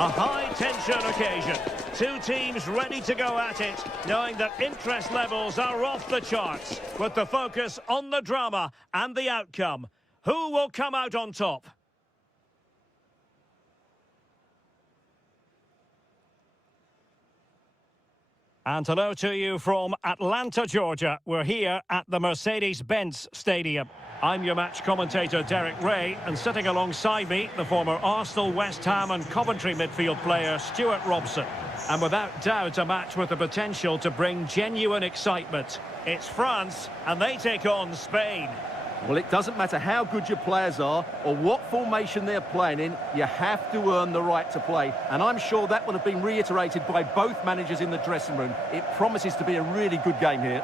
A high-tension occasion. Two teams ready to go at it, knowing that interest levels are off the charts, with the focus on the drama and the outcome. Who will come out on top? And hello to you from Atlanta, Georgia. We're here at the Mercedes-Benz Stadium. I'm your match commentator, Derek Ray, and sitting alongside me, the former Arsenal, West Ham and Coventry midfield player, Stuart Robson. And without doubt, a match with the potential to bring genuine excitement. It's France, and they take on Spain. Well, it doesn't matter how good your players are or what formation they're playing in, you have to earn the right to play. And I'm sure that would have been reiterated by both managers in the dressing room. It promises to be a really good game here.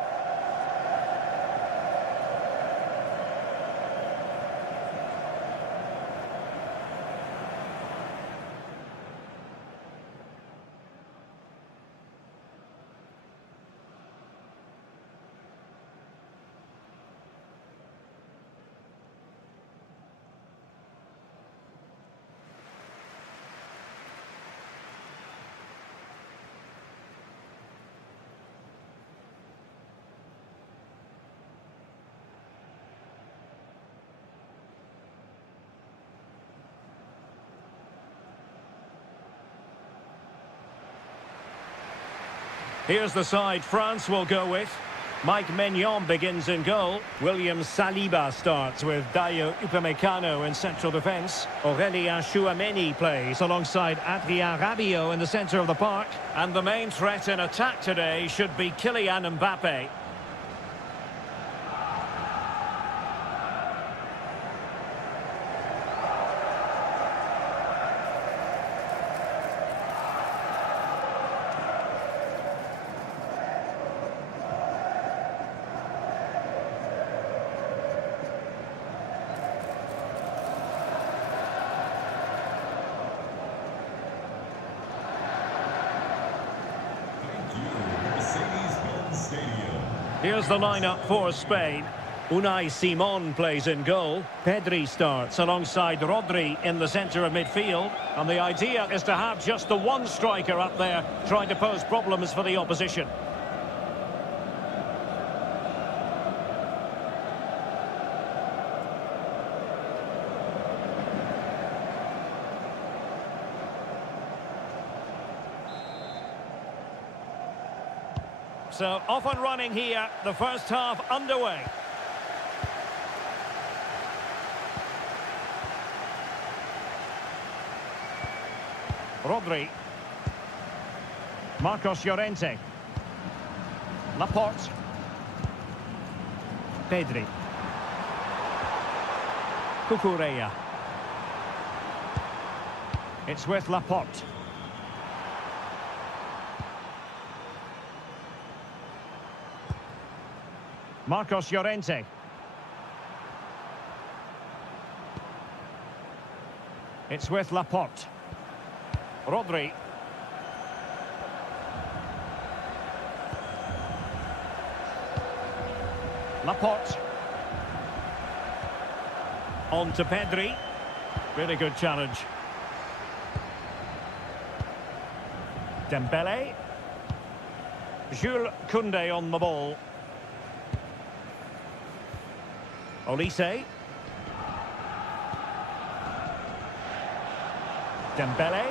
Here's the side France will go with. Mike Maignan begins in goal. William Saliba starts with Dayo Upamecano in central defence. Aurélien Tchouameni plays alongside Adrien Rabiot in the centre of the park. And the main threat in attack today should be Kylian Mbappé. Here's the lineup for Spain. Unai Simon plays in goal. Pedri starts alongside Rodri in the centre of midfield. And the idea is to have just the one striker up there trying to pose problems for the opposition. So off and running here, the first half underway. Rodri. Marcos Llorente. Laporte. Pedri. Cucurella. It's with Laporte. Marcos Llorente. It's with Laporte. Rodri. Laporte. On to Pedri. Really good challenge. Dembele. Jules Koundé on the ball. Olise. Dembele.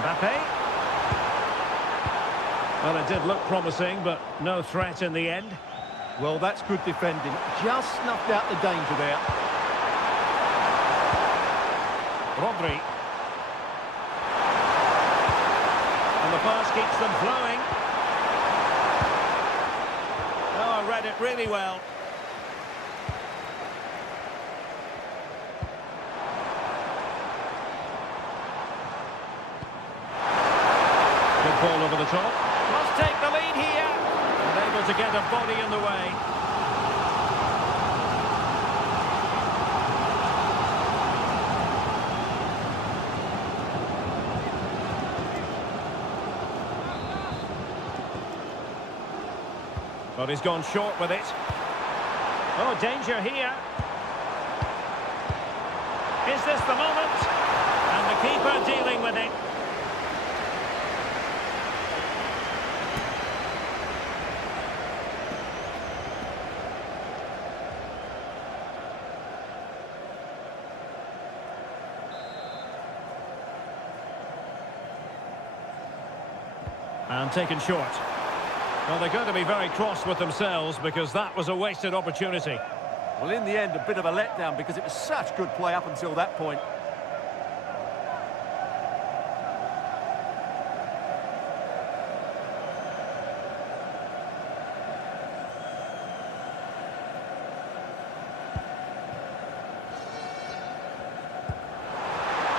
Mbappé. Well, it did look promising, but no threat in the end. Well, that's good defending. Just snuffed out the danger there. Rodri. And the pass keeps them flowing. Oh, I read it really well. Good ball over the top. Must take the lead here. And able to get a body in the way. But he's gone short with it. Oh, danger here. Is this the moment? And the keeper dealing with it. And taken short. Well, they're going to be very cross with themselves because that was a wasted opportunity. Well, in the end, a bit of a letdown because it was such good play up until that point.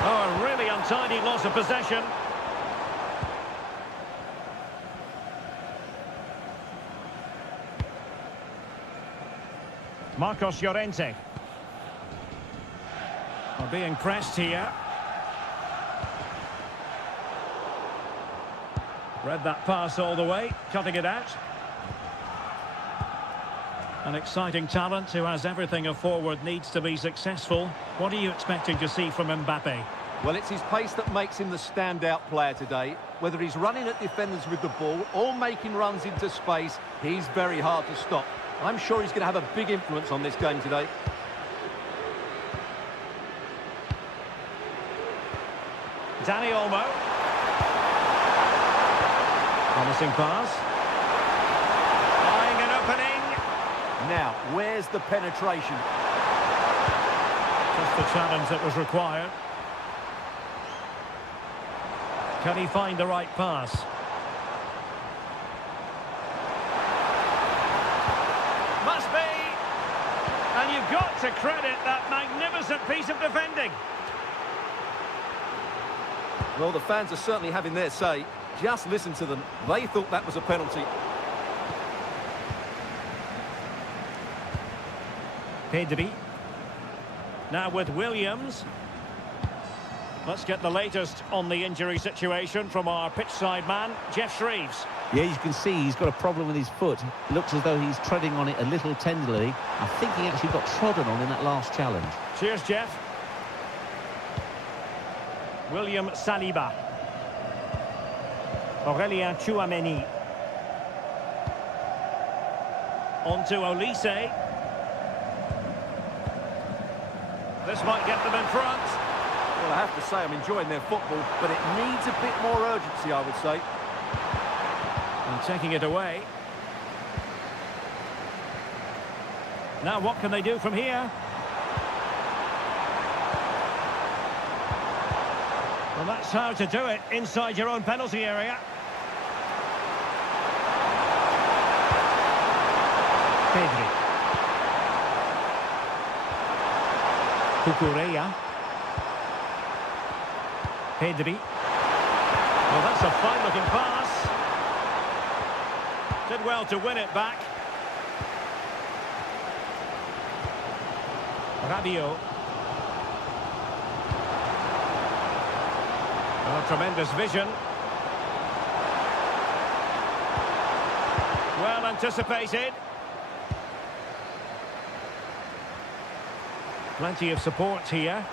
Oh, a really untidy loss of possession. Marcos Llorente. Are being pressed here. Read that pass all the way, cutting it out. An exciting talent who has everything a forward needs to be successful. What are you expecting to see from Mbappe? Well, it's his pace that makes him the standout player today. Whether he's running at defenders with the ball or making runs into space, he's very hard to stop. I'm sure he's going to have a big influence on this game today. Dani Olmo. Promising pass. Eyeing an opening. Now, where's the penetration? Just the challenge that was required. Can he find the right pass? Must be. And you've got to credit that magnificent piece of defending. Well, the fans are certainly having their say. Just listen to them. They thought that was a penalty. Pedri. Now with Williams. Let's get the latest on the injury situation from our pitchside man, Jeff Shreves. Yeah, you can see he's got a problem with his foot. It looks as though he's treading on it a little tenderly. I think he actually got trodden on in that last challenge. Cheers, Jeff. William Saliba. Aurelien Tchouameni. On to Olise. This might get them in front. Well, I have to say I'm enjoying their football, but it needs a bit more urgency, I would say. And taking it away. Now what can they do from here? Well, that's how to do it inside your own penalty area. Pedri. Cucurella. Pedri. Well, that's a fine-looking pass. Did well to win it back. Rabiot. Oh, tremendous vision. Well anticipated. Plenty of support here.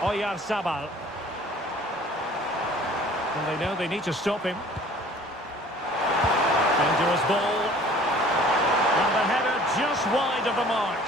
Oyarzabal. And they know they need to stop him. Dangerous ball. And the header just wide of the mark.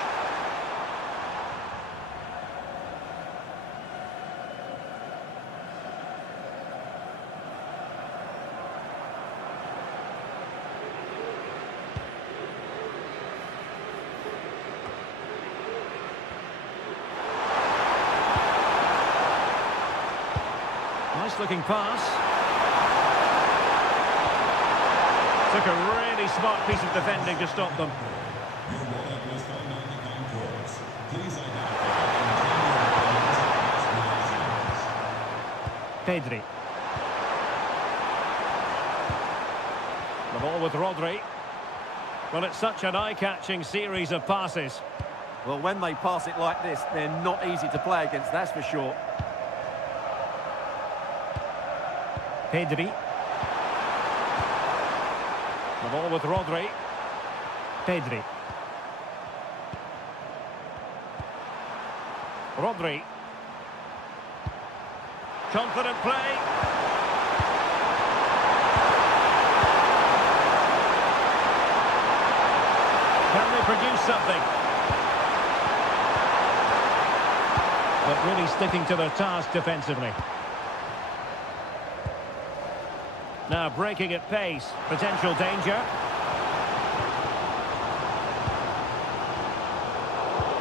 Nice looking pass. Took a really smart piece of defending to stop them. Pedri. The ball with Rodri. Well, it's such an eye-catching series of passes. Well, when they pass it like this, they're not easy to play against, that's for sure. Pedri. The ball with Rodri. Pedri. Rodri. Confident play. Can they produce something? But really sticking to their task defensively. Now breaking at pace. Potential danger.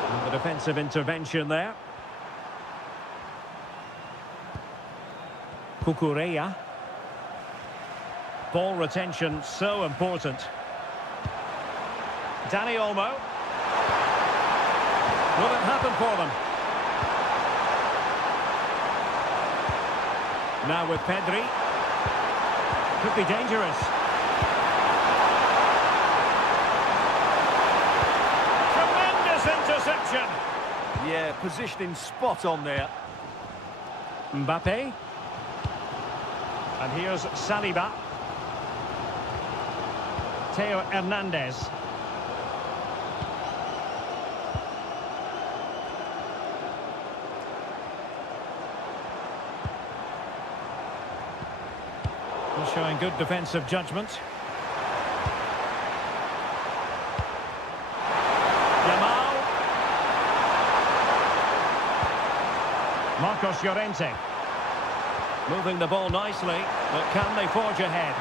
And the defensive intervention there. Cucurella. Ball retention so important. Dani Olmo. Will it happen for them? Now with Pedri. Could be dangerous. Tremendous interception. Yeah, positioning spot on there. Mbappé. And here's Saliba. Theo Hernandez. Showing good defensive judgment. Yamal. Marcos Llorente. Moving the ball nicely, but can they forge ahead?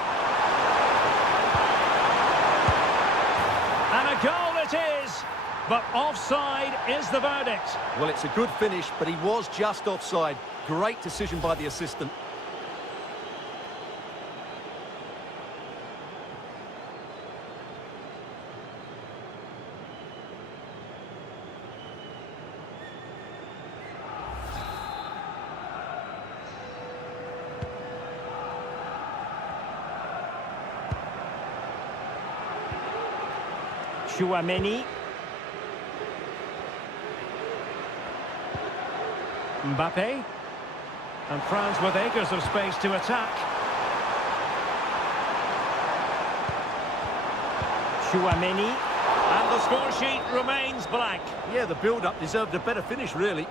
And a goal it is! But offside is the verdict. Well, it's a good finish, but he was just offside. Great decision by the assistant. Chouameni. Mbappé. And France with acres of space to attack. Chouameni. And the score sheet remains blank. Yeah, the build-up deserved a better finish, really.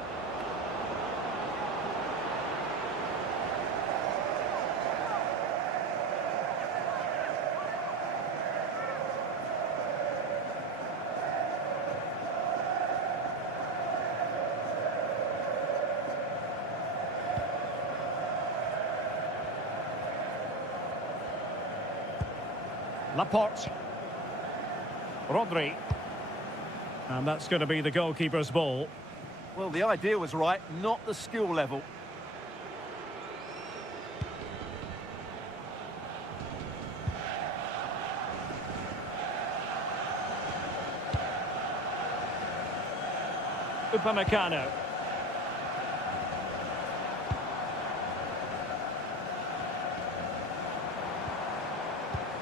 Laporte. Rodri. And that's going to be the goalkeeper's ball. Well, the idea was right, not the skill level. Upamecano.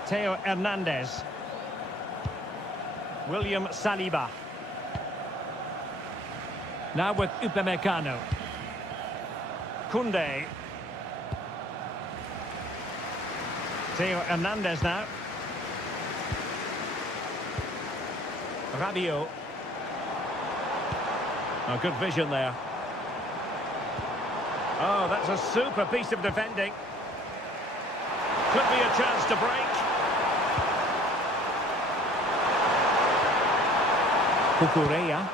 Theo Hernandez. William Saliba. Now with Upamecano. Koundé. Theo Hernandez now. Rabiot. Oh, good vision there. Oh, that's a super piece of defending. Could be a chance to break. Cucurella.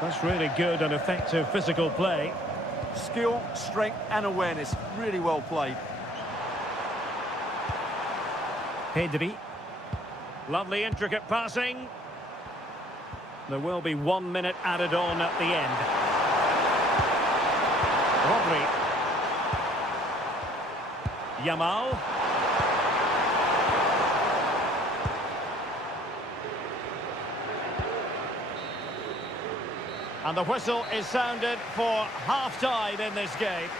That's really good and effective physical play. Skill, strength and awareness. Really well played. Pedri. Lovely intricate passing. There will be 1 minute added on at the end. Rodri. Yamal. And the whistle is sounded for half-time in this game.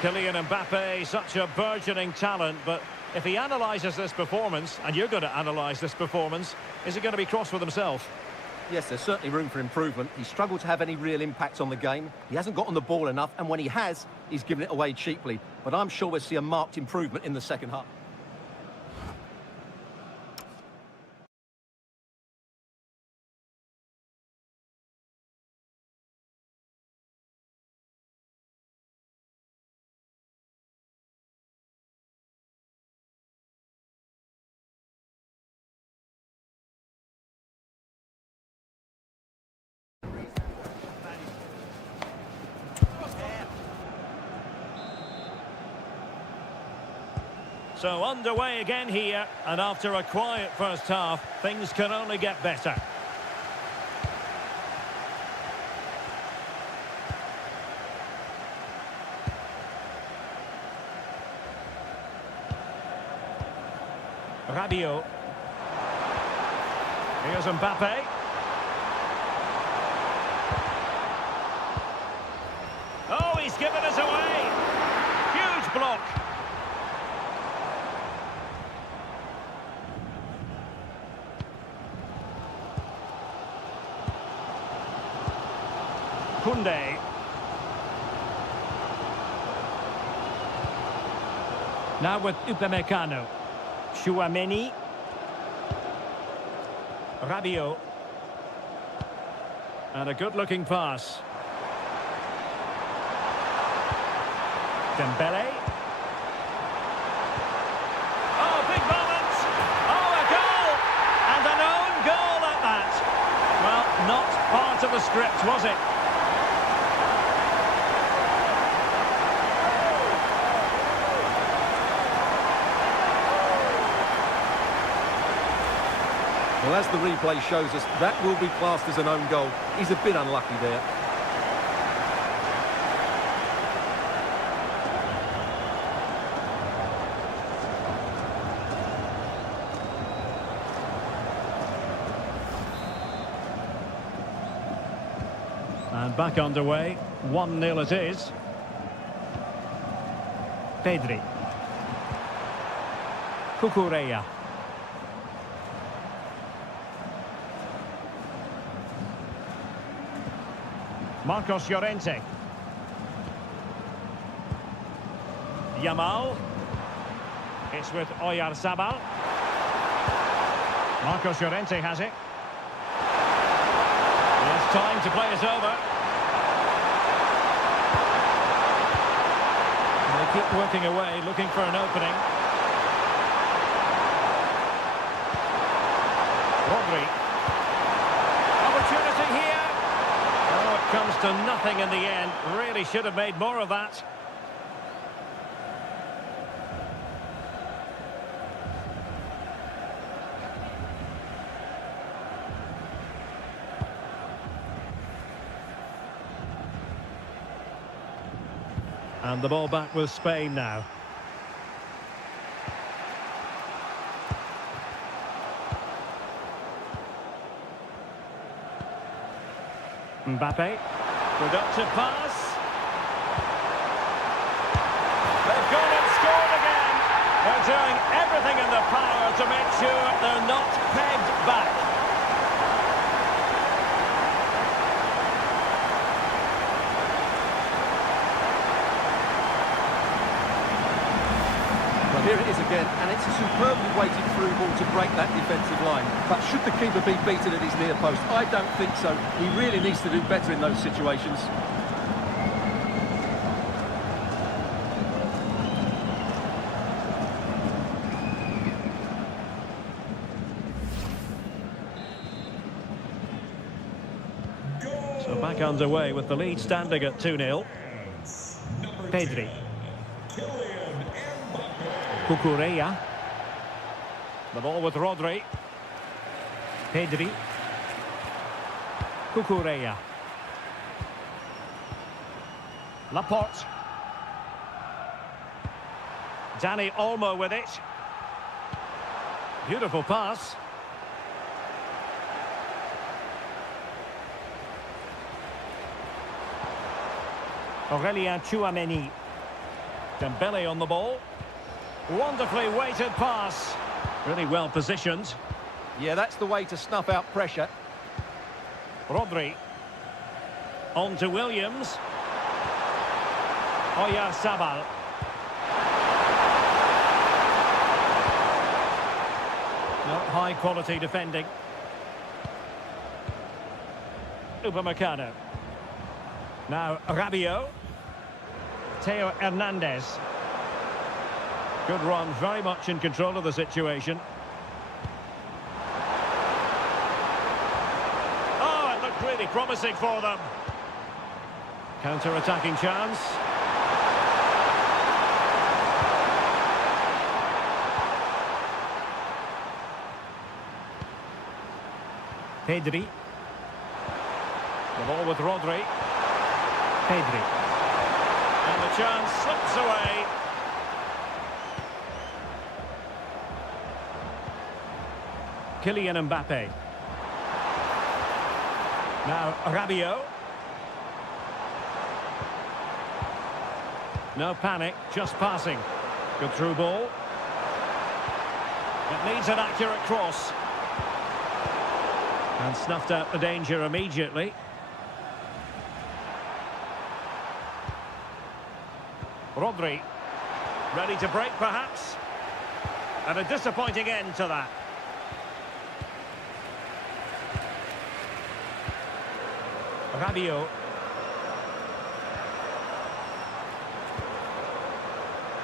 Kylian Mbappé, such a burgeoning talent, but if he analyses this performance, and you're going to analyse this performance, is he going to be cross with himself? Yes, there's certainly room for improvement. He struggled to have any real impact on the game. He hasn't got on the ball enough, and when he has, he's given it away cheaply. But I'm sure we'll see a marked improvement in the second half. So underway again here, and after a quiet first half, things can only get better. Rabiot. Here's Mbappé. Oh, he's given us away. Huge block. Koundé. Now with Upamecano. Chouameni. Rabiot. And a good-looking pass. Dembele. Oh, big moment! Oh, a goal! And an own goal at that! Well, not part of the script, was it? Well, as the replay shows us, that will be classed as an own goal. He's a bit unlucky there. And back underway, 1-0 it is. Pedri. Cucurella. Marcos Llorente. Yamal. It's with Oyarzabal. Marcos Llorente has it. It's time to play it over. And they keep working away, looking for an opening. Rodri. Opportunity here. Oh, it comes to nothing in the end. Really should have made more of that. And the ball back with Spain now. Mbappé. Productive pass. They've gone and scored again. They're doing everything in their power to make sure they're not pegged back. Here it is again, and it's a superbly weighted through ball to break that defensive line. But should the keeper be beaten at his near post? I don't think so. He really needs to do better in those situations. So back underway with the lead standing at 2-0. Pedri. Cucurella. The ball with Rodri. Pedri. Cucurella. Laporte. Dani Olmo with it. Beautiful pass. Aurelien Chouameni. Dembele on the ball. Wonderfully weighted pass. Really well positioned. Yeah, that's the way to snuff out pressure. Rodri. On to Williams. Oyarzabal. Not high quality defending. Upamecano. Now Rabiot. Theo Hernandez. Good run, very much in control of the situation. Oh, it looked really promising for them. Counter-attacking chance. Pedri. The ball with Rodri. Pedri. And the chance slips away. Kylian Mbappé. Now Rabiot. No panic, just passing. Good through ball. It needs an accurate cross. And snuffed out the danger immediately. Rodri. Ready to break, perhaps. And a disappointing end to that. Rabiot.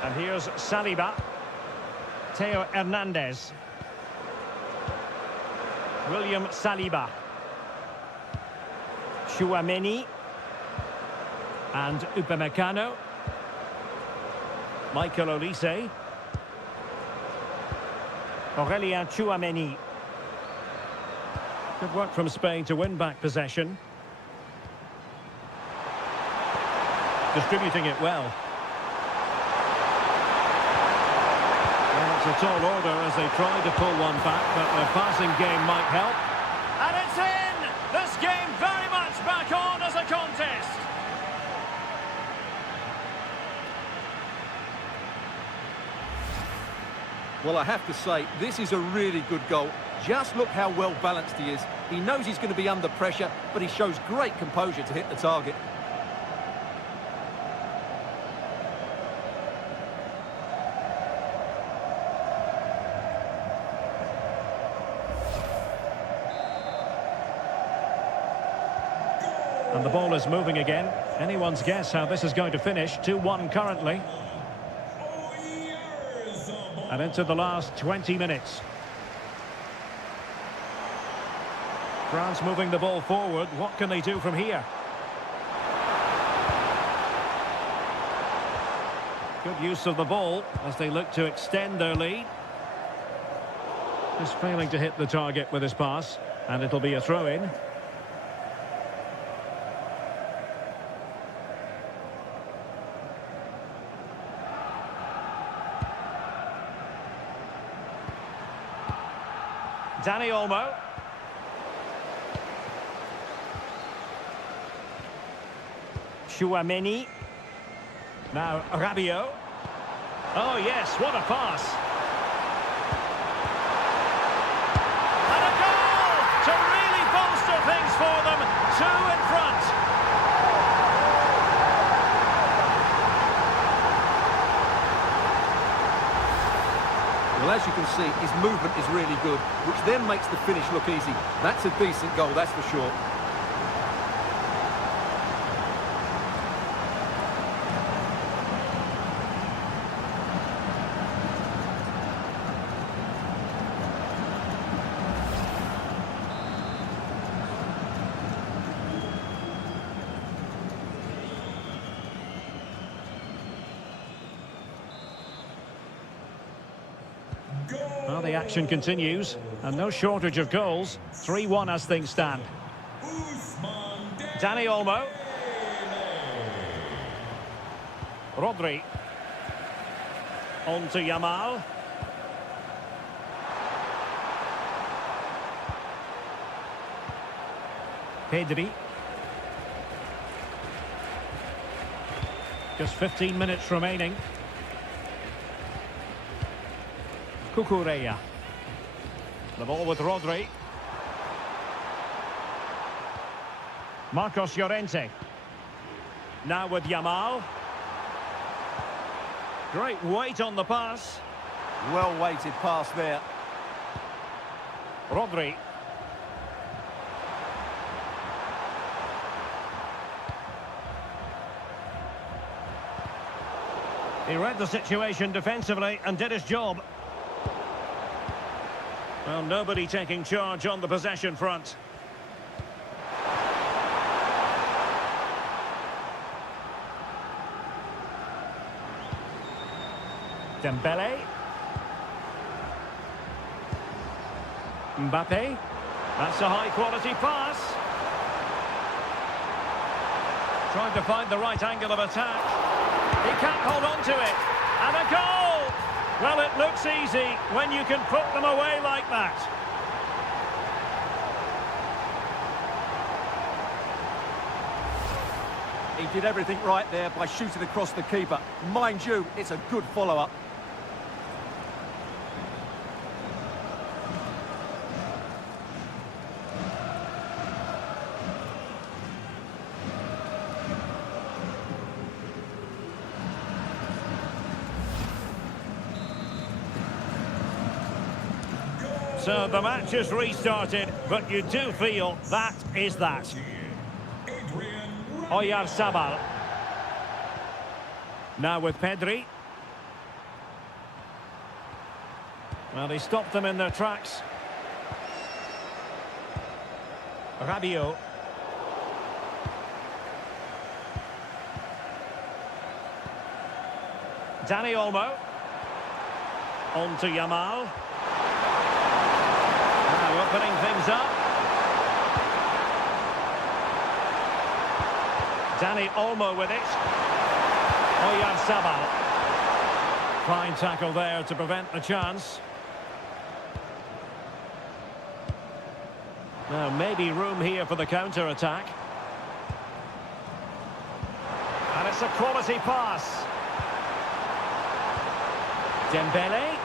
And here's Saliba. Theo Hernandez. William Saliba. Tchouaméni. And Upamecano. Michael Olise. Aurélien Tchouaméni. Good work from Spain to win back possession. Distributing it well. Well, it's a tall order as they try to pull one back, but the passing game might help. And it's in! This game very much back on as a contest. Well, I have to say, this is a really good goal. Just look how well balanced he is. He knows he's going to be under pressure, but he shows great composure to hit the target. And the ball is moving again. Anyone's guess how this is going to finish. 2-1 currently. And into the last 20 minutes. France moving the ball forward. What can they do from here? Good use of the ball as they look to extend their lead. Just failing to hit the target with his pass. And it'll be a throw-in. Dani Olmo. Tchouaméni. Now Rabiot. Oh yes, what a pass. And a goal to really bolster things for them. 2 in front. Well, as you can see, his movement is really good, which then makes the finish look easy. That's a decent goal, that's for sure. Well, the action continues, and no shortage of goals. 3-1 as things stand. Dani Olmo. Rodri. On to Yamal. Pedri. Just 15 minutes remaining. Cucurella. The ball with Rodri. Marcos Llorente. Now with Yamal. Great weight on the pass. Well-weighted pass there. Rodri. He read the situation defensively and did his job. Well, nobody taking charge on the possession front. Dembele. Mbappé. That's a high-quality pass. Trying to find the right angle of attack. He can't hold on to it. And a goal! Well, it looks easy when you can put them away like that. He did everything right there by shooting across the keeper. Mind you, it's a good follow-up. So the match is restarted, but you do feel that is that. Oyarzabal. Now with Pedri. Well, he stopped them in their tracks. Rabiot. Dani Olmo. On to Yamal. Now opening things up. Dani Olmo with it. Oyarzabal. Fine tackle there to prevent the chance. Now maybe room here for the counter-attack. And it's a quality pass. Dembele.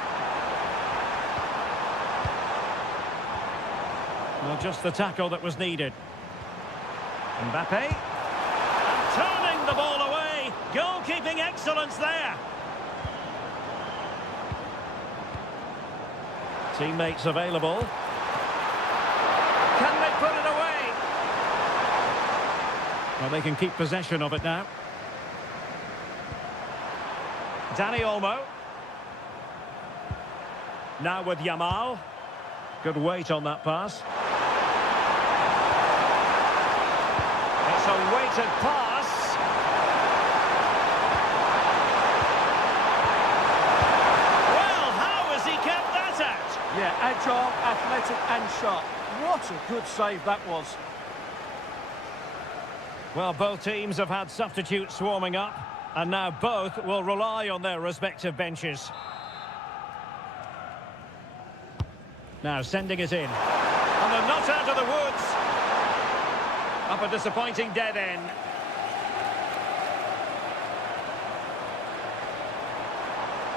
Well, just the tackle that was needed. Mbappé. And turning the ball away. Goalkeeping excellence there. Teammates available. Can they put it away? Well, they can keep possession of it now. Dani Olmo. Now with Yamal. Good weight on that pass. It's a weighted pass. Well, how has he kept that out? Yeah, agile, athletic and sharp. What a good save that was. Well, both teams have had substitutes swarming up, and now both will rely on their respective benches. Now sending it in. And they're not out of the woods. Up a disappointing dead end.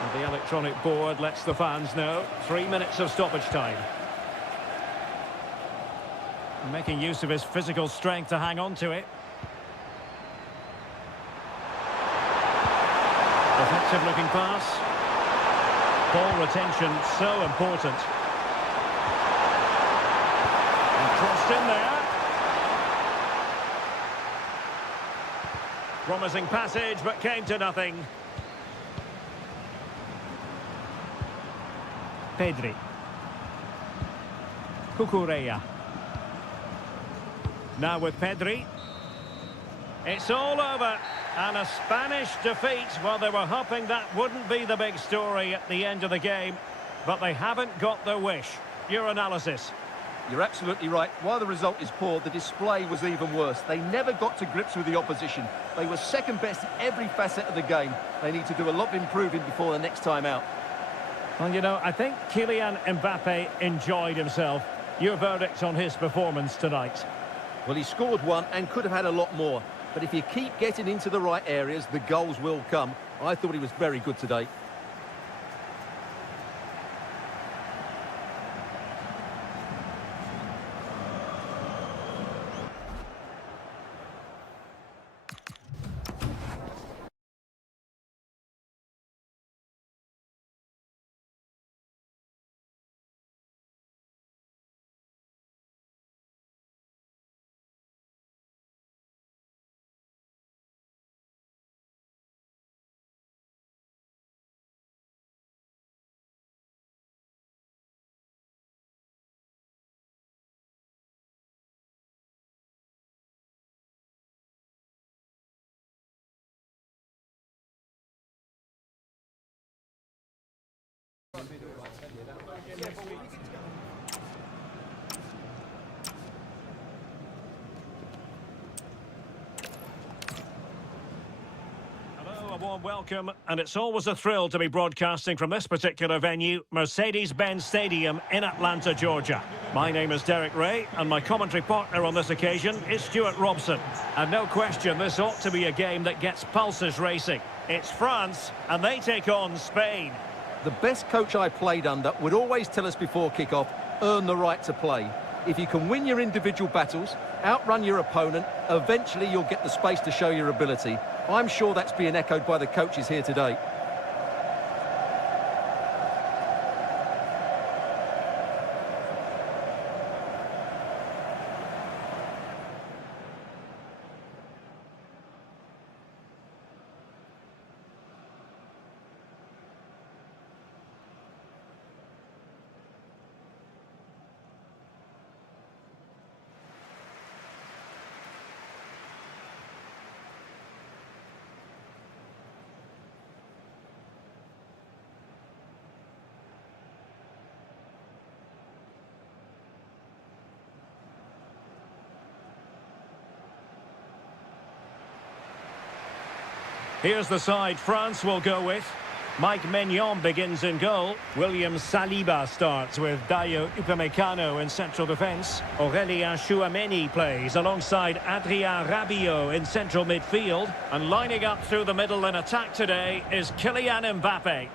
And the electronic board lets the fans know. 3 minutes of stoppage time. Making use of his physical strength to hang on to it. Effective looking pass. Ball retention so important. Crossed in there. Promising passage, but came to nothing. Pedri. Cucurella. Now with Pedri. It's all over. And a Spanish defeat. Well, they were hoping that wouldn't be the big story at the end of the game. But they haven't got their wish. Your analysis. You're absolutely right. While the result is poor, the display was even worse. They never got to grips with the opposition. They were second best in every facet of the game. They need to do a lot of improving before the next time out. Well, you know, I think Kylian Mbappé enjoyed himself. Your verdict on his performance tonight? Well, he scored one and could have had a lot more. But if you keep getting into the right areas, the goals will come. I thought he was very good today. warm welcome, and it's always a thrill to be broadcasting from this particular venue, Mercedes-Benz Stadium in Atlanta, Georgia. My name is Derek Ray, and my commentary partner on this occasion is Stuart Robson. And no question, this ought to be a game that gets pulses racing. It's France, and they take on Spain. The best coach I played under would always tell us before kick-off, earn the right to play. If you can win your individual battles, outrun your opponent, eventually you'll get the space to show your ability. I'm sure that's being echoed by the coaches here today. Here's the side France will go with. Mike Maignan begins in goal. William Saliba starts with Dayo Upamecano in central defence. Aurélien Tchouameni plays alongside Adrien Rabiot in central midfield. And lining up through the middle in attack today is Kylian Mbappé.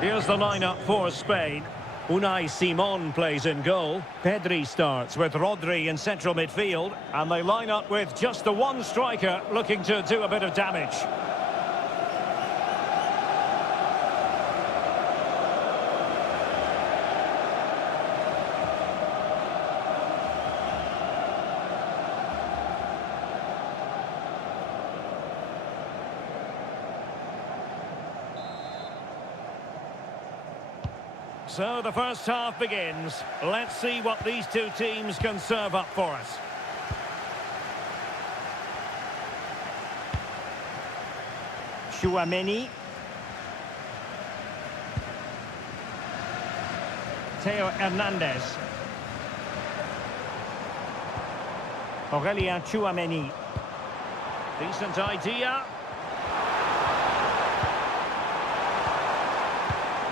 Here's the lineup for Spain. Unai Simon plays in goal. Pedri starts with Rodri in central midfield. And they line up with just the one striker looking to do a bit of damage. So the first half begins. Let's see what these two teams can serve up for us. Tchouameni. Theo Hernandez. Aurélien Tchouameni. Decent idea.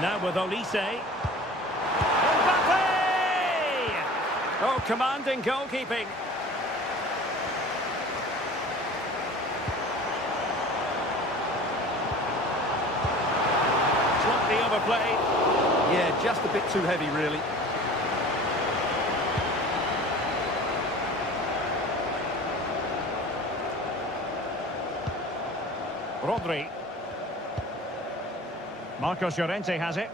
Now with Olise. Oh, commanding goalkeeping. Slightly overplayed. Yeah, just a bit too heavy, really. Rodri. Marcos Llorente has it.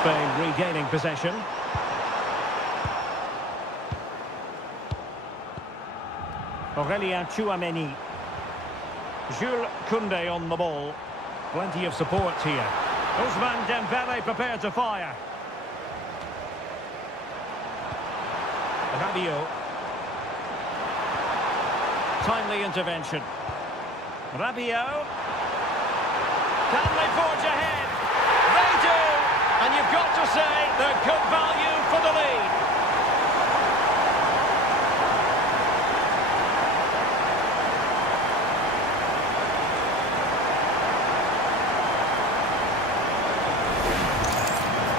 Spain regaining possession. Aurélien Tchouameni. Jules Koundé on the ball. Plenty of support here. Ousmane Dembélé prepared to fire. Rabiot. Timely intervention. Rabiot. Can they forge ahead? They do! And you've got to say they're good value for the lead.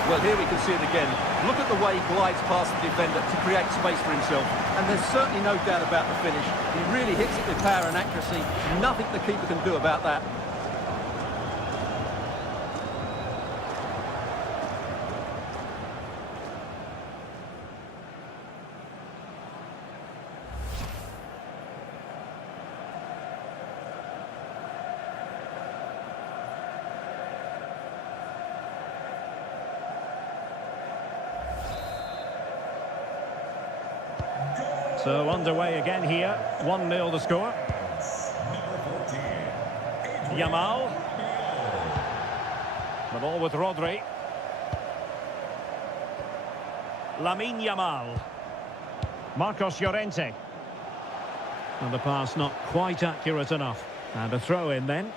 Well, here we can see it again. Look at the way he glides past the defender to create space for himself. And there's certainly no doubt about the finish. He really hits it with power and accuracy. Nothing the keeper can do about that. Go! So underway again here. 1-0 the score. Yamal. The ball with Rodri. Lamine Yamal. Marcos Llorente. And the pass not quite accurate enough. And a throw in then.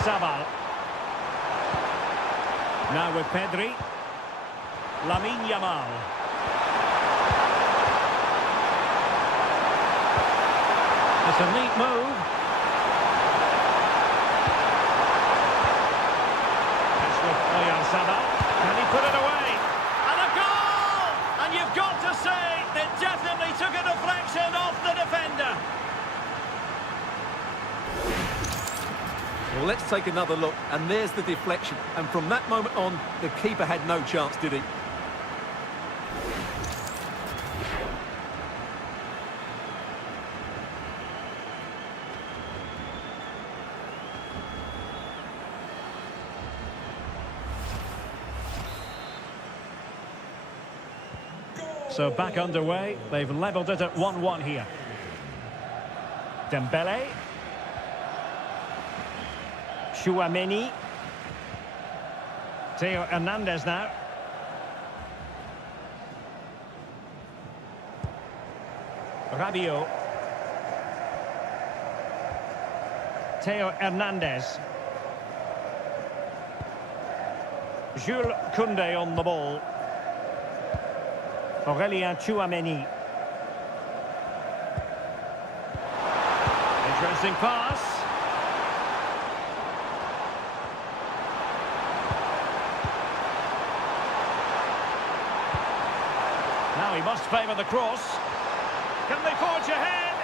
Sabal. Now with Pedri. Lamine Yamal. It's a neat move. It's with Sabal. Can he put it away? And a goal! And you've got to say, it definitely took a deflection off the defender. Well, let's take another look, and there's the deflection. And from that moment on, the keeper had no chance, did he? So back underway. They've levelled it at 1-1 here. Dembele. Tchouaméni. Theo Hernandez now. Rabiot. Theo Hernandez. Jules Koundé on the ball. Aurélien Tchouaméni. Interesting pass. Now he must favour the cross. Can they forge ahead?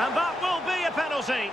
And that will be a penalty.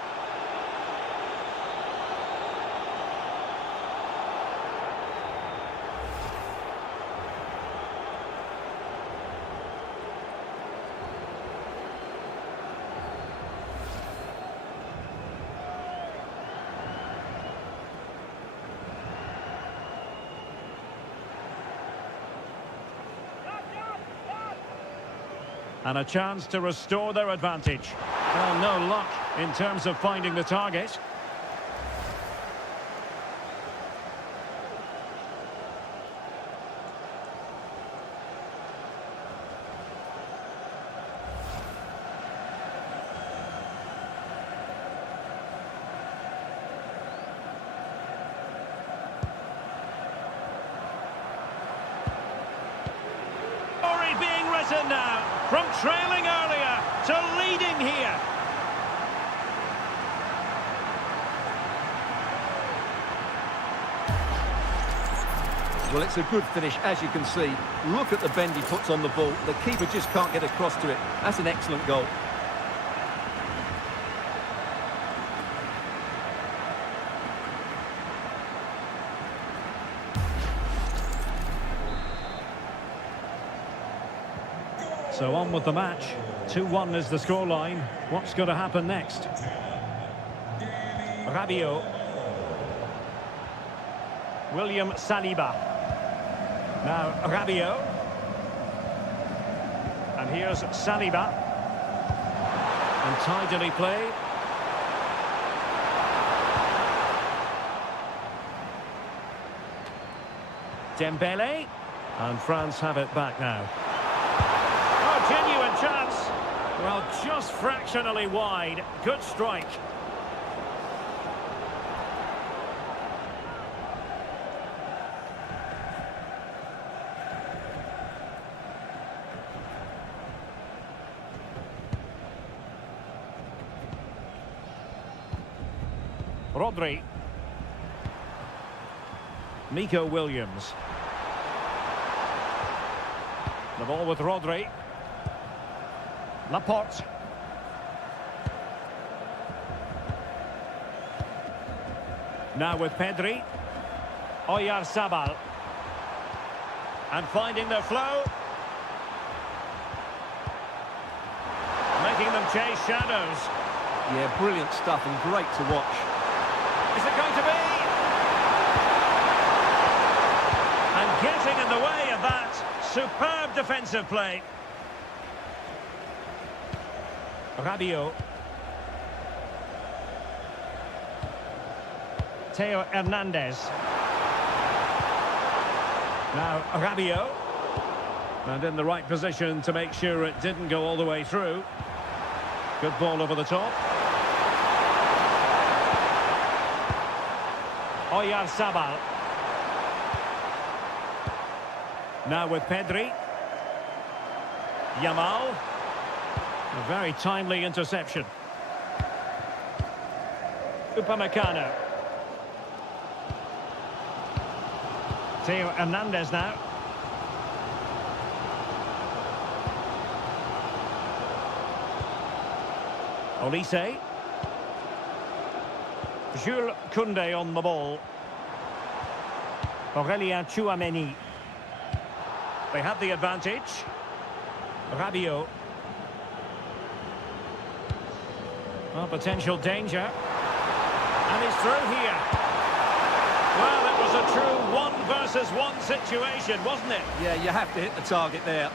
And a chance to restore their advantage. Well, no luck in terms of finding the target. Story being written now. From trailing earlier to leading here. Well, it's a good finish, as you can see. Look at the bend he puts on the ball. The keeper just can't get across to it. That's an excellent goal. So on with the match. 2-1 is the scoreline. What's going to happen next? Rabiot. William Saliba. Now Rabiot. And here's Saliba. And tidily played. Dembele. And France have it back now. Genuine chance. Well, just fractionally wide. Good strike. Rodri. Nico Williams. The ball with Rodri. Laporte. Now with Pedri. Oyarzabal. And finding their flow. Making them chase shadows. Yeah, brilliant stuff and great to watch. Is it going to be? And getting in the way of that. Superb defensive play. Rabiot. Theo Hernandez. Now Rabiot. And in the right position to make sure it didn't go all the way through. Good ball over the top. Oyarzabal. Now with Pedri. Yamal. A very timely interception. Upamecano. Theo Hernandez now. Olise. Jules Koundé on the ball. Aurélien Tchouaméni. They had the advantage. Rabiot. Oh, potential danger. And he's through here. Well, it was a true 1 versus 1 situation, wasn't it? Yeah, you have to hit the target there.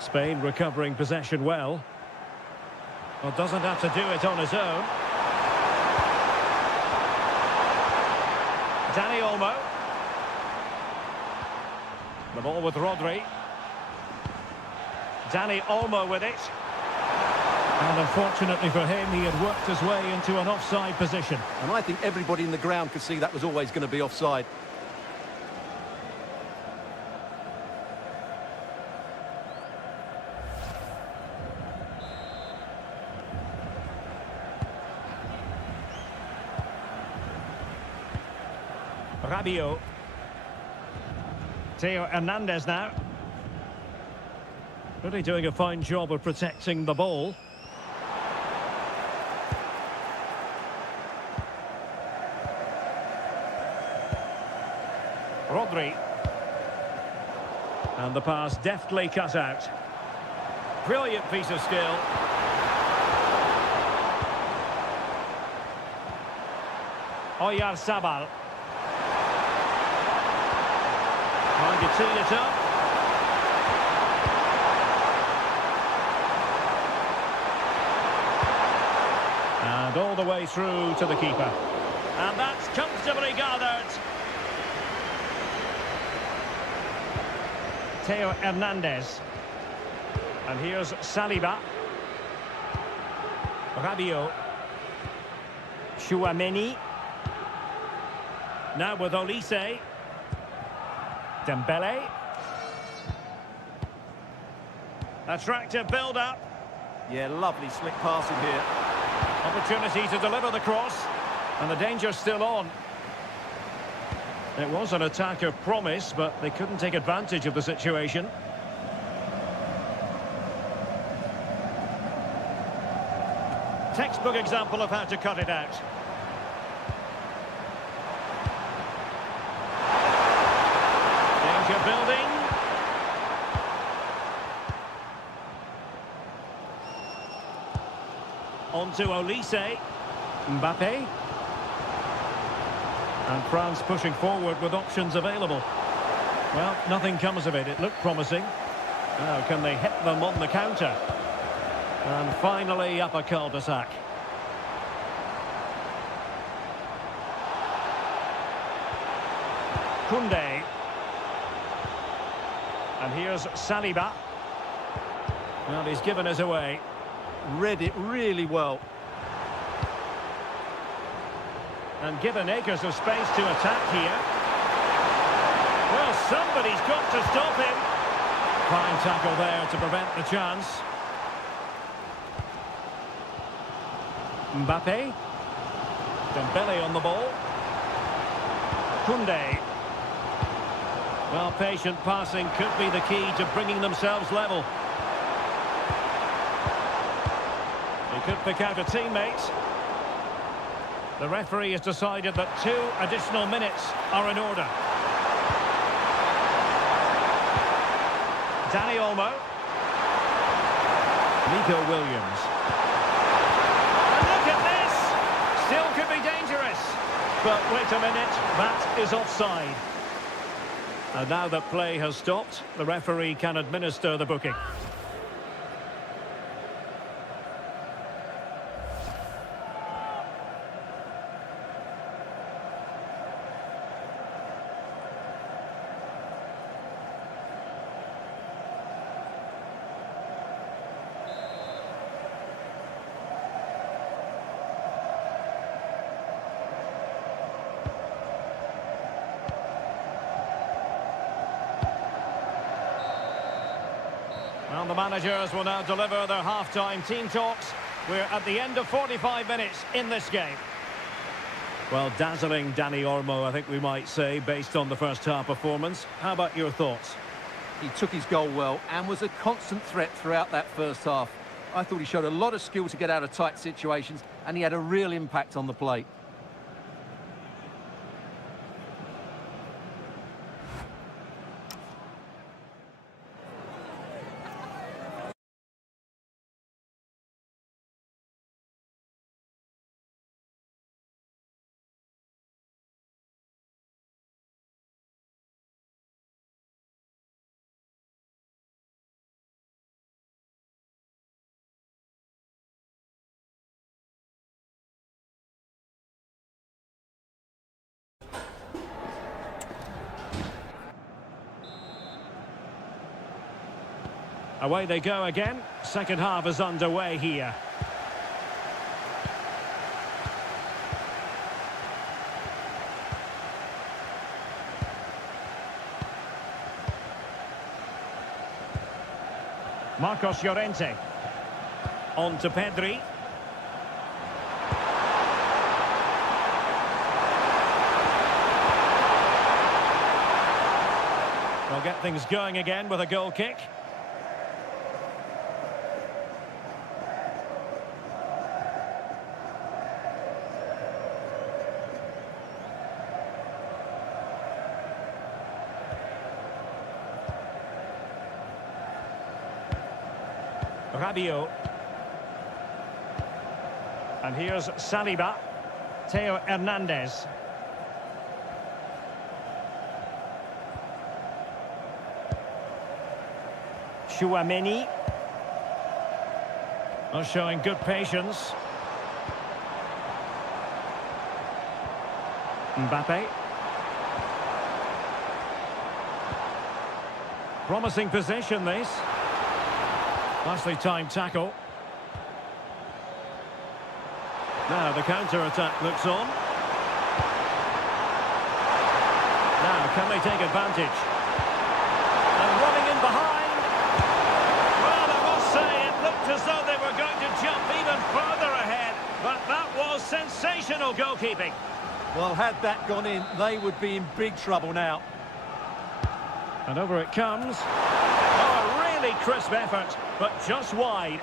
Spain recovering possession well. Well, doesn't have to do it on his own. Dani Olmo. The ball with Rodri. Dani Olmo with it. And unfortunately for him, he had worked his way into an offside position. And I think everybody in the ground could see that was always going to be offside. Rabiot. Theo Hernandez now. Really doing a fine job of protecting the ball. Rodri. And the pass deftly cut out. Brilliant piece of skill. Oyarzabal. Trying to tee it up. And all the way through to the keeper. And that's comfortably gathered. Theo Hernandez. And here's Saliba. Rabiot. Tchouaméni. Now with Olise. Dembele. Attractive build-up. Yeah, lovely slick passing here. Opportunity to deliver the cross. And the danger's still on. It was an attack of promise, but they couldn't take advantage of the situation. Textbook example of how to cut it out. Danger building. On to Olise. Mbappé. And France pushing forward with options available. Well, nothing comes of it. It looked promising. Now, can they hit them on the counter? And finally, up a cul-de-sac. Koundé. And here's Saliba. Well, he's given us away. Read it really well. And given acres of space to attack here. Well, somebody's got to stop him. Fine tackle there to prevent the chance. Mbappé. Dembele on the ball. Koundé. Well, patient passing could be the key to bringing themselves level. He could pick out a teammate. The referee has decided that 2 additional minutes are in order. Dani Olmo. Nico Williams. And look at this! Still could be dangerous. But wait a minute, that is offside. And now that play has stopped, the referee can administer the booking. Well, the managers will now deliver their half-time team talks. We're at the end of 45 minutes in this game. Well, dazzling Dani Olmo, I think we might say, based on the first half performance. How about your thoughts? He took his goal well and was a constant threat throughout that first half. I thought he showed a lot of skill to get out of tight situations, and he had a real impact on the plate. Away they go again. Second half is underway here. Marcos Llorente. On to Pedri. They'll get things going again with a goal kick. Rabiot. And here's Saliba. Theo Hernandez. Chouameni. Well, showing good patience. Mbappé. Promising position, this. Nicely timed tackle. Now the counter-attack looks on. Now, can they take advantage? And running in behind. Well, I must say, it looked as though they were going to jump even further ahead. But that was sensational goalkeeping. Well, had that gone in, they would be in big trouble now. And over it comes. Oh, a really crisp effort, but just wide.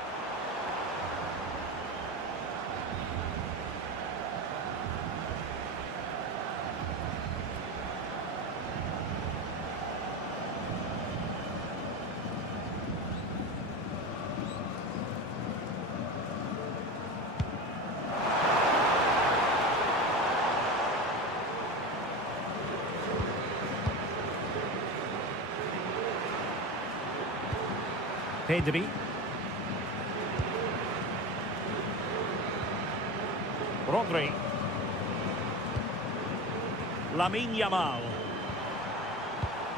Pedri. Rodri. Lamine Yamal.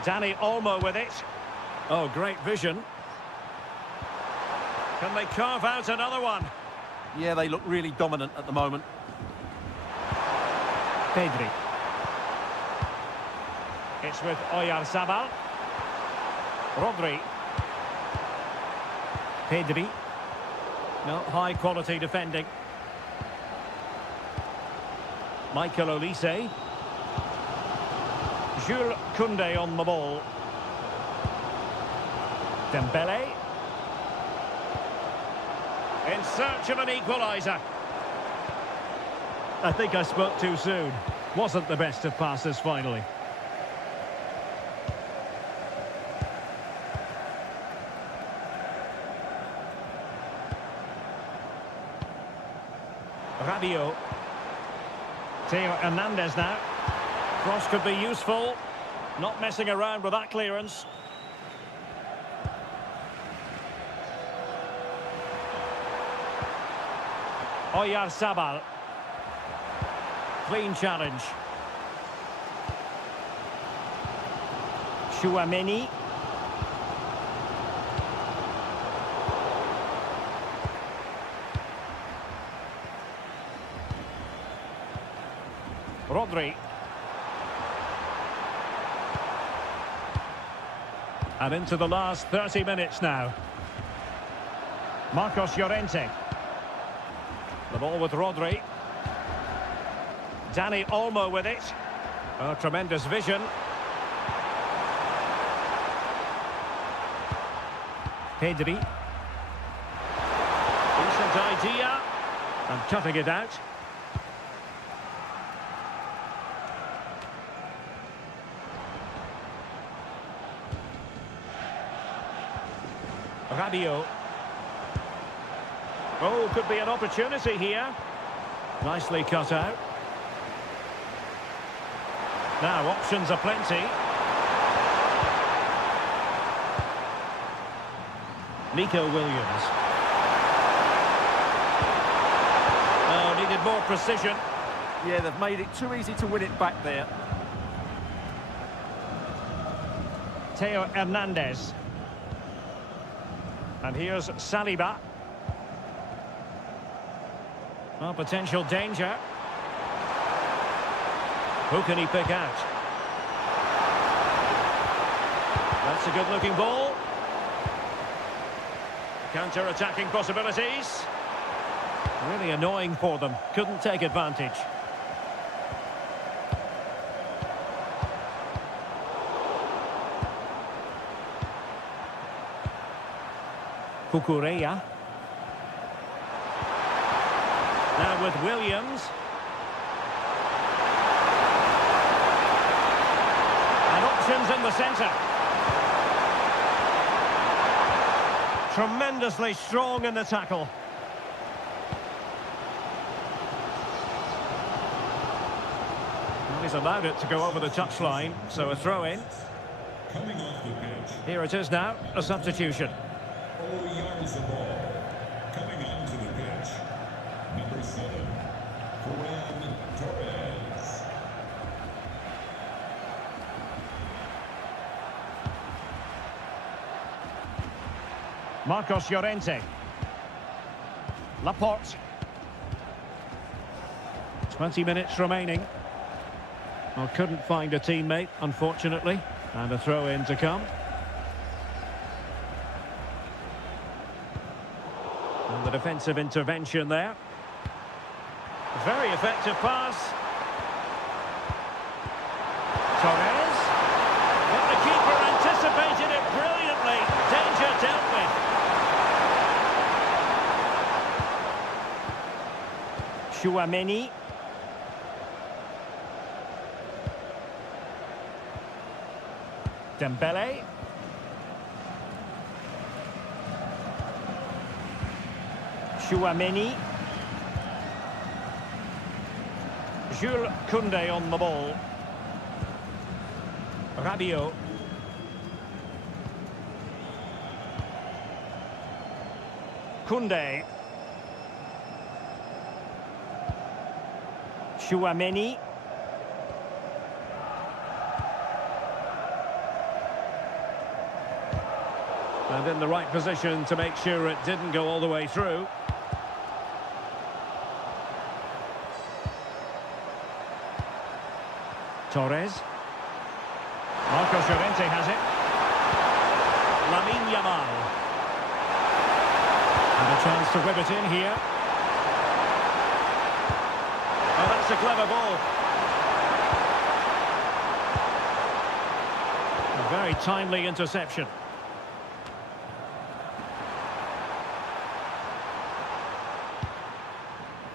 Dani Olmo with it. Oh, great vision. Can they carve out another one? Yeah, they look really dominant at the moment. Pedri. It's with Oyarzabal. Rodri. Pedri. No, high quality defending. Michael Olise. Jules Koundé on the ball. Dembele. In search of an equaliser. I think I spoke too soon. Wasn't the best of passes finally. Rabiot. Theo Hernandez now. Cross could be useful. Not messing around with that clearance. Oyarzabal. Clean challenge. Chouameni. Rodri. And into the last 30 minutes now. Marcos Llorente. The ball with Rodri. Dani Olmo with it. Oh, tremendous vision. Pedri. Decent idea. And cutting it out. Rabiot. Oh, could be an opportunity here. Nicely cut out. Now, options are plenty. Nico Williams. Oh, needed more precision. Yeah, they've made it too easy to win it back there. Theo Hernandez. And here's Saliba. Oh, potential danger. Who can he pick out? That's a good-looking ball. Counter-attacking possibilities. Really annoying for them. Couldn't take advantage. Cucurella. Now with Williams. And options in the centre. Tremendously strong in the tackle. Well, he's allowed it to go over the touchline, so a throw-in. Here it is now, a substitution. Oyarzabal coming onto the pitch, number 7, Ferran Torres. Marcos Llorente. Laporte. 20 minutes remaining. Well, couldn't find a teammate, unfortunately. And a throw-in to come. And the defensive intervention there. Very effective pass. Torres. But the keeper anticipated it brilliantly. Danger dealt with. Chouameni. Dembele. Chouameni. Jules Koundé on the ball. Rabiot. Koundé. Chouameni. And in the right position to make sure it didn't go all the way through. Torres. Marcos Llorente has it. Lamine Yamal. And a chance to whip it in here. Oh, that's a clever ball. very timely interception.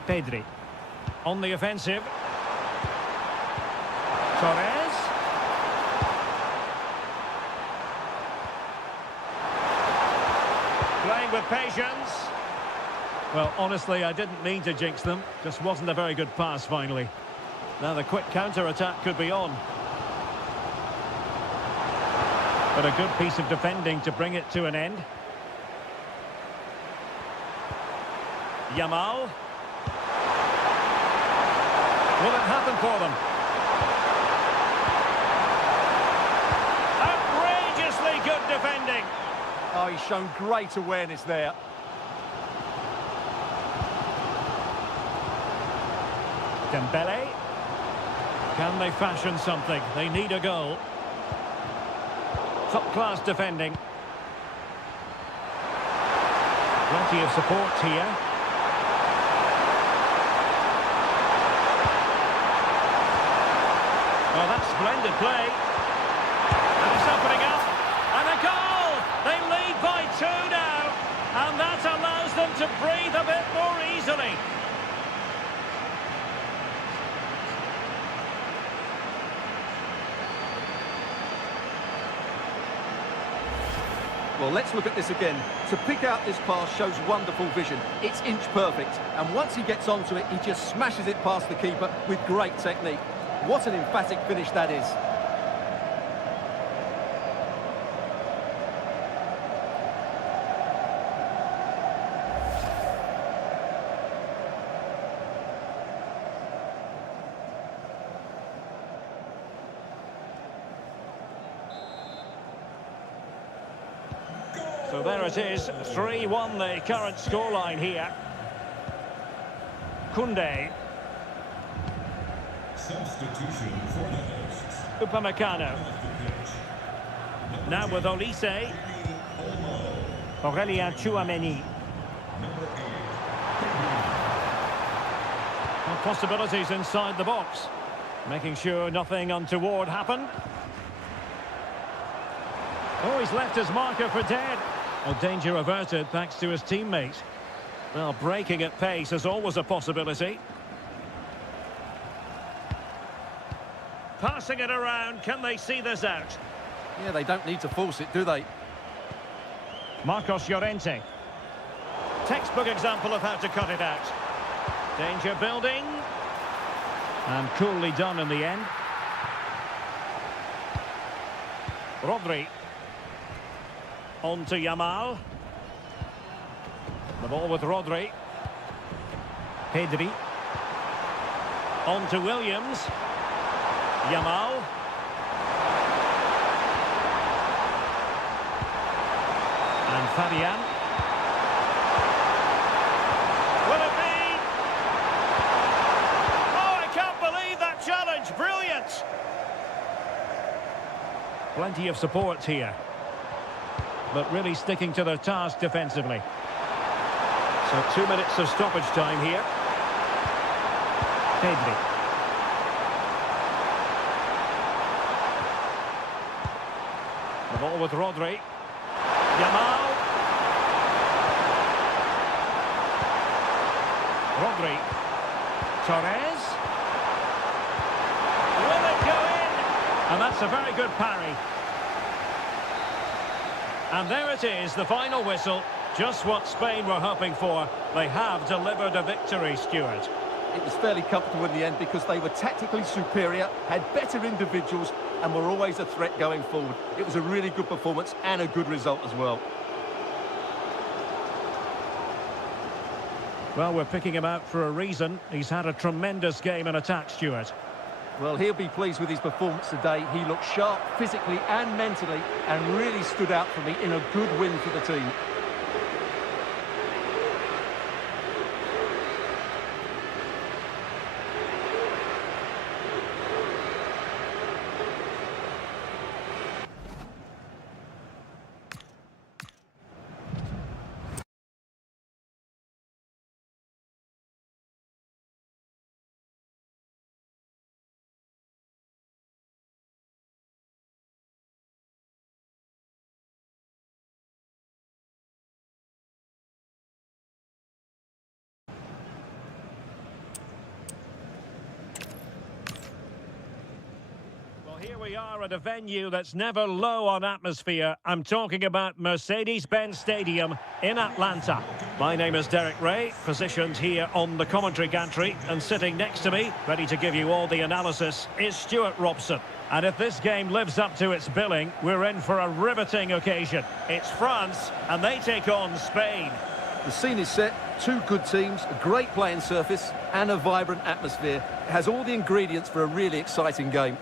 Pedri on the offensive. Torres. Playing with patience. Well, honestly, I didn't mean to jinx them. Just wasn't a very good pass, finally. Now the quick counter-attack could be on. But a good piece of defending to bring it to an end. Yamal. Will it happen for them? Outrageously good defending. Oh, he's shown great awareness there. Dembele. Can they fashion something? They need a goal. Top-class defending. Plenty of support here. Oh, that's splendid play. And it's opening up. And a goal! They lead by 2 now. And that allows them to breathe a bit more easily. Well, let's look at this again. To pick out this pass shows wonderful vision. It's inch perfect. And once he gets onto it, he just smashes it past the keeper with great technique. What an emphatic finish that is. So there it is, 3-1 the current scoreline here. Koundé. Substitution for the hosts. Upamecano. Off the pitch. Now with Olise. Aurélien Tchouameni. Number 8. Well, possibilities inside the box. Making sure nothing untoward happened. Oh, he's left his marker for dead. Well, danger averted thanks to his teammate. Well, breaking at pace is always a possibility. Passing it around, can they see this out? Yeah, they don't need to force it, do they? Marcos Llorente. Textbook example of how to cut it out. Danger building. And coolly done in the end. Rodri. On to Yamal. The ball with Rodri. Pedri. On to Williams. Yamal. And Fabian. Will it be? Oh, I can't believe that challenge. Brilliant. Plenty of support here. But really sticking to their task defensively. So 2 minutes of stoppage time here. Pedri. The ball with Rodri. Yamal. Rodri. Torres. Will it go in? And that's a very good parry. And there it is, the final whistle. Just what Spain were hoping for. They have delivered a victory, Stuart. It was fairly comfortable in the end because they were tactically superior, had better individuals, and were always a threat going forward. It was a really good performance and a good result as well. Well, we're picking him out for a reason. He's had a tremendous game in attack, Stuart. Well, he'll be pleased with his performance today. He looked sharp physically and mentally and really stood out for me in a good win for the team. Here we are at a venue that's never low on atmosphere. I'm talking about Mercedes-Benz Stadium in Atlanta. My name is Derek Ray, positioned here on the commentary gantry, and sitting next to me, ready to give you all the analysis, is Stuart Robson. And if this game lives up to its billing, we're in for a riveting occasion. It's France, and they take on Spain. The scene is set, two good teams, a great playing surface and a vibrant atmosphere. It has all the ingredients for a really exciting game.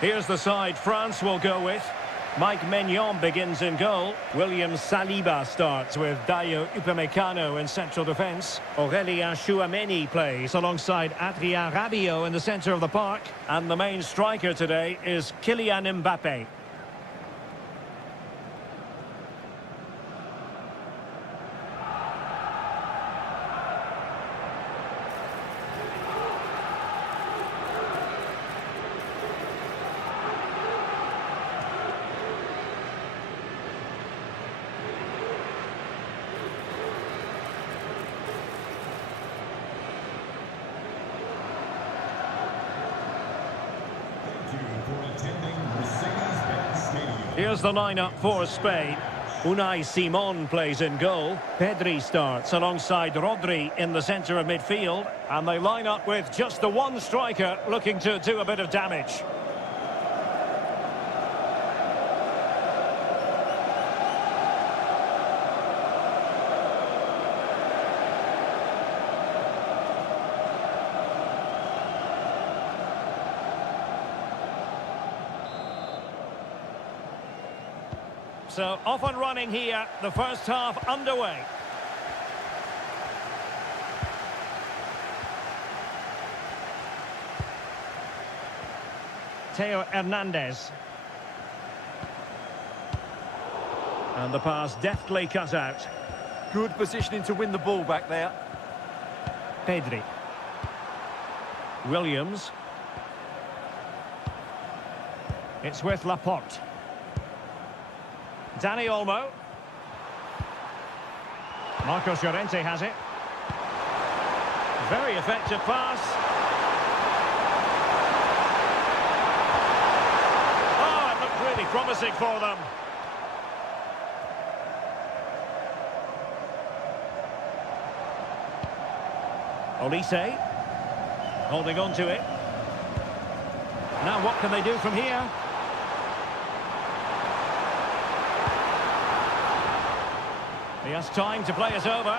Here's the side France will go with. Mike Maignan begins in goal. William Saliba starts with Dayo Upamecano in central defence. Aurélien Tchouameni plays alongside Adrien Rabiot in the centre of the park. And the main striker today is Kylian Mbappé. Thank you for attending Mercedes-Benz Stadium. Here's the lineup for Spain. Unai Simon plays in goal. Pedri starts alongside Rodri in the centre of midfield. And they line up with just the one striker looking to do a bit of damage. So off and running here, the first half underway. Theo Hernandez. And the pass deftly cut out. Good positioning to win the ball back there. Pedri. Williams. It's with Laporte. Dani Olmo. Marcos Llorente has it. Very effective pass. Oh, it looked really promising for them. Olise. Holding on to it. Now what can they do from here? He has time to play it over.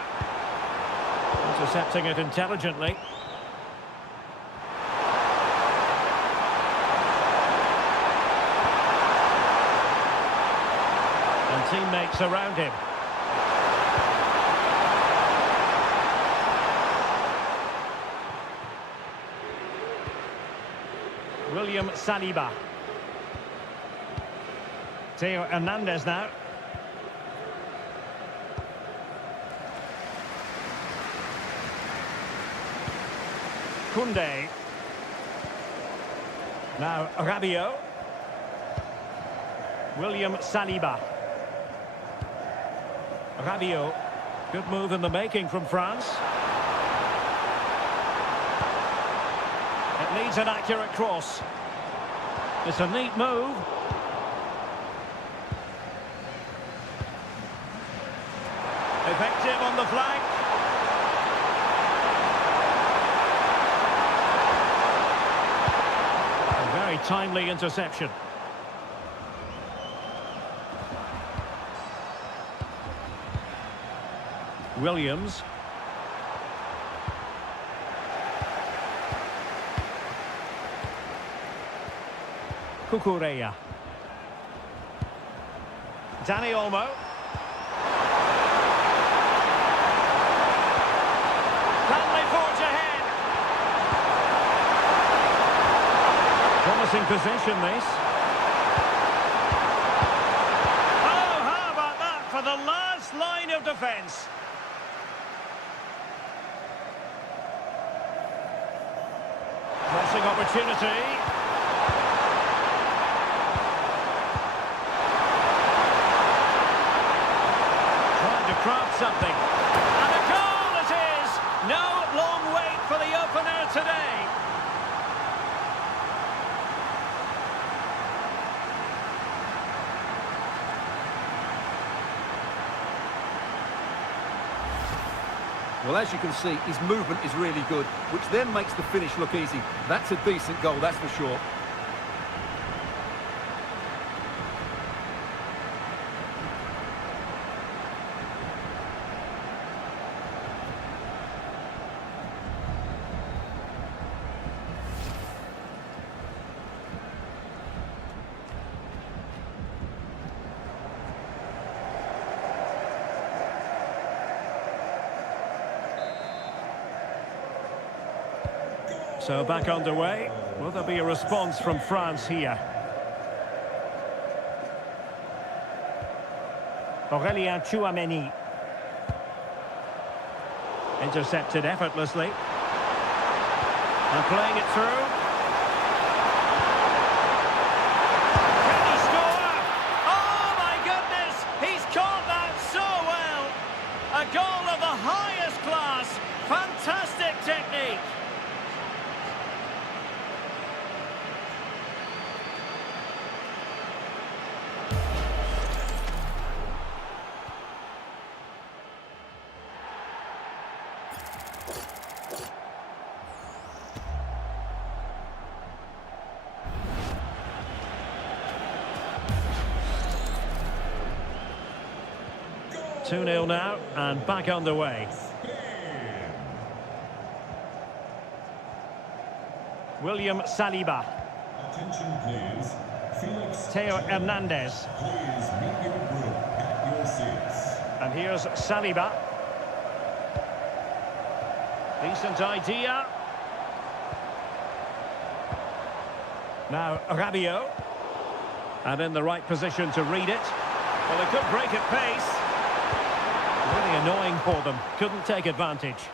Intercepting it intelligently. And teammates around him. William Saliba. Theo Hernandez now. Koundé. Now Rabiot. William Saliba. Rabiot. Good move in the making from France. It needs an accurate cross. It's a neat move. Effective on the flank. Very timely interception. Williams. Cucurella. Dani Olmo. Can they forge ahead? Promising possession, this. Oh, how about that for the last line of defence? Crossing opportunity. Trying to craft something. And a goal it is! No long wait for the opener today. Well, as you can see, his movement is really good, which then makes the finish look easy. That's a decent goal, that's for sure. So back underway. Will there be a response from France here? Aurélien Tchouameni. Intercepted effortlessly. And playing it through. Can he score? Oh my goodness! He's caught that so well! A goal of the highest class. Fantastic technique. Two 2-0 now, and back underway. William Saliba. Attention please. Felix Theo Hernandez. Please meet your group at your seats. And here's Saliba. Decent idea. Now Rabiot. And in the right position to read it. Well, they could break at pace. Really annoying for them. Couldn't take advantage.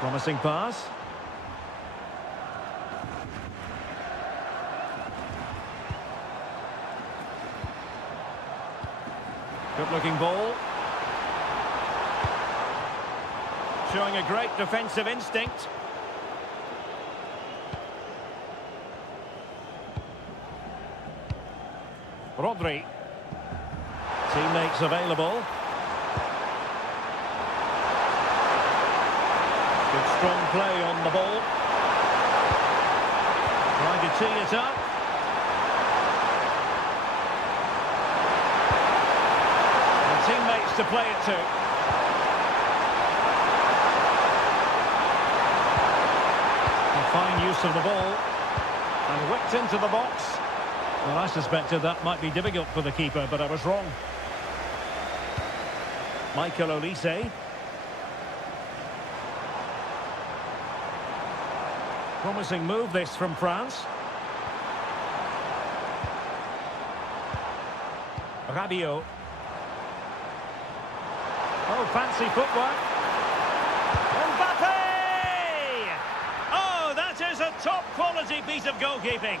Promising pass. Good-looking ball. Showing a great defensive instinct. Rodri. Teammates available. Good strong play on the ball. Trying to tee it up. And teammates to play it to. A fine use of the ball. And whipped into the box. Well, I suspected that might be difficult for the keeper, but I was wrong. Michael Olise. Promising move this from France. Rabiot. Oh, fancy footwork. Mbappé! Oh, that is a top-quality piece of goalkeeping.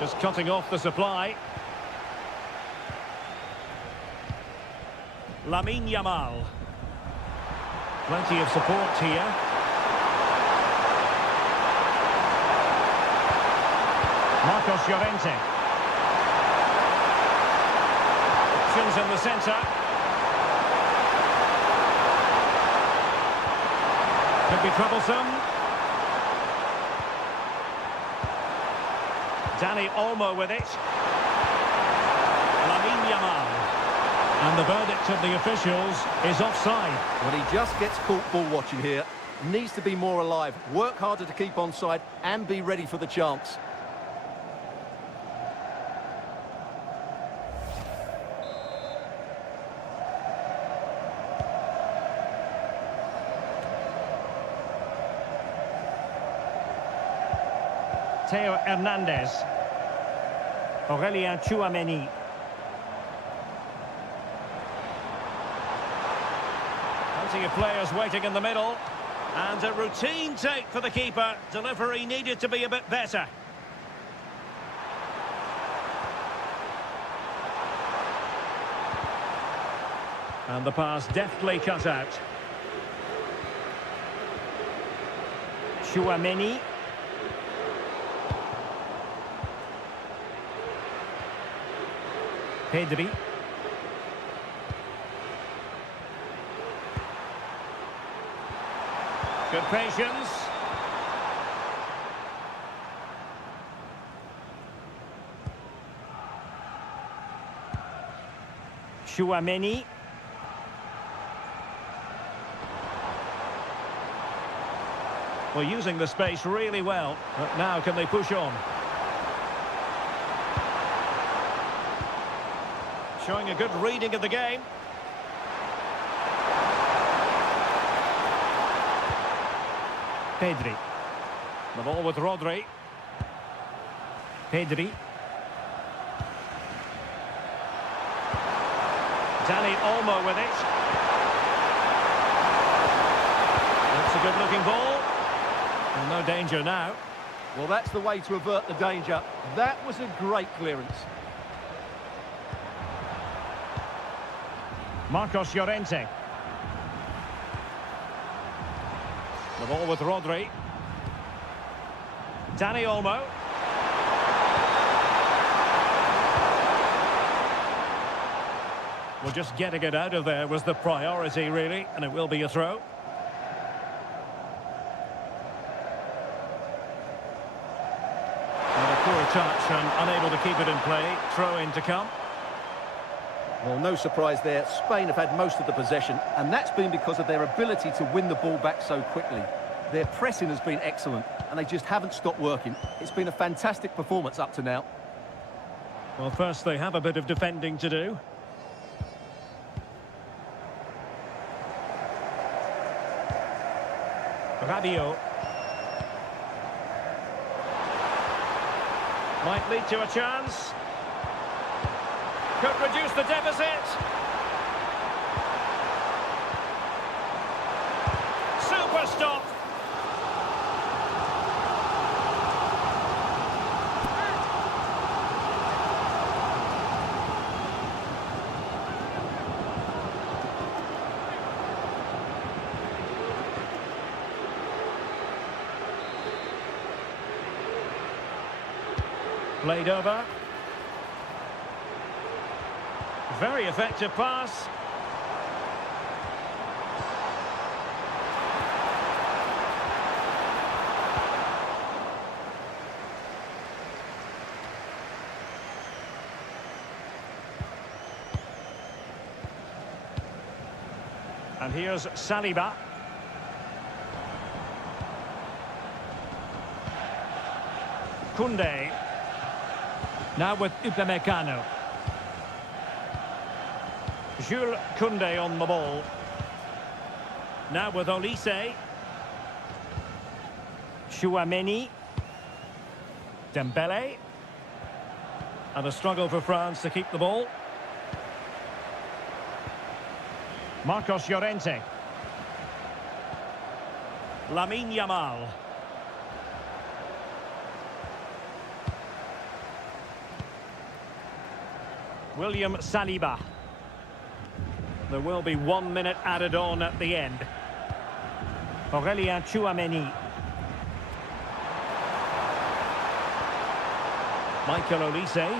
Just cutting off the supply. Lamine Yamal. Plenty of support here. Marcos Llorente. Options in the centre. Could be troublesome. Dani Olmo with it. Lamine Yamal. And the verdict of the officials is offside. Well, he just gets caught ball watching here. Needs to be more alive, work harder to keep onside and be ready for the chance. Theo Hernandez. Aurelien Tchouameni. Plenty of players waiting in the middle. And a routine take for the keeper. Delivery needed to be a bit better. And the pass deftly cut out. Tchouameni. Pedri. Good patience. Tchouameni. Well, using the space really well. But now can they push on? Showing a good reading of the game. Pedri. The ball with Rodri. Pedri. Dani Olmo with it. That's a good-looking ball. And no danger now. Well, that's the way to avert the danger. That was a great clearance. Marcos Llorente. The ball with Rodri. Dani Olmo. Well, just getting it out of there was the priority, really, and it will be a throw. And a poor touch and unable to keep it in play. Throw in to come. Well, no surprise there. Spain have had most of the possession, and that's been because of their ability to win the ball back so quickly. Their pressing has been excellent, and they just haven't stopped working. It's been a fantastic performance up to now. Well, first they have a bit of defending to do. Rabiot. Might lead to a chance. Could reduce the deficit. Super stop. Played over. Very effective pass. And here's Saliba. Koundé. Now with Upamecano. Jules Koundé on the ball. Now with Olise. Tchouameni. Dembele. And a struggle for France to keep the ball. Marcos Llorente. Lamine Yamal. William Saliba. There will be 1 minute added on at the end. Aurelien Tchouameni. Michael Olise.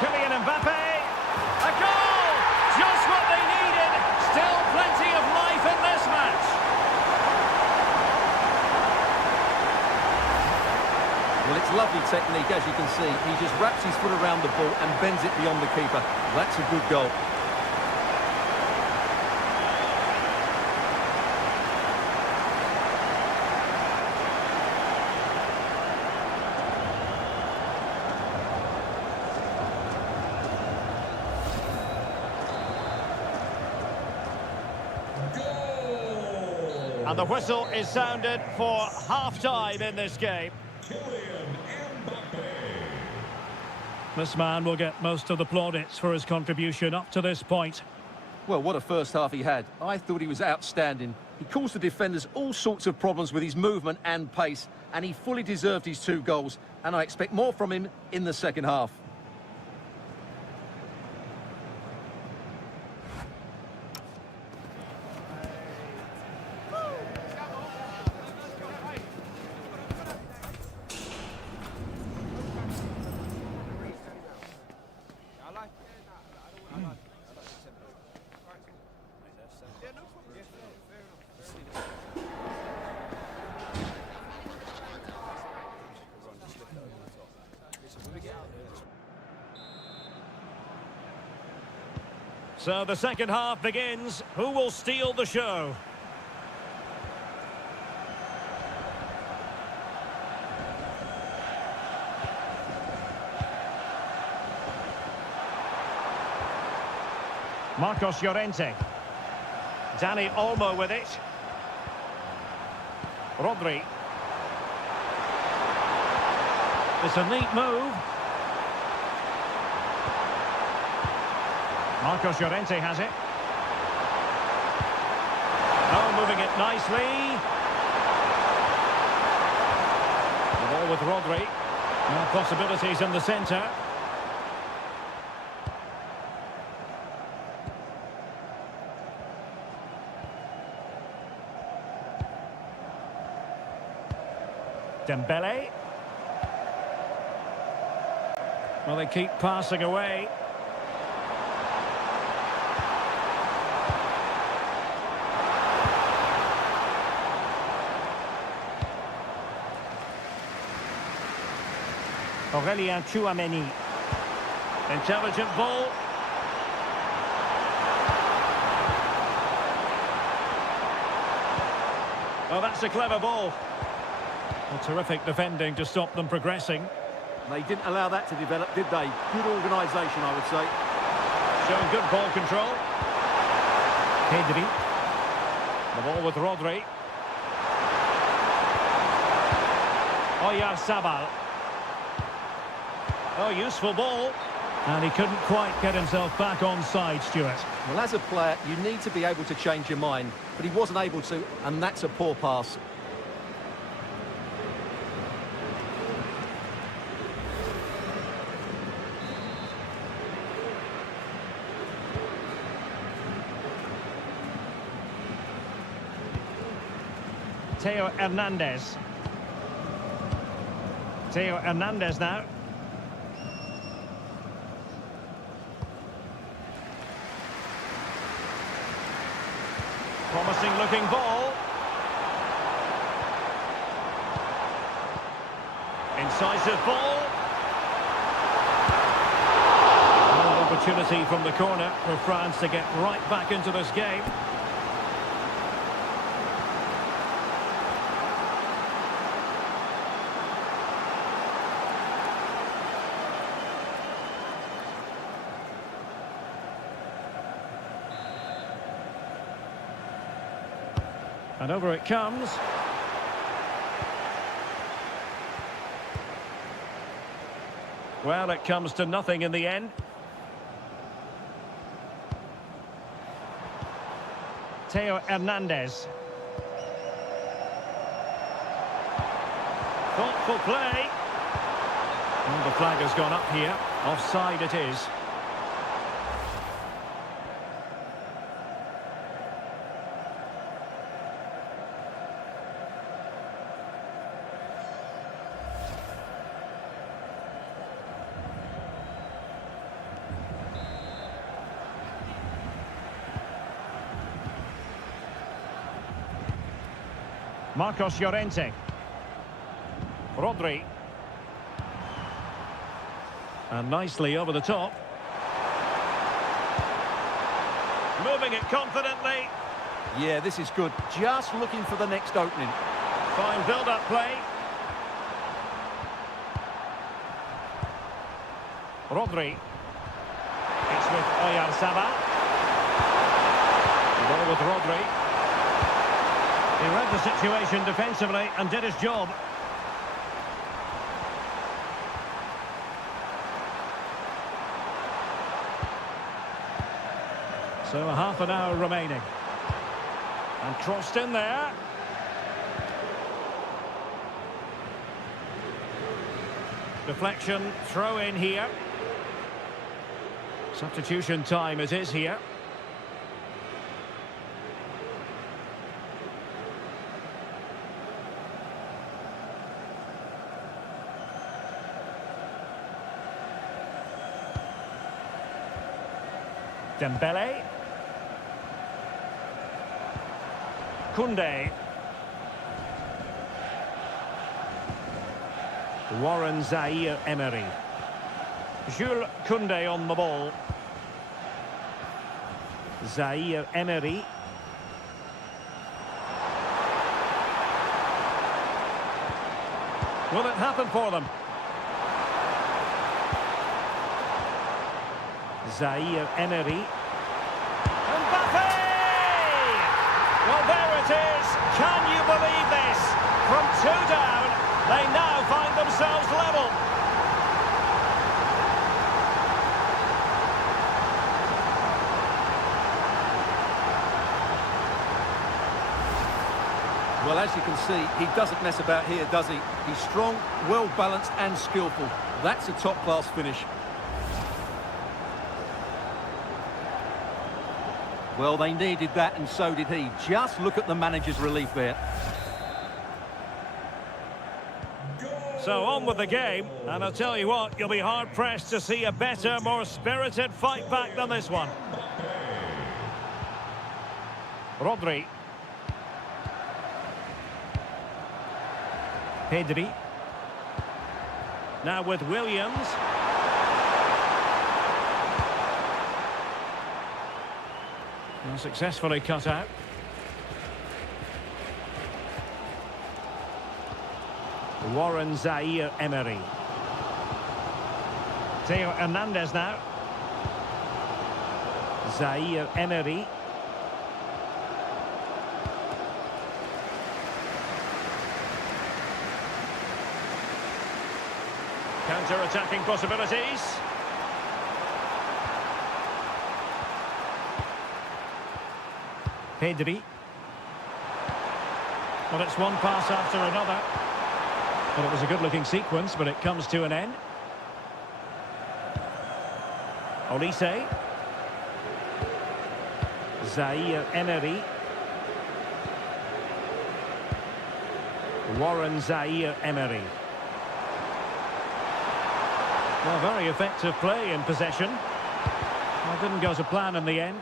Kylian Mbappé. A goal! Just what they needed. Still plenty of life in this match. Well, it's lovely technique, as you can see. He just wraps his foot around the ball and bends it beyond the keeper. That's a good goal. And the whistle is sounded for half-time in this game. Kylian Mbappé. This man will get most of the plaudits for his contribution up to this point. Well, what a first half he had. I thought he was outstanding. He caused the defenders all sorts of problems with his movement and pace, and he fully deserved his 2 goals, and I expect more from him in the second half. So the second half begins. Who will steal the show? Marcos Llorente. Dani Olmo with it. Rodri. It's a neat move. Marcos Llorente has it. Oh, moving it nicely. The ball with Rodri. Now possibilities in the centre. Dembele. Well, they keep passing away. Aurelien Tchouameni. Intelligent ball. Oh, that's a clever ball. A terrific defending to stop them progressing. They didn't allow that to develop, did they? Good organisation, I would say. Showing good ball control. Pedri. The ball with Rodri. Oyarzabal. Oh, useful ball. And he couldn't quite get himself back on side, Stuart. Well, as a player, you need to be able to change your mind, but he wasn't able to, and that's a poor pass. Theo Hernandez. Theo Hernandez now. Promising looking ball. Incisive ball. An opportunity from the corner for France to get right back into this game. And over it comes. Well, it comes to nothing in the end. Theo Hernandez. Thoughtful play. And the flag has gone up here. Offside it is. Marcos Llorente. Rodri. And nicely over the top. Moving it confidently. Yeah, this is good. Just looking for the next opening. Fine build-up play. Rodri. It's with Oyarzabal. The ball with Rodri. He read the situation defensively and did his job. So a half an hour remaining. And crossed in there. Deflection, throw in here. Substitution time it is here. Dembele. Koundé. Warren Zaïre-Emery. Jules Koundé on the ball. Zaïre-Emery. Will it happen for them? Zaïre-Emery. Mbappé! Well, there it is. Can you believe this? From 2 down, they now find themselves level. Well, as you can see, he doesn't mess about here, does he? He's strong, well-balanced and skillful. That's a top-class finish. Well, they needed that, and so did he. Just look at the manager's relief there. So on with the game, and I'll tell you what, you'll be hard-pressed to see a better, more spirited fight back than this one. Rodri. Pedri. Now with Williams. Well, successfully cut out. Warren Zaïre-Emery. Theo Hernandez now. Zaïre-Emery. Counter-attacking possibilities. Pedri. Well, it's one pass after another. Well, it was a good-looking sequence, but it comes to an end. Olise. Zaïre-Emery. Warren Zaïre-Emery. Well, very effective play in possession. Well, didn't go to plan in the end.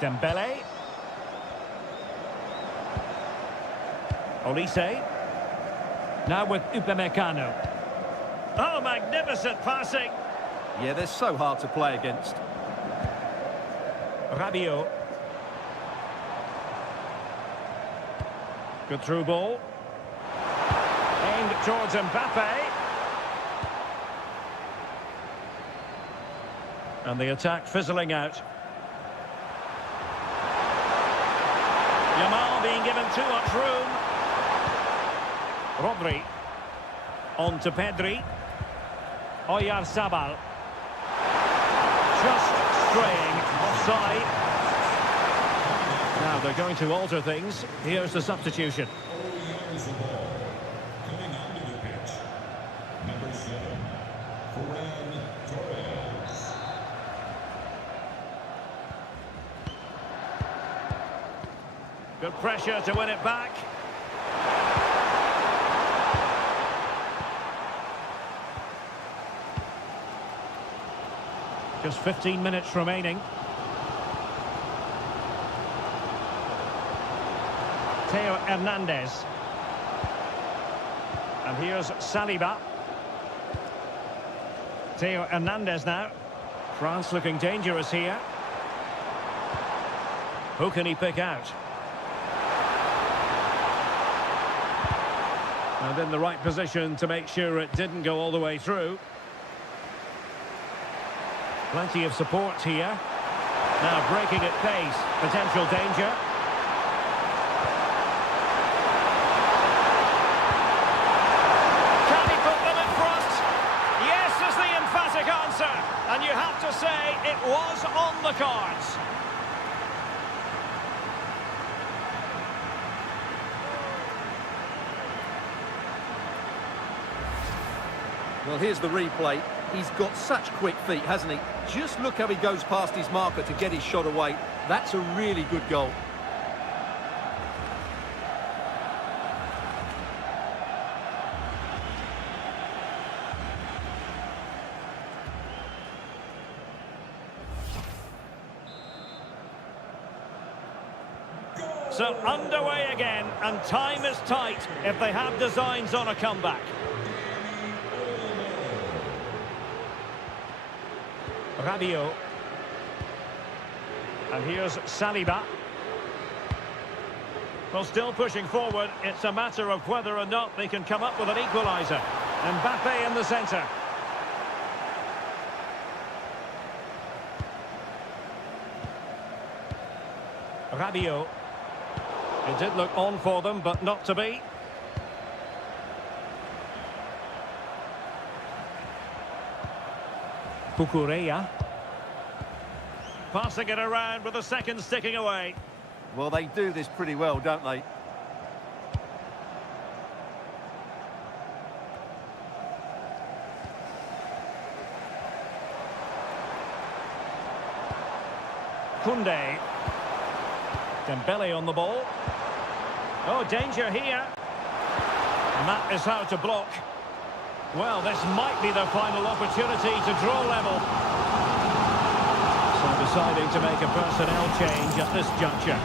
Dembele. Olise. Now with Upamecano. Oh, magnificent passing. Yeah, they're so hard to play against. Rabiot. Good through ball. Aimed towards Mbappé. And the attack fizzling out. Yamal being given too much room. Rodri. On to Pedri. Oyarzabal. Just straying offside. Now they're going to alter things. Here's the substitution. Oyarzabal coming onto the pitch. Number 7, Ferran Torres. Good pressure to win it back. Just 15 minutes remaining. Theo Hernandez. And here's Saliba. Theo Hernandez now. France looking dangerous here. Who can he pick out? And in the right position to make sure it didn't go all the way through. Plenty of support here. Now breaking at pace. Potential danger. Can he put them in front? Yes is the emphatic answer. And you have to say it was on the cards. Well, here's the replay. He's got such quick feet, hasn't he? Just look how he goes past his marker to get his shot away. That's a really good goal. So underway again, and time is tight if they have designs on a comeback. Rabiot. And here's Saliba. Well, still pushing forward. It's a matter of whether or not they can come up with an equaliser. Mbappé in the centre. Rabiot. It did look on for them, but not to be. Cucurella. Passing it around with the second sticking away. Well, they do this pretty well, don't they? Koundé. Dembele on the ball. Oh, danger here. And that is how to block. Well, this might be their final opportunity to draw level. So deciding to make a personnel change at this juncture.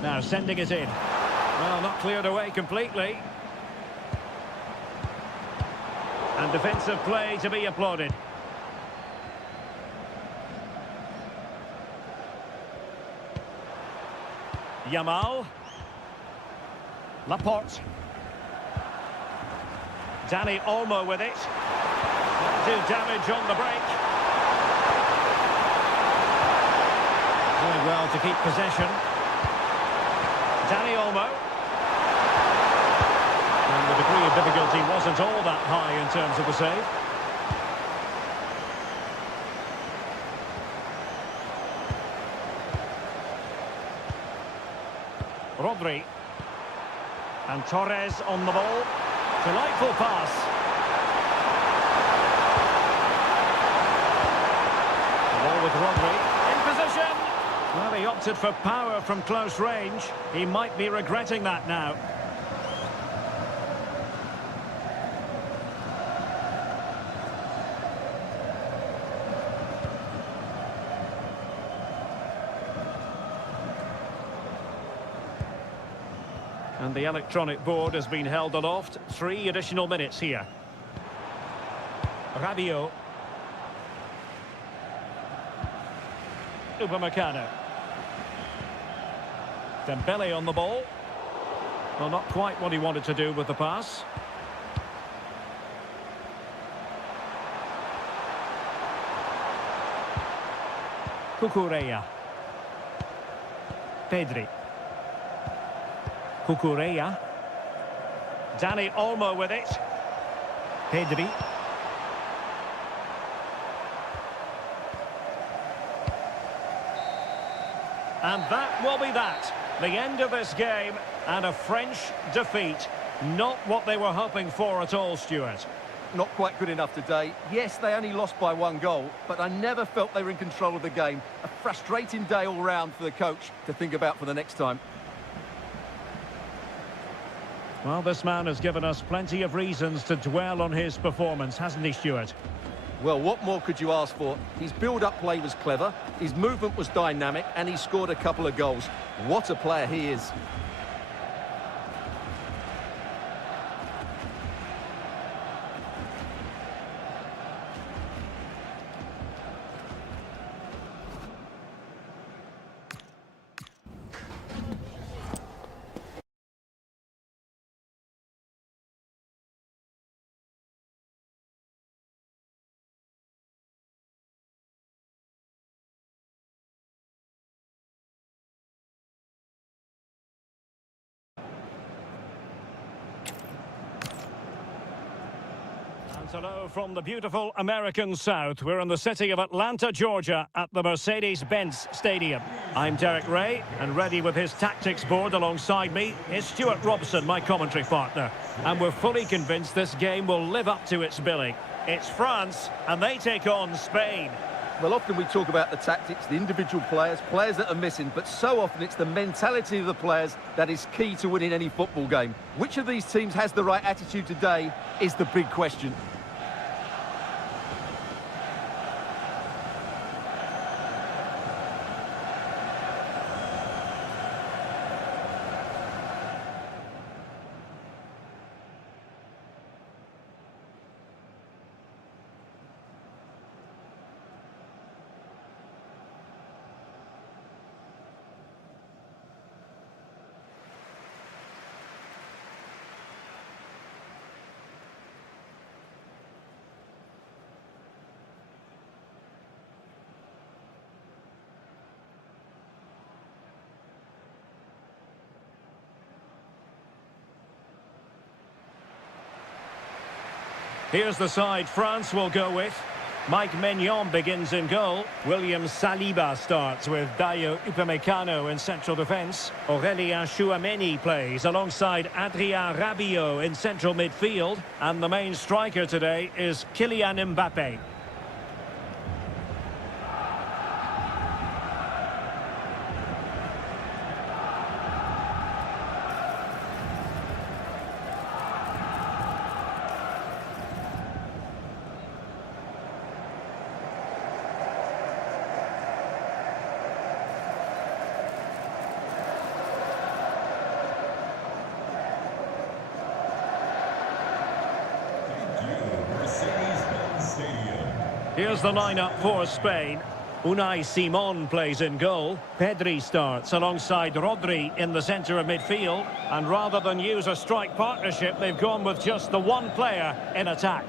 Now sending it in. Well, not cleared away completely. And defensive play to be applauded. Yamal. Laporte. Dani Olmo with it. Do damage on the break. Doing well to keep possession. Dani Olmo. And the degree of difficulty wasn't all that high in terms of the save. Rodri. And Torres on the ball. Delightful pass. The ball with Rodri. In position. Well, he opted for power from close range. He might be regretting that now. And the electronic board has been held aloft. 3 additional minutes here. Rabiot. Upamecano. Dembele on the ball. Well, not quite what he wanted to do with the pass. Cucurella. Pedri. Cucurella. Dani Olmo with it. Pedri. And that will be that. The end of this game and a French defeat. Not what they were hoping for at all, Stuart. Not quite good enough today. Yes, they only lost by 1 goal, but I never felt they were in control of the game. A frustrating day all round for the coach to think about for the next time. Well, this man has given us plenty of reasons to dwell on his performance, hasn't he, Stuart? Well, what more could you ask for? His build-up play was clever, his movement was dynamic, and he scored a couple of goals. What a player he is. hello from the beautiful American South. We're in the city of Atlanta, Georgia, at the Mercedes-Benz Stadium. I'm Derek Ray, and ready with his tactics board alongside me is Stuart Robson, my commentary partner. And we're fully convinced this game will live up to its billing. It's France, and they take on Spain. Well, often we talk about the tactics, the individual players that are missing, but so often it's the mentality of the players that is key to winning any football game. Which of these teams has the right attitude today is the big question. Here's the side France will go with. Mike Maignan begins in goal. William Saliba starts with Dayo Upamecano in central defence. Aurélien Tchouameni plays alongside Adrien Rabiot in central midfield. And the main striker today is Kylian Mbappé. Here's the lineup for Spain. Unai Simon plays in goal. Pedri starts alongside Rodri in the centre of midfield. And rather than use a strike partnership, they've gone with just the one player in attack.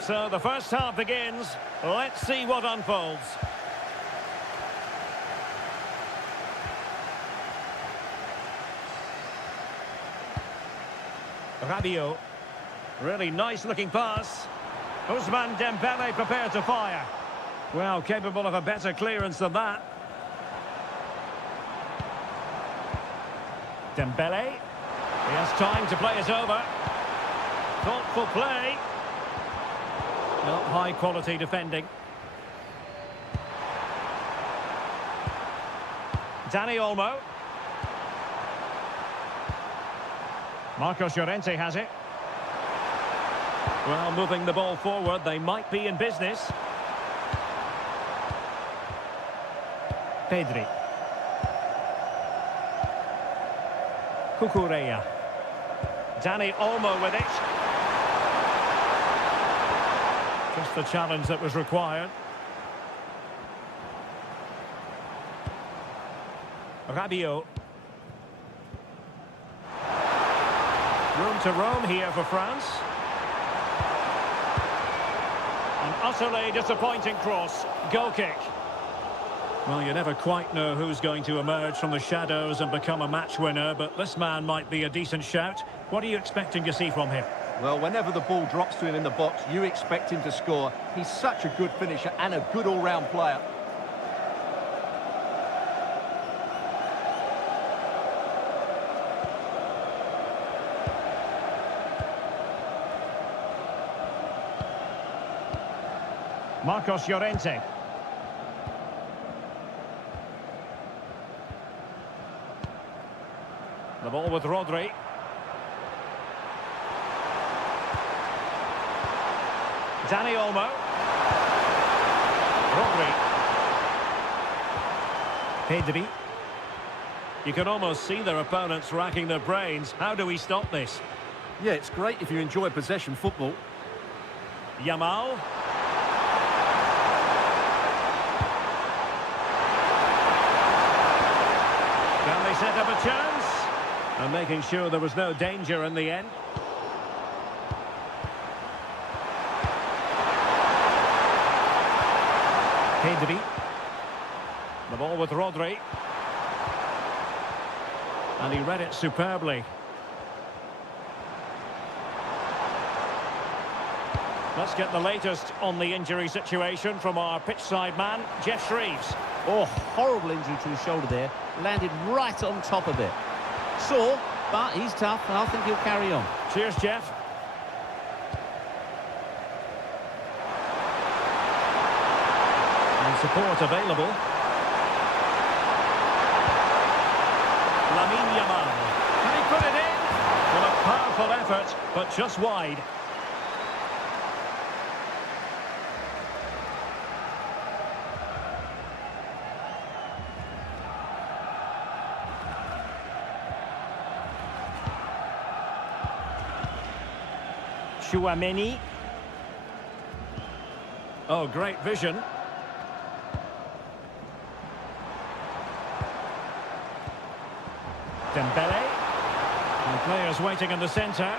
So the first half begins. Let's see what unfolds. Rabiot. Really nice looking pass. Ousmane Dembele prepared to fire. Well, capable of a better clearance than that. Dembele. He has time to play it over. Thoughtful play. Not high quality defending. Dani Olmo. Marcos Llorente has it. Well, moving the ball forward, they might be in business. Pedri. Cucurella. Dani Olmo with it. Just the challenge that was required. Rabiot. Room to roam here for France. An utterly disappointing cross. Goal kick. Well, you never quite know who's going to emerge from the shadows and become a match winner, but this man might be a decent shout. What are you expecting to see from him? Well, whenever the ball drops to him in the box, you expect him to score. He's such a good finisher and a good all-round player. Marcos Llorente. The ball with Rodri. Dani Olmo. Rodri. Pedri. You can almost see their opponents racking their brains. How do we stop this? Yeah, it's great if you enjoy possession football. Yamal. Can they set up a chance. And making sure there was no danger in the end. Pedri. The ball with Rodri. And he read it superbly. Let's get the latest on the injury situation from our pitchside man, Jeff Shreves. Oh, horrible injury to his shoulder there. Landed right on top of it. Sore, but he's tough, and I think he'll carry on. Cheers, Jeff. And support available. Lamine Yamal. Can he put it in? Well, a powerful effort, but just wide. Chouameni. Oh, great vision. Dembele. And players waiting in the centre.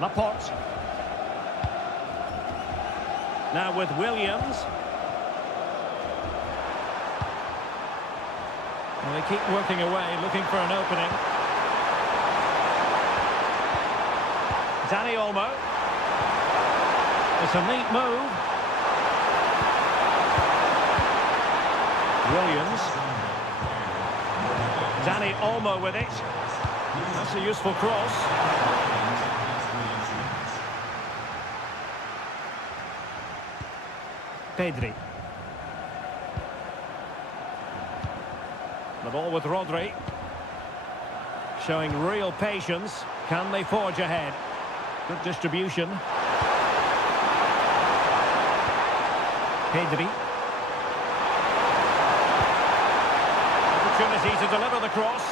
Laporte. Now with Williams. And they keep working away, looking for an opening. Dani Olmo. It's a neat move. Williams. Dani Olmo with it. That's a useful cross. Pedri. The ball with Rodri. Showing real patience. Can they forge ahead? Good distribution. Pedri. Opportunity to deliver the cross.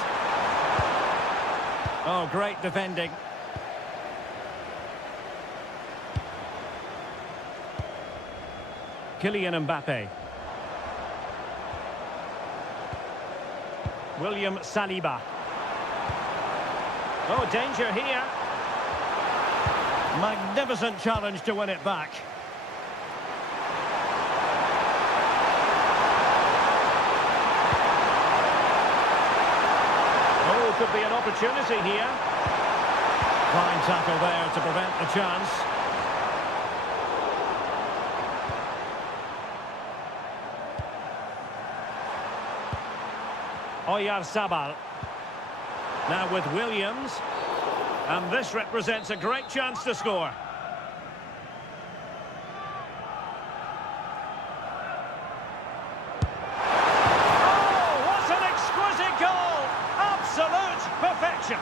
Oh, great defending. Kylian Mbappé. William Saliba. Oh, danger here. Magnificent challenge to win it back. Oh, could be an opportunity here. Fine tackle there to prevent the chance. Oyarzabal. Now with Williams. And this represents a great chance to score. Oh, what an exquisite goal! Absolute perfection.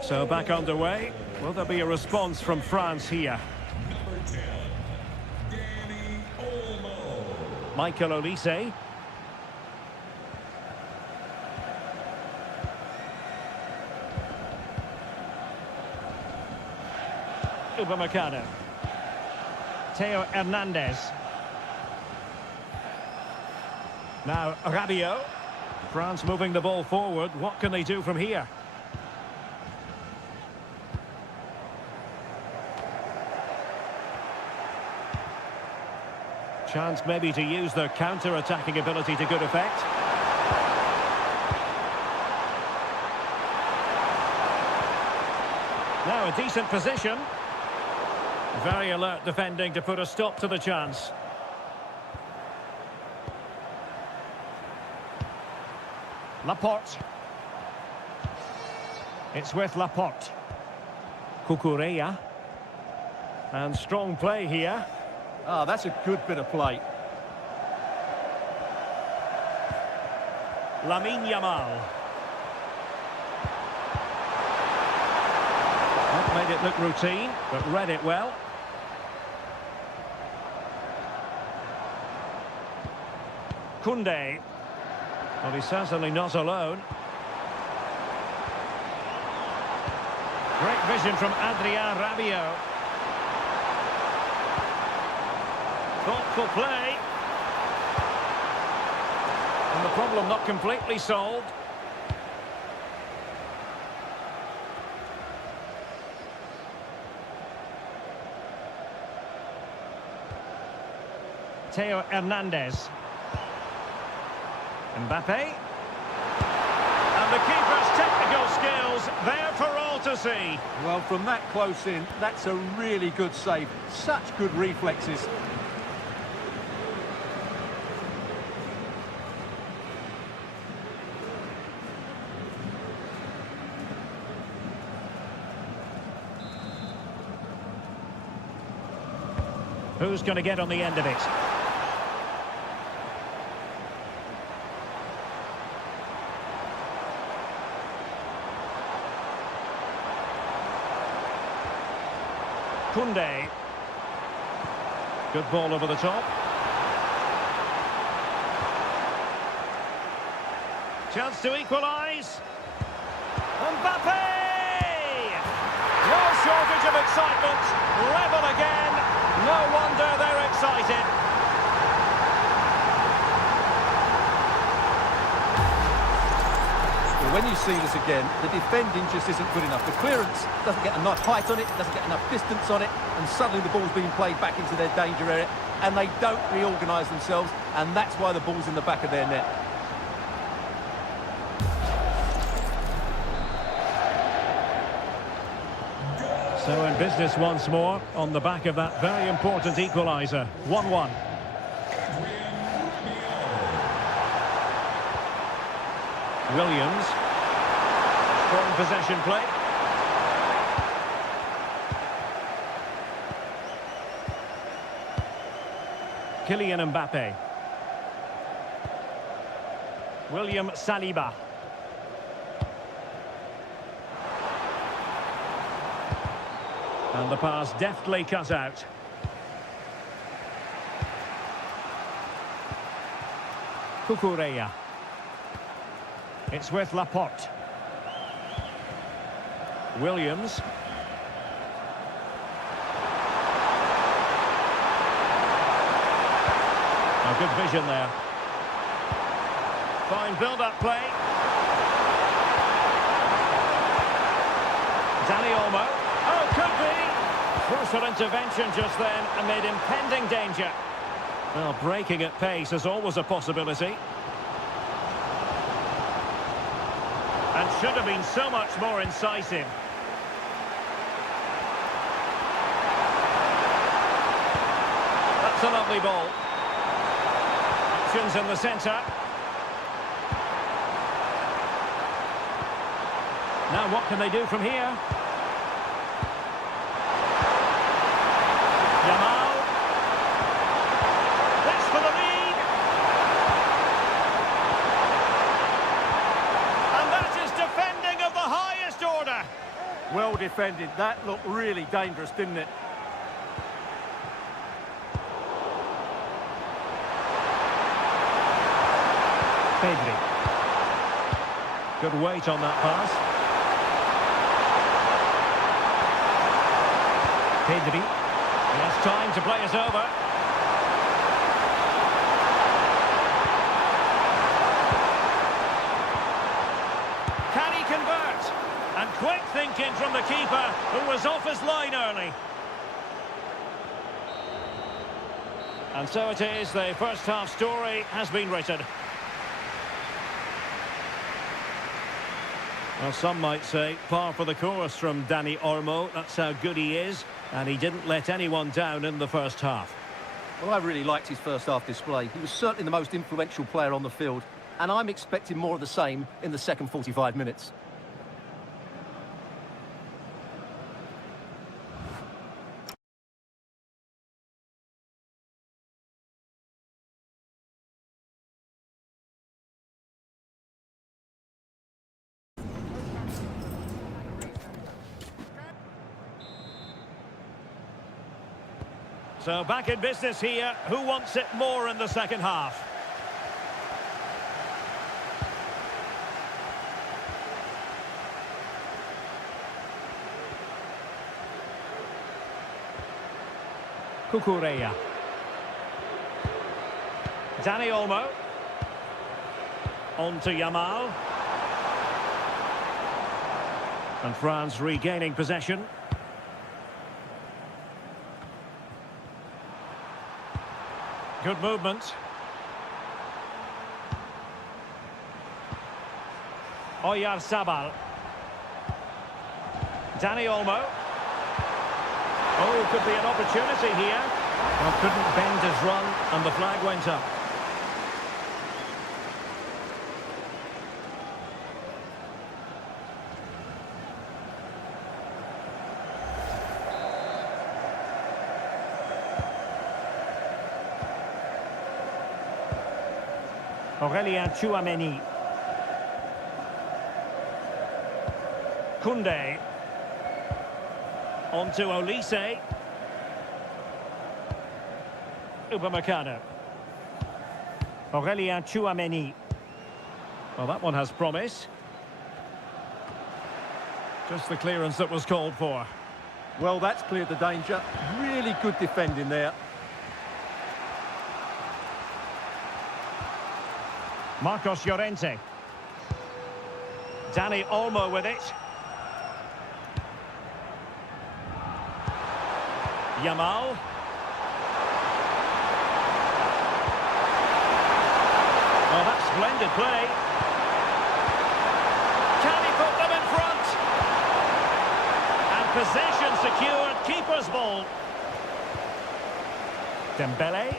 So back underway. Will there be a response from France here? Number 10, Dani Olmo. Michael Olise. Upamecano. Theo Hernandez. Now Rabiot. France moving the ball forward. What can they do from here? Chance maybe to use their counter-attacking ability to good effect. Now a decent position. Very alert defending to put a stop to the chance. Laporte. It's with Laporte. Cucurella. And strong play here. Ah, that's a good bit of play. Lamine Yamal. That made it look routine, but read it well. Koundé. Well, he's certainly not alone. Great vision from Adrien Rabiot. Thoughtful play. And the problem not completely solved. Theo Hernandez. Mbappé. And the keeper's technical skills there for all to see. Well, from that close in, that's a really good save. Such good reflexes. Who's going to get on the end of it? Koundé. Good ball over the top. Chance to equalise. Mbappé! No shortage of excitement. Level again. No wonder they're excited. Well, when you see this again, the defending just isn't good enough. The clearance doesn't get enough height on it, doesn't get enough distance on it, and suddenly the ball's being played back into their danger area, and they don't reorganise themselves, and that's why the ball's in the back of their net. So in business once more, on the back of that very important equaliser. 1-1. Williams. Strong possession play. Kylian Mbappé. William Saliba. And the pass deftly cut out. Cucurella. It's with Laporte. Williams. A good vision there. Fine build-up play. Dani Olmo. Oh, could be. Crucial intervention just then amid impending danger. Well, breaking at pace is always a possibility. And should have been so much more incisive. That's a lovely ball. Options in the centre. Now what can they do from here? Yamal. This for the lead. And that is defending of the highest order. Well defended. That looked really dangerous, didn't it? Pedri. Good weight on that pass. Pedri. He has time to play us over. Can he convert? And quick thinking from the keeper, who was off his line early. And so it is, the first half story has been written. Well, some might say par for the course from Dani Olmo. That's how good he is, and he didn't let anyone down in the first half. Well, I really liked his first half display. He was certainly the most influential player on the field. and I'm expecting more of the same in the second 45 minutes. So back in business here. Who wants it more in the second half? Cucurella. Dani Olmo. On to Yamal. And France regaining possession. Good movement. Oyarzabal. Dani Olmo. Oh, could be an opportunity here. Well, couldn't bend his run, and the flag went up. Aurélien Tchouameni. Koundé. On to Olise. Upamecano. Aurélien Tchouameni. Well, that one has promise. Just the clearance that was called for. Well, that's cleared the danger. Really good defending there. Marcos Llorente. Dani Olmo with it. Yamal. Oh, that's splendid play. Can he put them in front? And possession secured, keeper's ball. Dembele.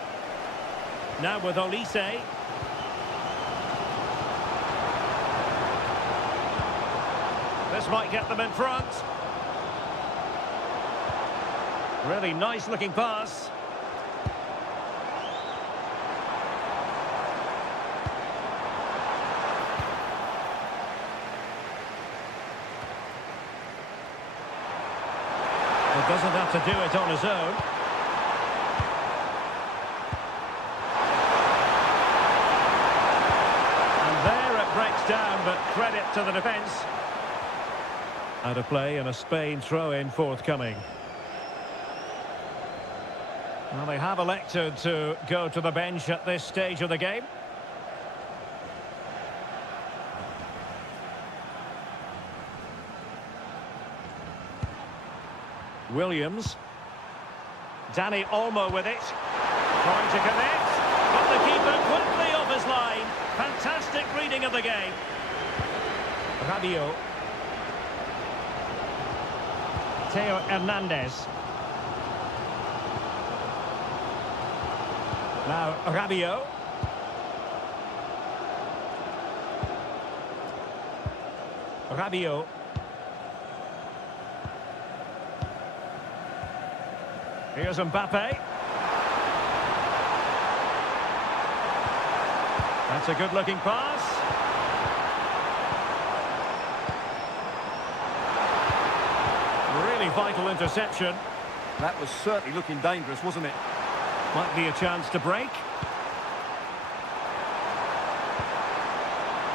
Now with Olise. This might get them in front. Really nice looking pass. He doesn't have to do it on his own. And there it breaks down, but credit to the defence. Out of play and a Spain throw-in forthcoming. Well, they have elected to go to the bench at this stage of the game. Williams. Dani Olmo with it. Trying to connect. But the keeper quickly off his line. Fantastic reading of the game. Rabiot. Theo Hernandez. Now Rabiot. Rabiot. Here's Mbappé. That's a good-looking pass. Really vital interception. That was certainly looking dangerous, wasn't it? Might be a chance to break.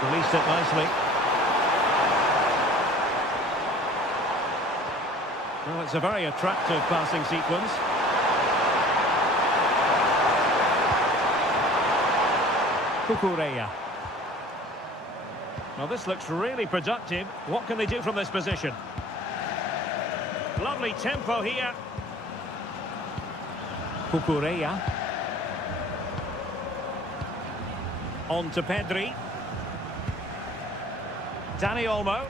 Released it nicely. Well, it's a very attractive passing sequence. Cucurella. Well, this looks really productive. What can they do from this position? Lovely tempo here. Cucurella. On to Pedri. Dani Olmo.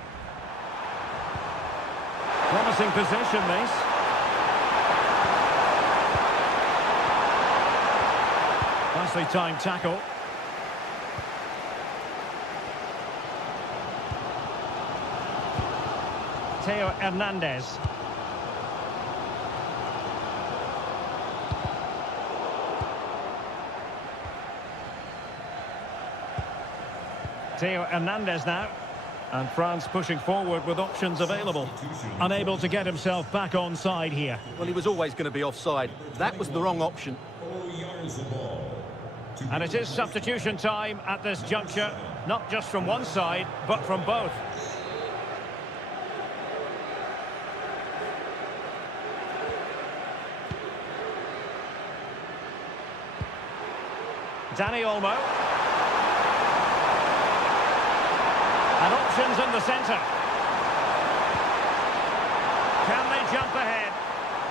Promising possession, this. Nicely timed tackle. Theo Hernandez. Theo Hernandez now. And France pushing forward with options available. Unable to get himself back on side here. Well, he was always going to be offside. That was the wrong option. And it is substitution time at this juncture. Not just from one side, but from both. Dani Olmo. And options in the centre. Can they jump ahead?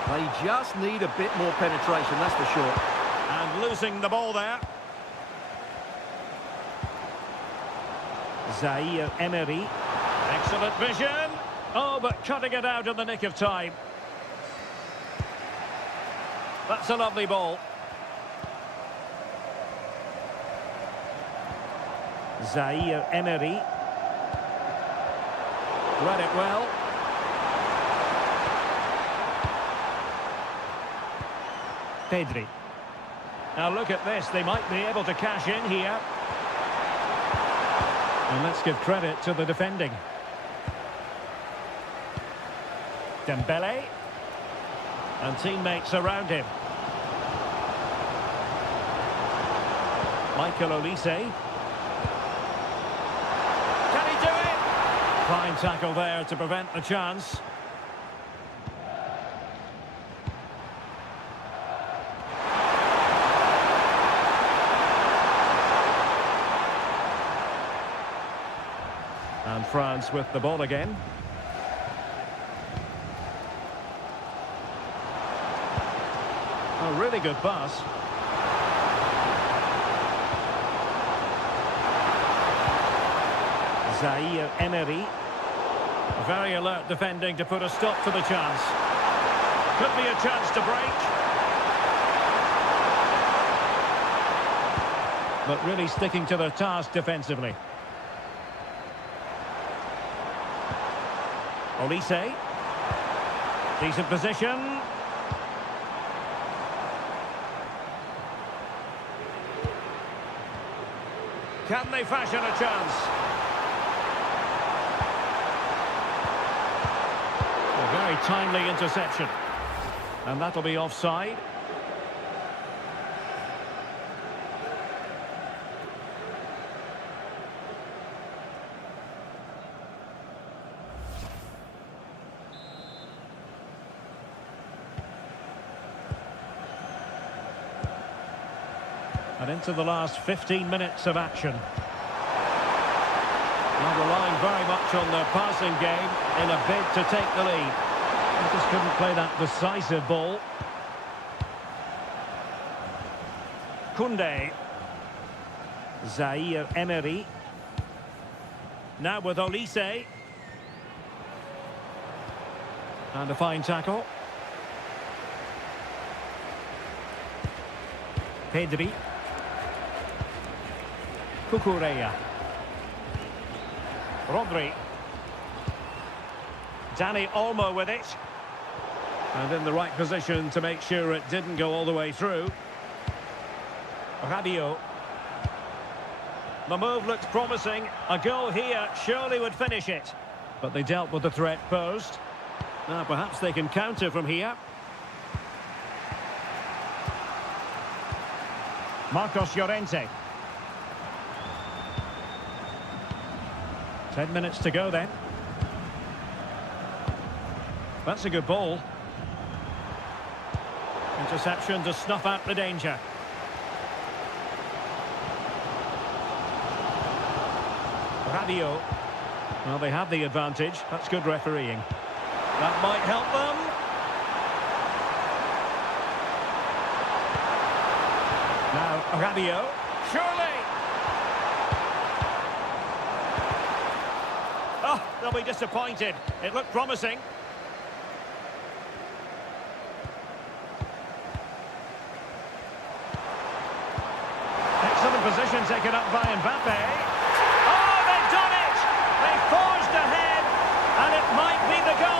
They just need a bit more penetration, that's for sure. And losing the ball there. Zaire Emery. Excellent vision. Oh, but cutting it out in the nick of time. That's a lovely ball. Zaire Emery. Read it well. Pedri. Now look at this, they might be able to cash in here. And let's give credit to the defending. Dembele. And teammates around him. Michael Olise. Can he do it? Fine tackle there to prevent the chance. And France with the ball again. A really good pass. Zaire Emery. Very alert defending to put a stop to the chance. Could be a chance to break. But really sticking to their task defensively. Olise. Decent position. Can they fashion a chance? A very timely interception. And that'll be offside. And into the last 15 minutes of action. Not relying very much on their passing game in a bid to take the lead. They just couldn't play that decisive ball. Koundé. Zaire Emery. Now with Olise. And a fine tackle. Pedri. Cucurella. Rodri. Dani Olmo with it. And in the right position to make sure it didn't go all the way through. Rabiot. The move looked promising. A goal here surely would finish it. But they dealt with the threat posed. Now perhaps they can counter from here. Marcos Llorente. 10 minutes to go then. That's a good ball. Interception to snuff out the danger. Rabiot. Well, they have the advantage. That's good refereeing. That might help them. Now, Rabiot. Surely! Oh, they'll be disappointed. It looked promising. Excellent position taken up by Mbappé. Oh, they've done it! They've forged ahead, and it might be the goal.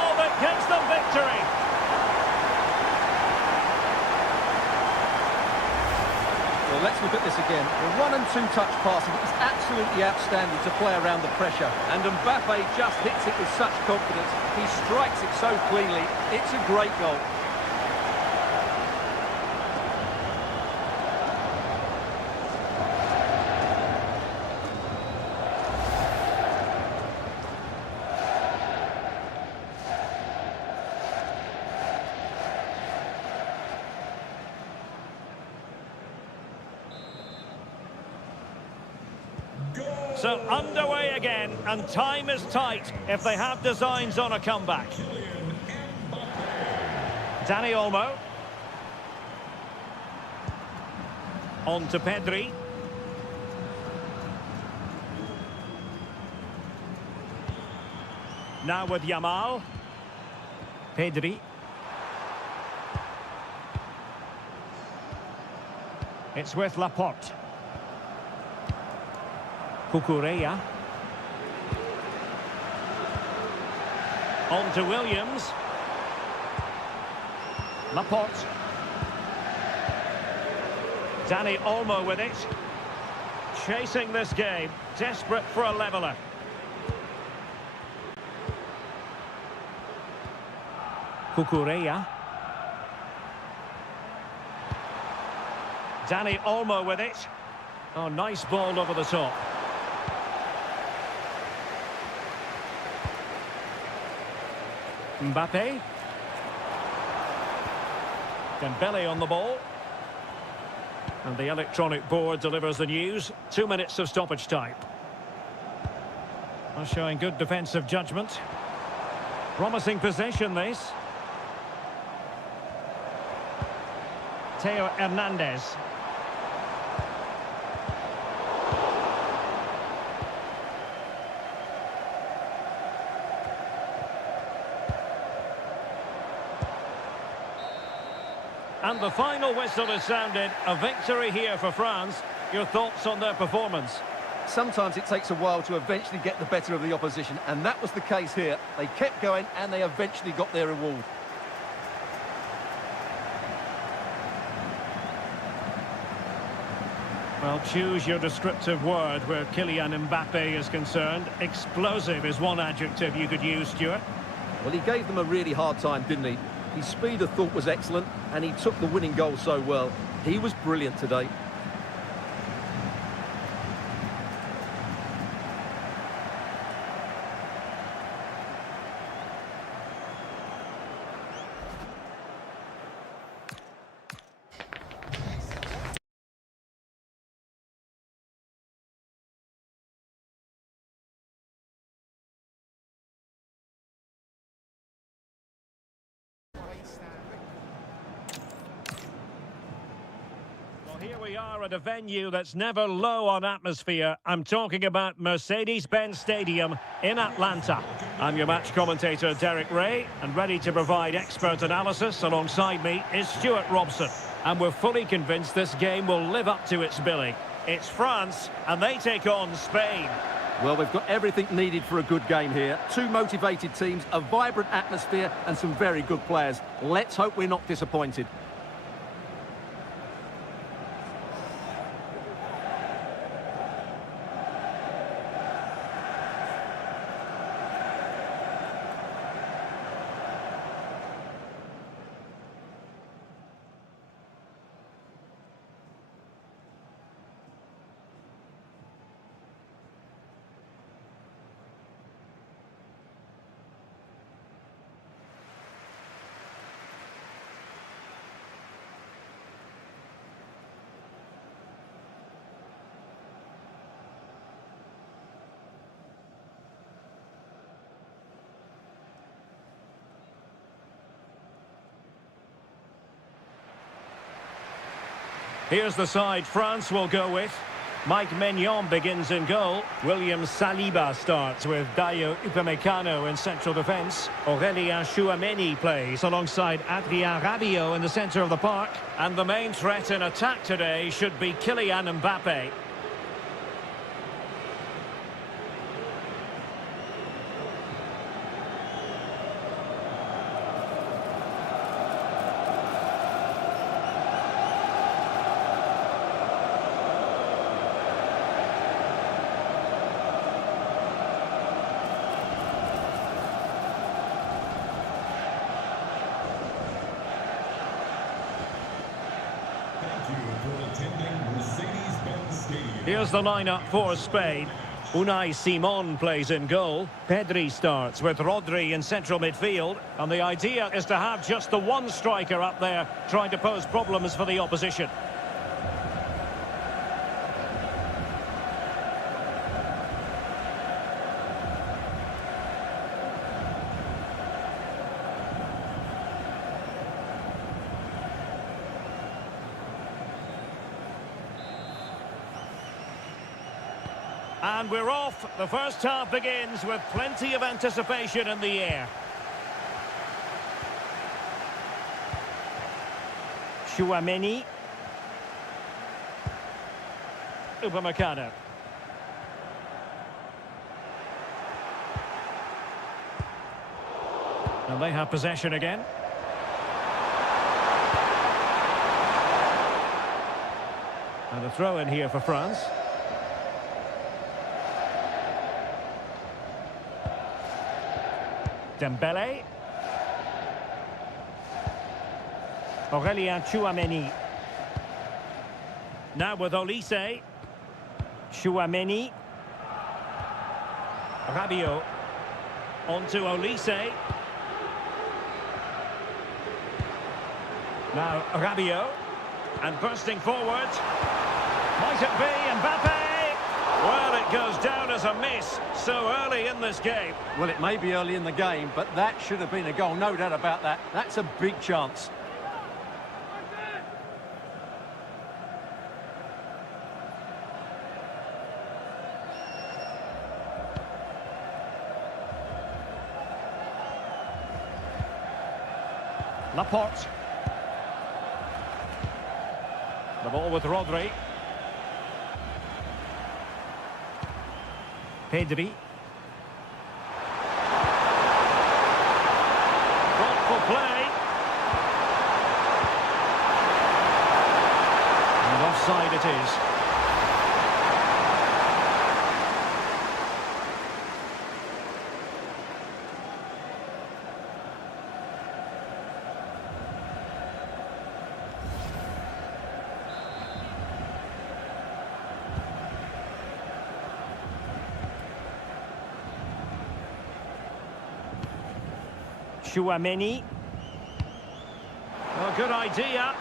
look at this again. The one and two touch passing is absolutely outstanding to play around the pressure. And Mbappe just hits it with such confidence. He strikes it so cleanly. It's a great goal. So underway again, and time is tight if they have designs on a comeback. Dani Olmo. On to Pedri. Now with Yamal. Pedri. It's with Laporte. Cucurella. On to Williams. Laporte. Dani Olmo with it. Chasing this game. Desperate for a leveller. Cucurella. Dani Olmo with it. Oh, nice ball over the top. Mbappé. Dembele on the ball. And the electronic board delivers the news. 2 minutes of stoppage time. Well, showing good defensive judgment. Promising possession, this. Theo Hernandez. And the final whistle is sounded. A victory here for France. Your thoughts on their performance? Sometimes it takes a while to eventually get the better of the opposition, and that was the case here. They kept going and they eventually got their reward. Well, choose your descriptive word where Kylian Mbappé is concerned. Explosive is one adjective you could use, Stuart. Well, he gave them a really hard time, didn't he? His speed of thought was excellent, and he took the winning goal so well. He was brilliant today. Here we are at a venue that's never low on atmosphere. I'm talking about Mercedes-Benz Stadium in Atlanta. I'm your match commentator, Derek Ray, and ready to provide expert analysis alongside me is Stuart Robson. And we're fully convinced this game will live up to its billing. It's France, and they take on Spain. Well, we've got everything needed for a good game here. Two motivated teams, a vibrant atmosphere, and some very good players. Let's hope we're not disappointed. Here's the side France will go with. Mike Maignan begins in goal. William Saliba starts with Dayo Upamecano in central defence. Aurélien Tchouameni plays alongside Adrien Rabiot in the centre of the park. And the main threat in attack today should be Kylian Mbappé. for attending Mercedes-Benz Stadium. Here's the lineup for Spain. Unai Simon plays in goal. Pedri starts with Rodri in central midfield. And the idea is to have just the one striker up there trying to pose problems for the opposition. And we're off. The first half begins with plenty of anticipation in the air. Tchouaméni. Upamecano. And they have possession again. And a throw in here for France. Dembele. Aurélien Tchouaméni. Now with Olise. Tchouaméni. Rabiot. On to Olise. Now Rabiot. And bursting forward. Might it be Mbappé? Well, it goes down as a miss so early in this game. Well, it may be early in the game, but that should have been a goal, no doubt about that. That's a big chance. Laporte. The ball with Rodri. Pedri. Thoughtful play. And offside it is. Tchouaméni. Well, good idea.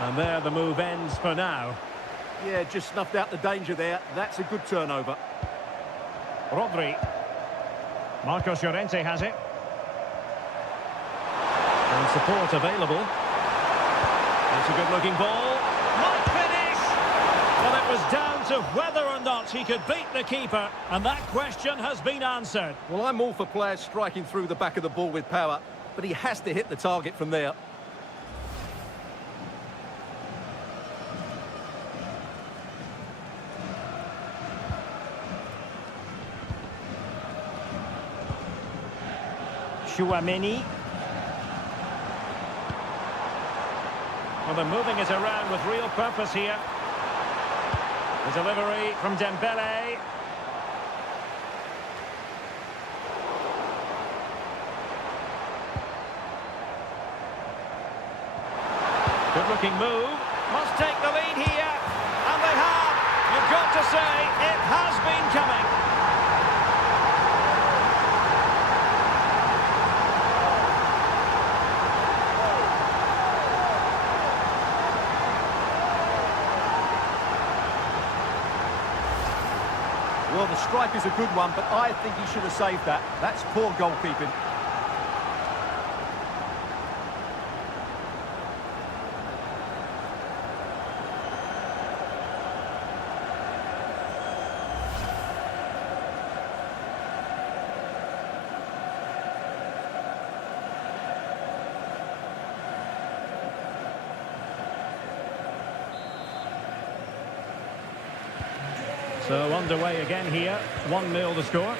And there the move ends for now. Yeah, just snuffed out the danger there. That's a good turnover. Rodri. Marcos Llorente has it. And support available. It's a good-looking ball. Might finish! Well, it was down to whether or not he could beat the keeper, and that question has been answered. Well, I'm all for players striking through the back of the ball with power, but he has to hit the target from there. Tchouaméni. Well, they're moving it around with real purpose here. The delivery from Dembele. Good-looking move. Must take the lead here. And they have. You've got to say, it has been coming. Well, the strike is a good one, but I think he should have saved that. That's poor goalkeeping. So underway again here. 1-0 the score.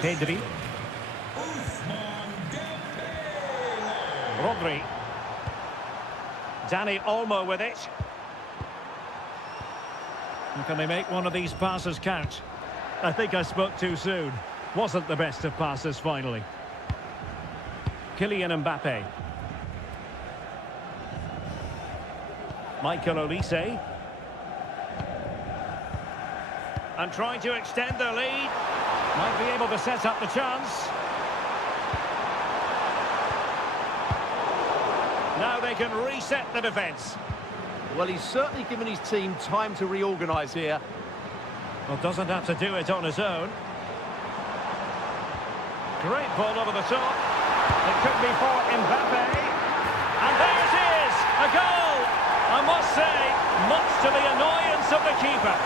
Pedri. Rodri. Dani Olmo with it. And can they make one of these passes count? I think I spoke too soon. Wasn't the best of passes finally. Kylian Mbappé. Michael Olise. And trying to extend their lead. Might be able to set up the chance. Now they can reset the defence. Well, he's certainly given his team time to reorganise here. Well, doesn't have to do it on his own. Great ball over the top. It could be for Mbappé. And there it is! A goal! I must say, much to the annoyance of the keeper.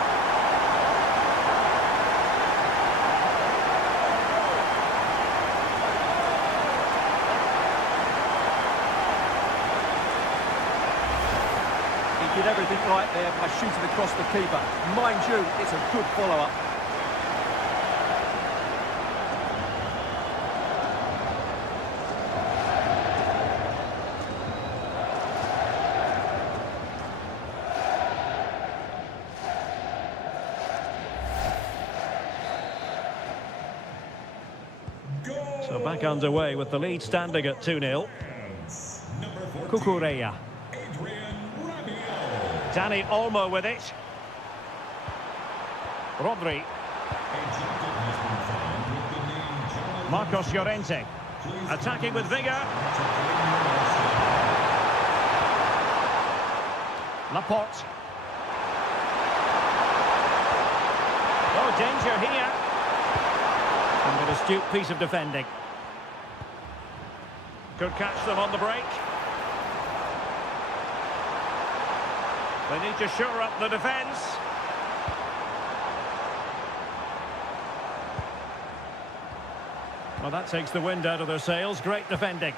He did everything right there by shooting across the keeper. Mind you, it's a good follow-up. So back underway with the lead standing at 2-0. Cucurella. Dani Olmo with it. Rodri. Marcos Llorente. Attacking with vigour. Laporte. Oh, danger here. And an astute piece of defending. Could catch them on the break. They need to shore up the defence. Well, that takes the wind out of their sails. Great defending.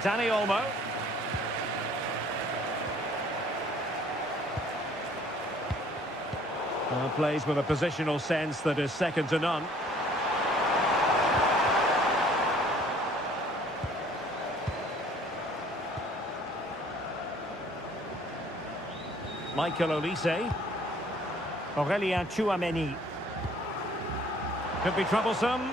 Dani Olmo. Plays with a positional sense that is second to none. Michael Olise. Aurélien Tchouameni. Could be troublesome.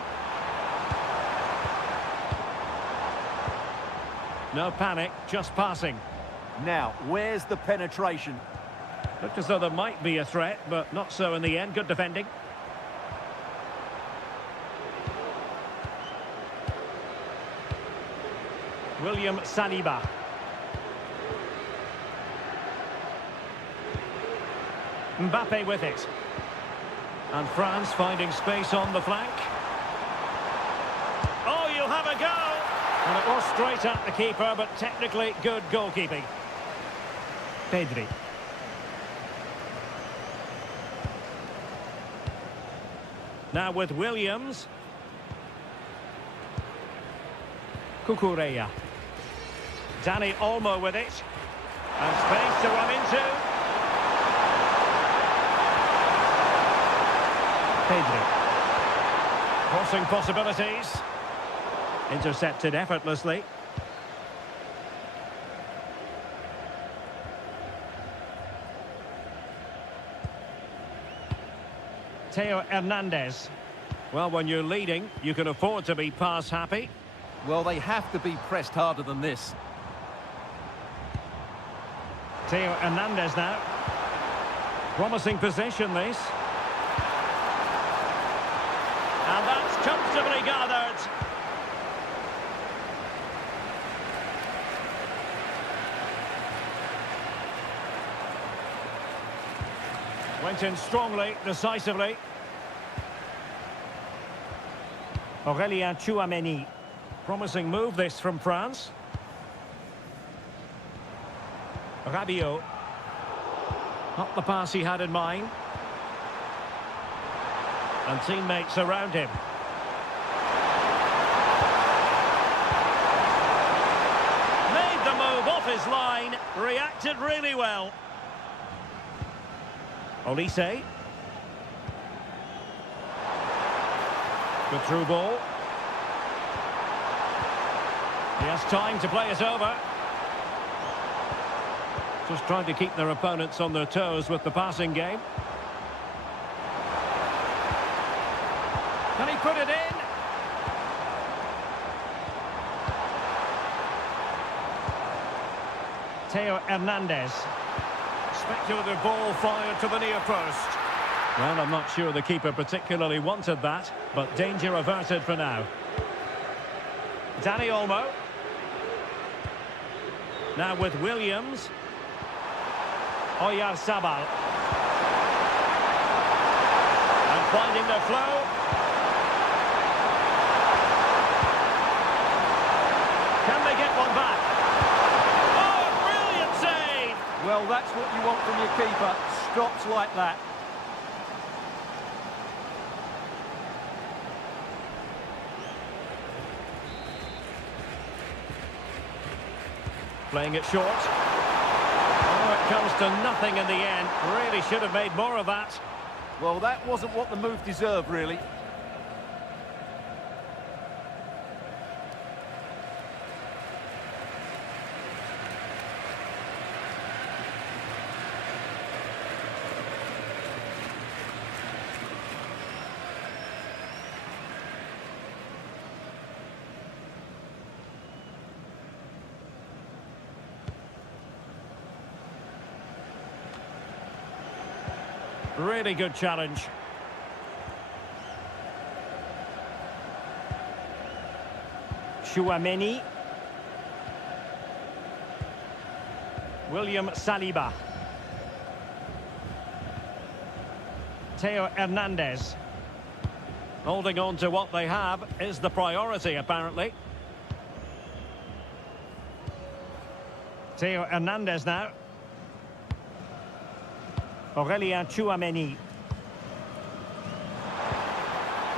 No panic, just passing. Now, where's the penetration? Looked as though there might be a threat, but not so in the end. Good defending. William Saliba. Mbappé with it. And France finding space on the flank. Oh, you'll have a go! And it was straight at the keeper, but technically good goalkeeping. Pedri. Now with Williams. Cucurella. Dani Olmo with it. And space to run into. Pedri. Crossing possibilities. Intercepted effortlessly. Theo Hernandez. Well, when you're leading, you can afford to be pass happy. Well, they have to be pressed harder than this. Theo Hernandez now. Promising position, this. And that's comfortably gathered. Went in strongly, decisively. Aurélien Tchouameni. Promising move this from France. Rabiot. Not the pass he had in mind. And teammates around him. Made the move off his line. Reacted really well. Olise. Good through ball. He has time to play it over. Just trying to keep their opponents on their toes with the passing game. Can he put it in? Theo Hernandez. Speculative ball fired to the near post. Well, I'm not sure the keeper particularly wanted that, but danger averted for now. Dani Olmo. Now with Williams. Oyarzabal. And finding the flow. Can they get one back? Oh, brilliant save! Well, that's what you want from your keeper. Stops like that. Playing it short. Oh, it comes to nothing in the end. Really should have made more of that. Well, that wasn't what the move deserved, really. Really good challenge. Chouameni. William Saliba. Theo Hernandez. Holding on to what they have is the priority, apparently. Theo Hernandez now. Aurélien Chouameni.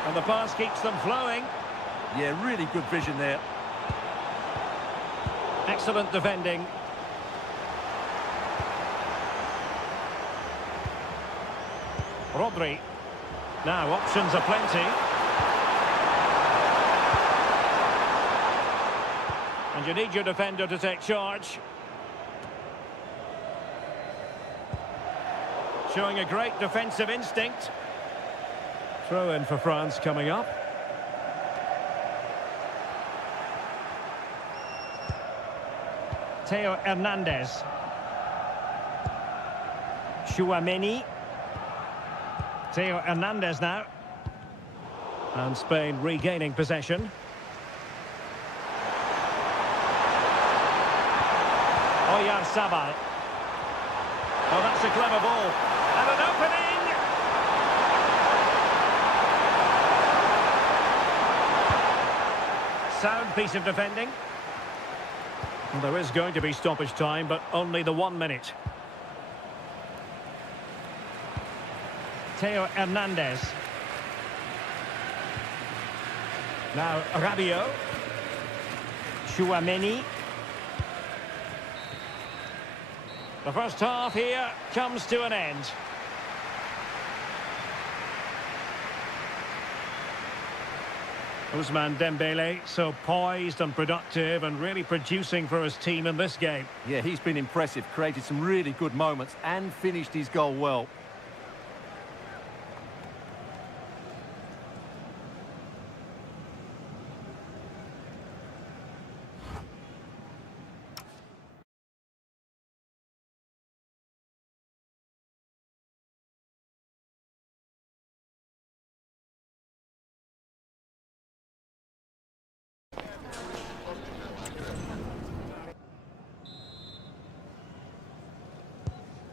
And the pass keeps them flowing. Yeah, really good vision there. Excellent defending. Rodri. Now options are plenty. And you need your defender to take charge. Showing a great defensive instinct. Throw in for France coming up. Theo Hernandez. Chouameni. Theo Hernandez now. And Spain regaining possession. Oyarzabal. Oh, that's a clever ball. And an opening! Sound piece of defending. Well, there is going to be stoppage time, but only the 1 minute. Theo Hernandez. Now Rabiot. Chouameni. The first half here comes to an end. Ousmane Dembele, so poised and productive and really producing for his team in this game. Yeah, he's been impressive, created some really good moments and finished his goal well.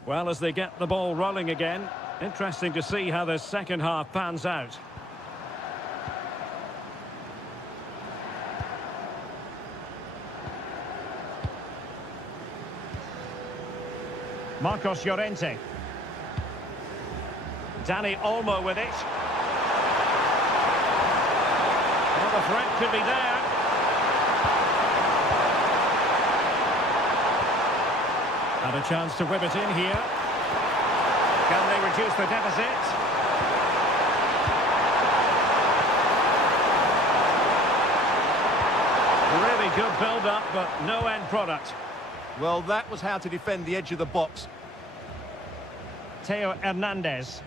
Well, as they get the ball rolling again, interesting to see how the second half pans out. Marcos Llorente. Dani Olmo with it. Well, the threat could be there. And a chance to whip it in here. Can they reduce the deficit? Really good build-up, but no end product. Well, that was how to defend the edge of the box. Theo Hernandez.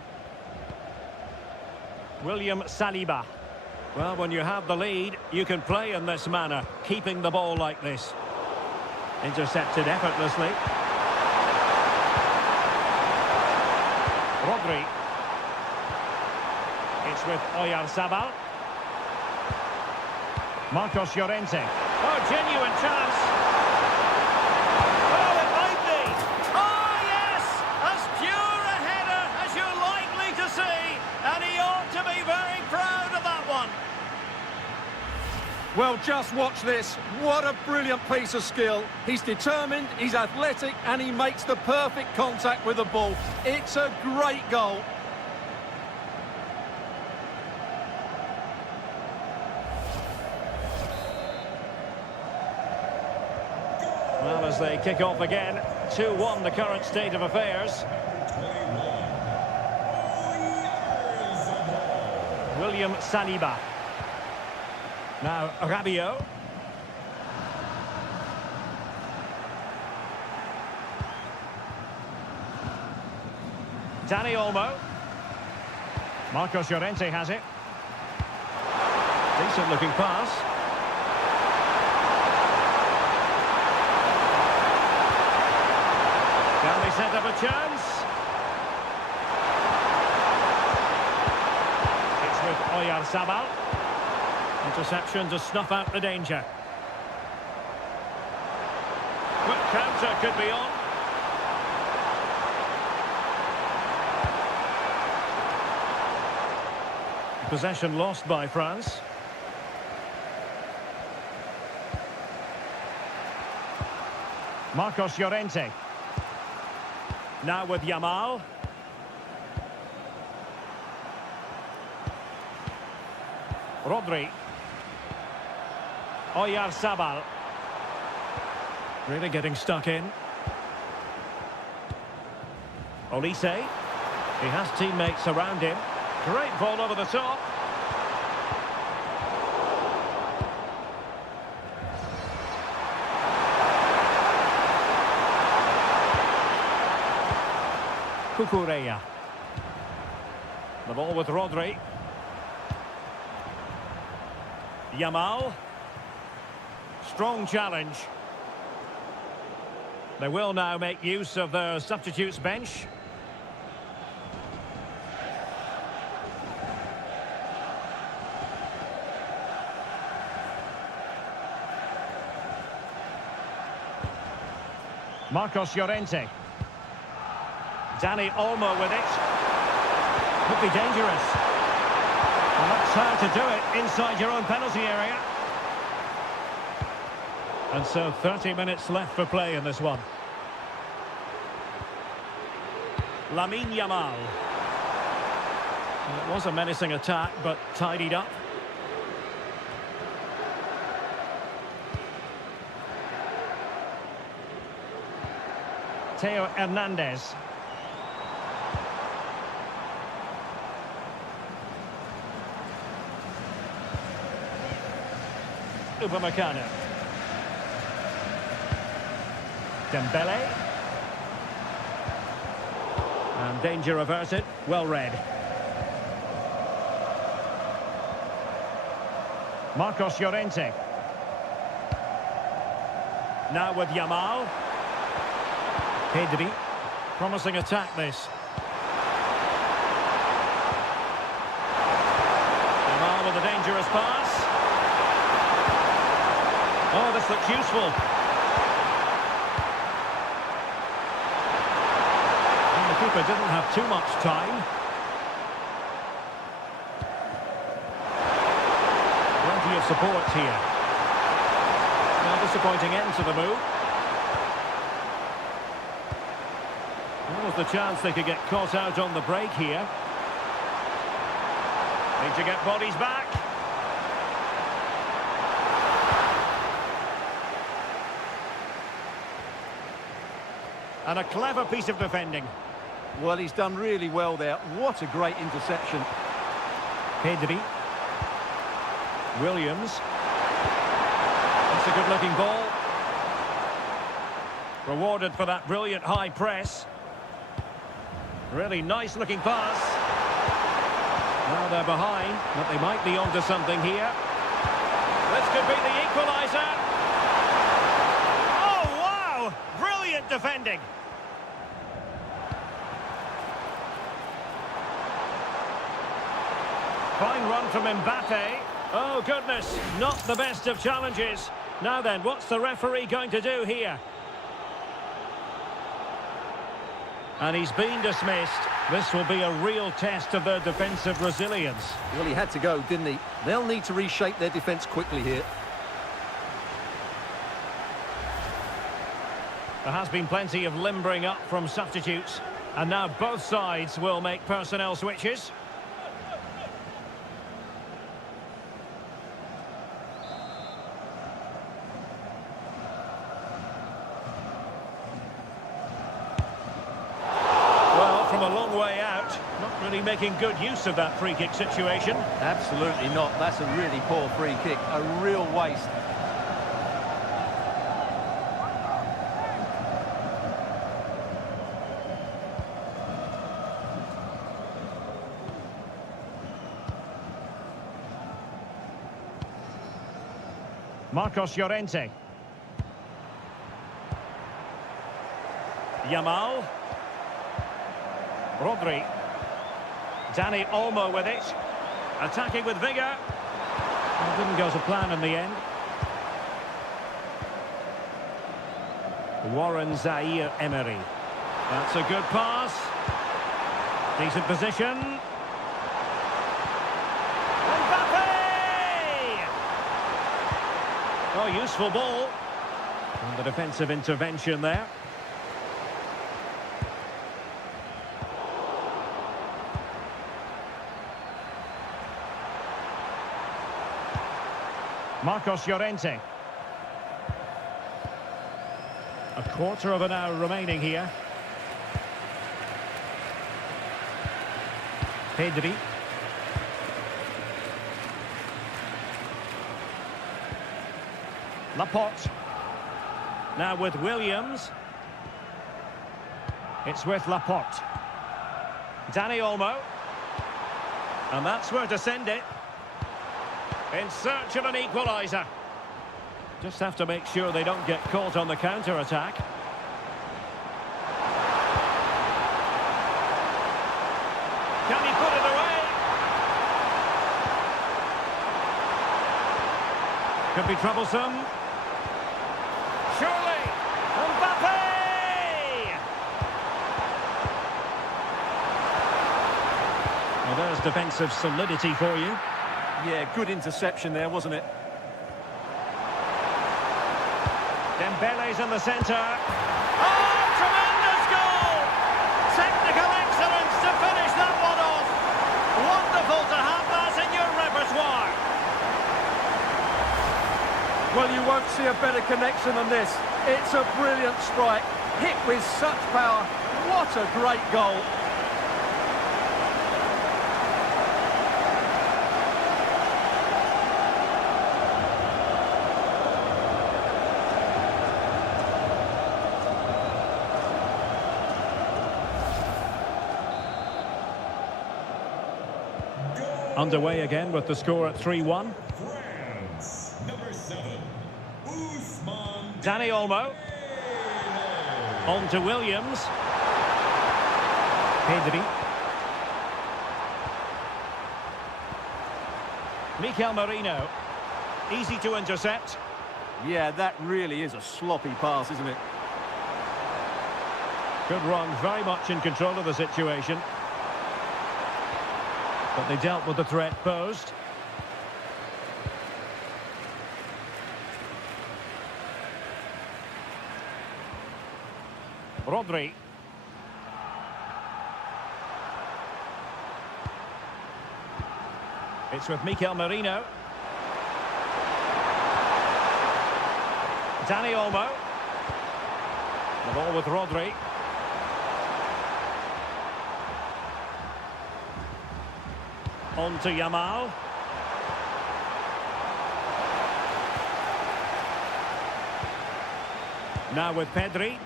William Saliba. Well, when you have the lead, you can play in this manner, keeping the ball like this. Intercepted effortlessly. Rodri. It's with Oyarzabal. Marcos Llorente. Oh, genuine chance. Oh, it might be. Oh, yes! As pure a header as you're likely to see. And he ought to be very proud of that one. Well, just watch this. What a brilliant piece of skill. He's determined, he's athletic, and he makes the perfect contact with the ball. It's a great goal. Well, as they kick off again, 2-1 the current state of affairs. William Saliba. Now, Rabiot. Dani Olmo. Marcos Llorente has it. Decent looking pass. Can they set up a chance? It's with Oyarzabal. Interception to snuff out the danger. Quick counter could be on. Possession lost by France. Marcos Llorente. Now with Yamal. Rodri. Oyarzabal. Really getting stuck in. Olise. He has teammates around him. Great ball over the top. Cucurella. The ball with Rodri. Yamal. Strong challenge. They will now make use of their substitutes bench. Marcos Llorente. Dani Olmo with it. Could be dangerous. Well, that's how to do it inside your own penalty area. And so 30 minutes left for play in this one. Lamine Yamal. Well, it was a menacing attack, but tidied up. Theo Hernandez. Upamecano. Dembele. And danger averted. Well read. Marcos Llorente. Now with Yamal. Pedri. Promising attack this. Yamal with a dangerous pass. Oh, this looks useful. And the keeper didn't have too much time. Plenty of support here. Now, disappointing end to the move. There was the chance they could get caught out on the break here. Need to get bodies back. And a clever piece of defending. Well, he's done really well there. What a great interception. Pedri. Williams. That's a good-looking ball. Rewarded for that brilliant high press. Really nice-looking pass. Now they're behind, but they might be onto something here. This could be the equaliser. Oh, wow! Brilliant defending. Fine run from Mbappé. Oh, goodness, not the best of challenges. Now then, what's the referee going to do here? And he's been dismissed. This will be a real test of their defensive resilience. Well, he had to go, didn't he? They'll need to reshape their defence quickly here. There has been plenty of limbering up from substitutes. And now both sides will make personnel switches. From a long way out, not really making good use of that free kick situation. Absolutely not. That's a really poor free kick. A real waste. Marcos Llorente. Yamal. Rodri. Dani Olmo with it. Attacking with vigour. Well, didn't go to plan in the end. Warren Zaïre-Emery. That's a good pass. Decent position. Mbappé! Oh, useful ball. And the defensive intervention there. Marcos Llorente. A quarter of an hour remaining here. Pedri. Laporte. Now with Williams. It's with Laporte. Dani Olmo. And that's where to send it. In search of an equaliser. Just have to make sure they don't get caught on the counter-attack. Can he put it away? Could be troublesome. Surely! Mbappé! Well, there's defensive solidity for you. Yeah, good interception there, wasn't it? Dembele's in the centre. Oh, tremendous goal! Technical excellence to finish that one off. Wonderful to have that in your repertoire. Well, you won't see a better connection than this. It's a brilliant strike, hit with such power. What a great goal. Underway again with the score at 3-1. France, number 7, Ousmane Dani Olmo. On to Williams. Pedri. Mikel Merino. Easy to intercept. Yeah, that really is a sloppy pass, isn't it? Good run, very much in control of the situation. But they dealt with the threat posed. Rodri. It's with Mikel Merino. Dani Olmo. The ball with Rodri. On to Yamal. Now with Pedri.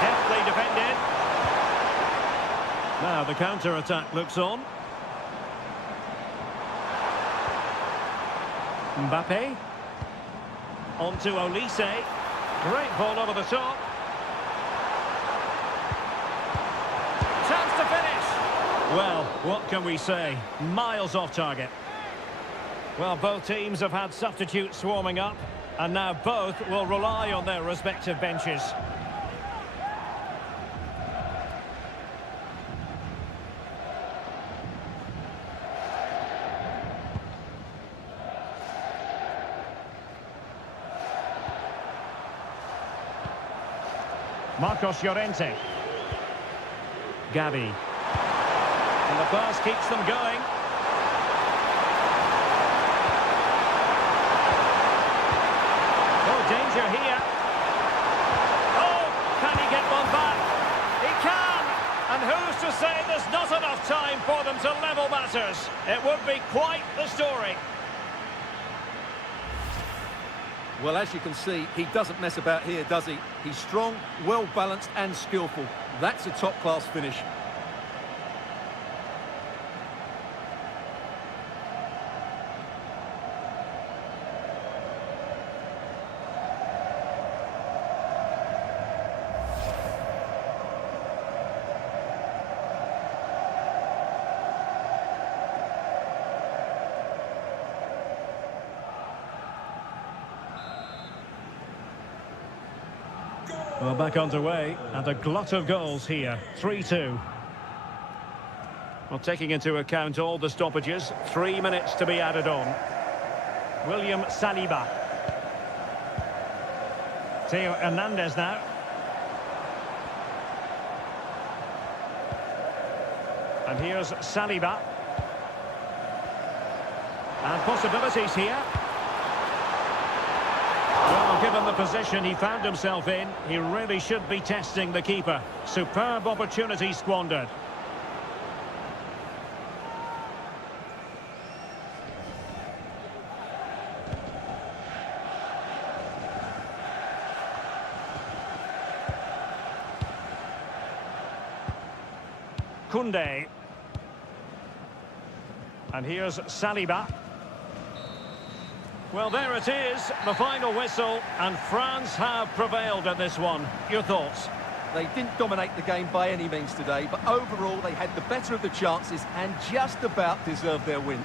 Deftly defended. Now the counter-attack looks on. Mbappé. On to Olise. Great ball over the top. Chance to finish. Well, what can we say? Miles off target. Well, both teams have had substitutes swarming up, and now both will rely on their respective benches. Marcos Llorente. Gavi. And the pass keeps them going. Oh, danger here. Oh, can he get one back? He can! And who's to say there's not enough time for them to level matters? It would be quite the story. Well, as you can see, he doesn't mess about here, does he? He's strong, well-balanced and skillful. That's a top-class finish. Well, back underway, and a glut of goals here. 3-2. Well, taking into account all the stoppages, 3 minutes to be added on. William Saliba. Theo Hernandez now. And here's Saliba. And possibilities here. Well, given the position he found himself in, he really should be testing the keeper. Superb opportunity squandered. Koundé. And here's Saliba. Well, there it is, the final whistle, and France have prevailed at this one. Your thoughts? They didn't dominate the game by any means today, but overall they had the better of the chances and just about deserved their win.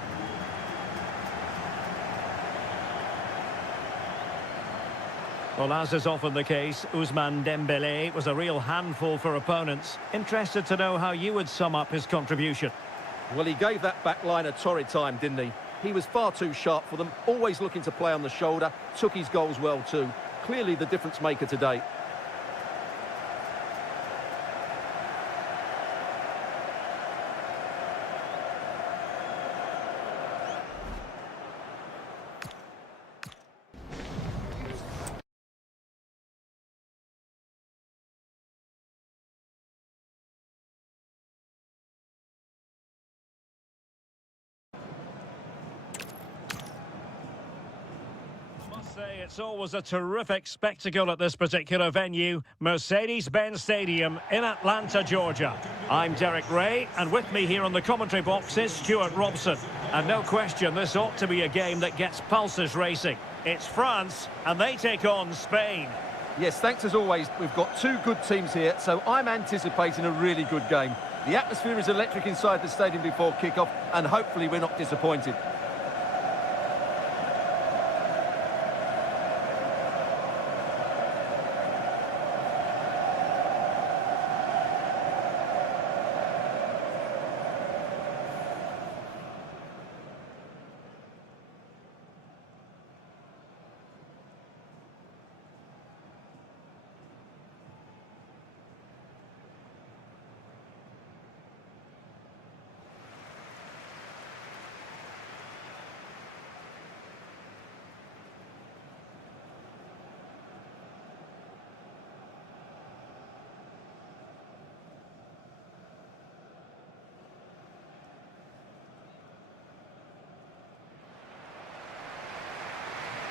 Well, as is often the case, Ousmane Dembélé was a real handful for opponents. Interested to know how you would sum up his contribution. Well, he gave that back line a torrid time, didn't he? He was far too sharp for them, always looking to play on the shoulder, took his goals well too. Clearly the difference maker today. It's always a terrific spectacle at this particular venue, Mercedes-Benz Stadium in Atlanta, Georgia. I'm Derek Ray, and with me here on the commentary box is Stuart Robson. And no question, this ought to be a game that gets pulses racing. It's France, and they take on Spain. Yes, thanks as always. We've got two good teams here, so I'm anticipating a really good game. The atmosphere is electric inside the stadium before kick-off, and hopefully we're not disappointed.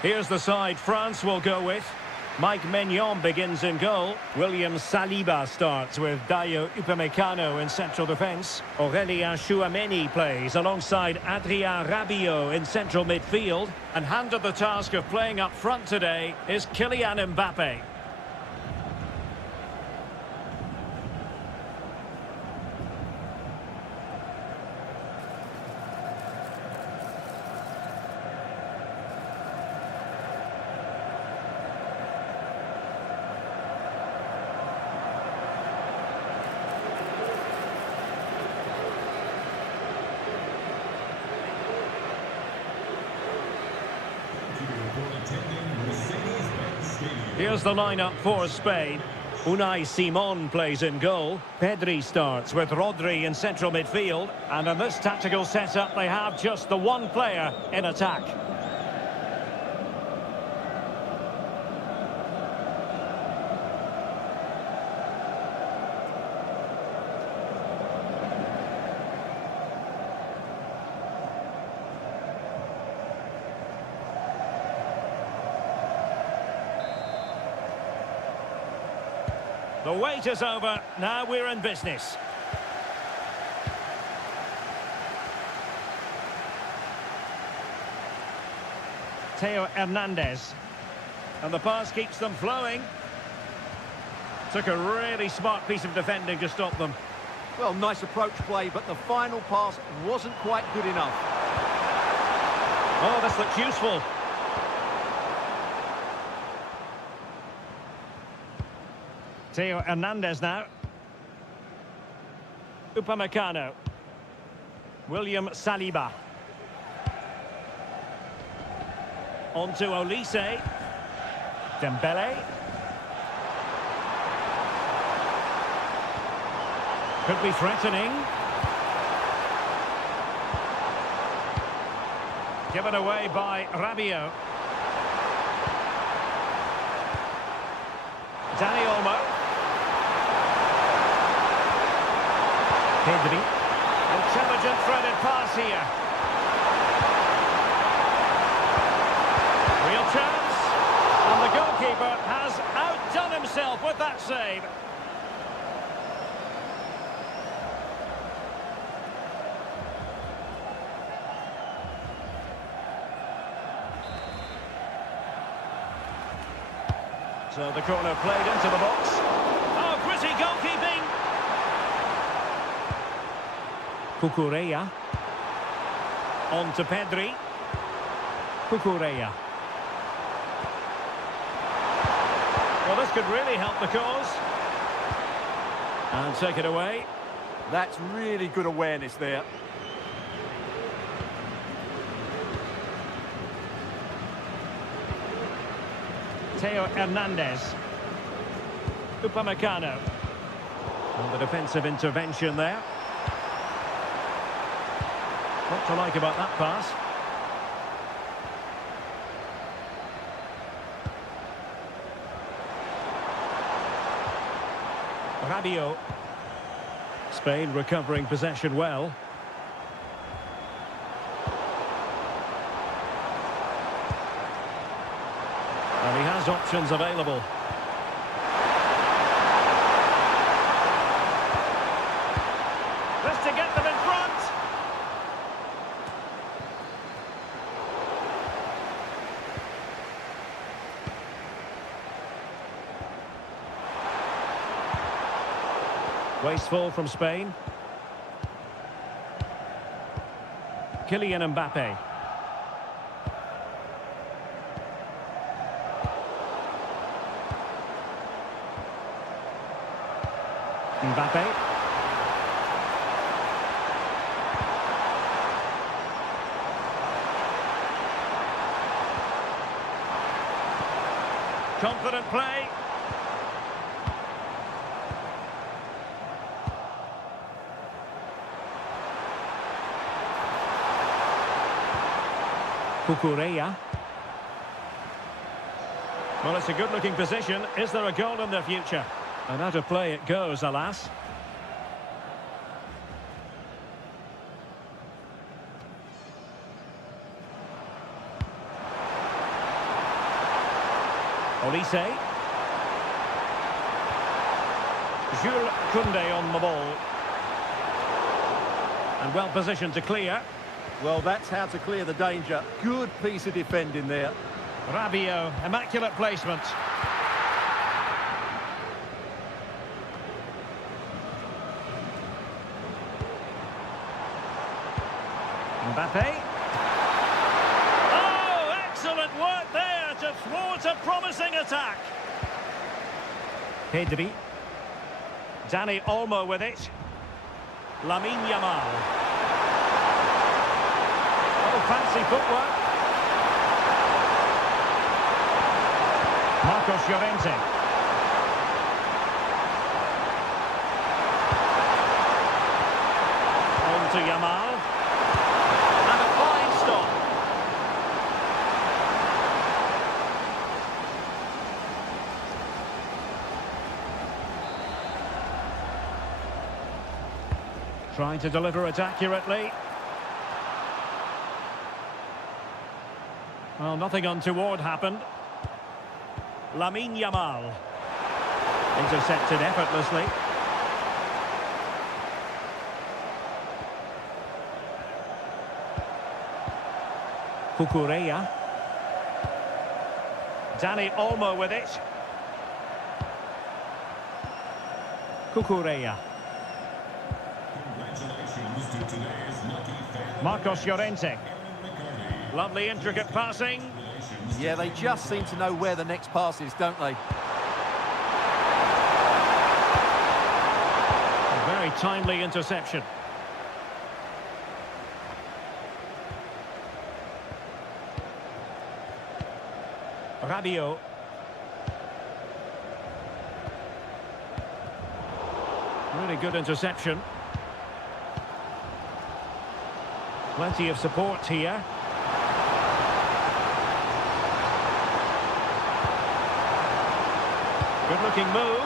Here's the side France will go with. Mike Maignan begins in goal. William Saliba starts with Dayo Upamecano in central defence. Aurélien Tchouameni plays alongside Adrien Rabiot in central midfield. And handed the task of playing up front today is Kylian Mbappé. Here's the lineup for Spain. Unai Simon plays in goal. Pedri starts with Rodri in central midfield. And in this tactical setup, they have just the one player in attack. The wait is over. Now we're in business. Theo Hernandez. And the pass keeps them flowing. Took a really smart piece of defending to stop them. Well, nice approach play, but the final pass wasn't quite good enough. Oh, this looks useful. Theo Hernandez now. Upamecano. William Saliba. On to Olise. Dembele. Could be threatening. Given away by Rabiot. Dani Olmo. Pedri. Intelligent threaded pass here. Real chance. And the goalkeeper has outdone himself with that save. So the corner played into the box. Oh, gritty goalkeeping. Cucurella. On to Pedri. Cucurella. Well, this could really help the cause. And take it away. That's really good awareness there. Theo Hernandez. Upamecano. And the defensive intervention there. What to like about that pass? Rabiot. Spain recovering possession well. And he has options available. This to get them in front. Wasteful from Spain. Kylian Mbappé. Mbappé. Confident play. Cucurella. Well, it's a good-looking position. Is there a goal in the future? And out of play it goes, alas. Olise. Jules Koundé on the ball. And well positioned to clear. Well, that's how to clear the danger. Good piece of defending there. Rabiot, immaculate placement. Mbappé. Oh, excellent work there to thwart a promising attack. Pedri. Dani Olmo with it. Lamine Yamal. Oh, fancy footwork. Marcos Llorente. On to Yamal. And a fine stop. Trying to deliver it accurately. Well, nothing untoward happened. Lamine Yamal. Intercepted effortlessly. Cucurella. Dani Olmo with it. Cucurella. Congratulations to today's lucky fan. Marcos Llorente. Lovely intricate passing. Yeah, they just seem to know where the next pass is, don't they? A very timely interception. Rabiot. Really good interception. Plenty of support here. Good looking move.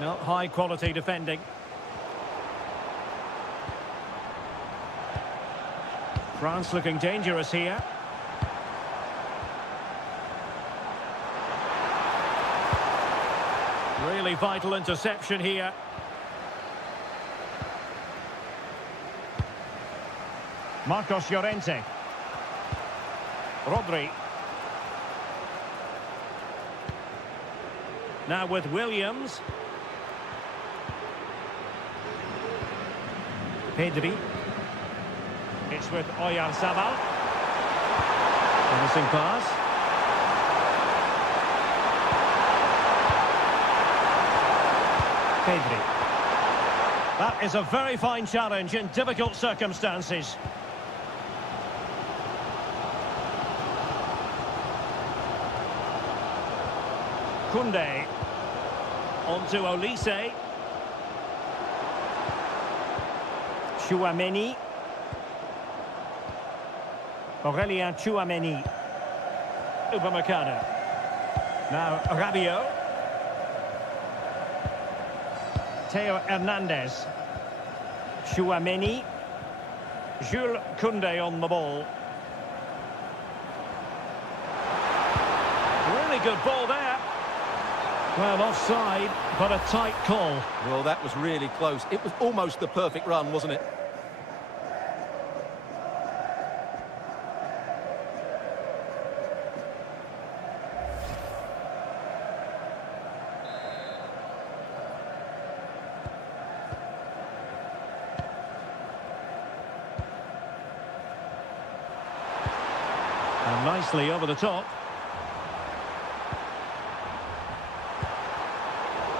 No, high quality defending. France looking dangerous here. Really vital interception here. Marcos Llorente. Rodri. Now with Williams. Pedri. It's with Oyarzabal. Promising pass. Pedri. That is a very fine challenge in difficult circumstances. Koundé. On to Olise. Chouameni. Aurélien Chouameni. Upamecano. Now Rabiot. Theo Hernandez. Chouameni. Jules Koundé on the ball. Really good ball there. Well, offside, but a tight call. Well, that was really close. It was almost the perfect run, wasn't it? And nicely over the top.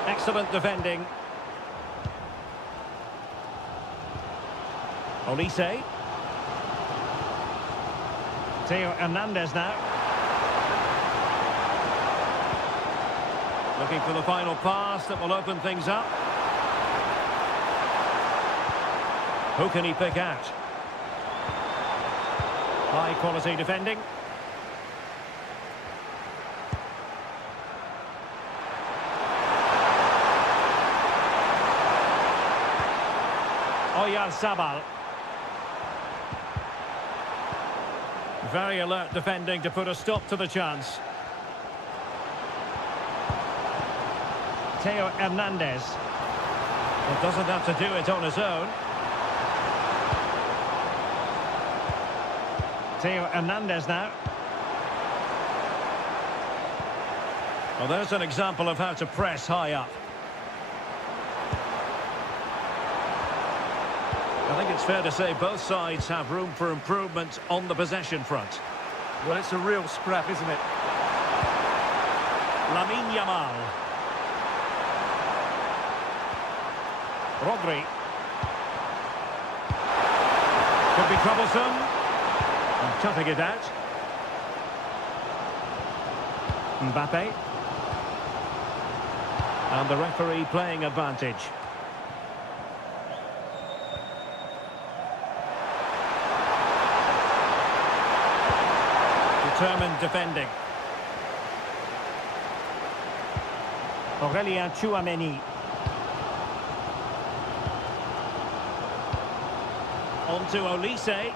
Excellent defending. Olise. Theo Hernandez now. Looking for the final pass that will open things up. Who can he pick out? High quality defending. Oyarzabal. Very alert defending to put a stop to the chance. Theo Hernandez. It doesn't have to do it on his own. Theo Hernandez now. Well, there's an example of how to press high up. I think it's fair to say both sides have room for improvement on the possession front. Well, it's a real scrap, isn't it? Lamine Yamal. Rodri. Could be troublesome. And toughing it out. Mbappé. And the referee playing advantage. Determined defending. Aurélien Tchouaméni. On to Olise.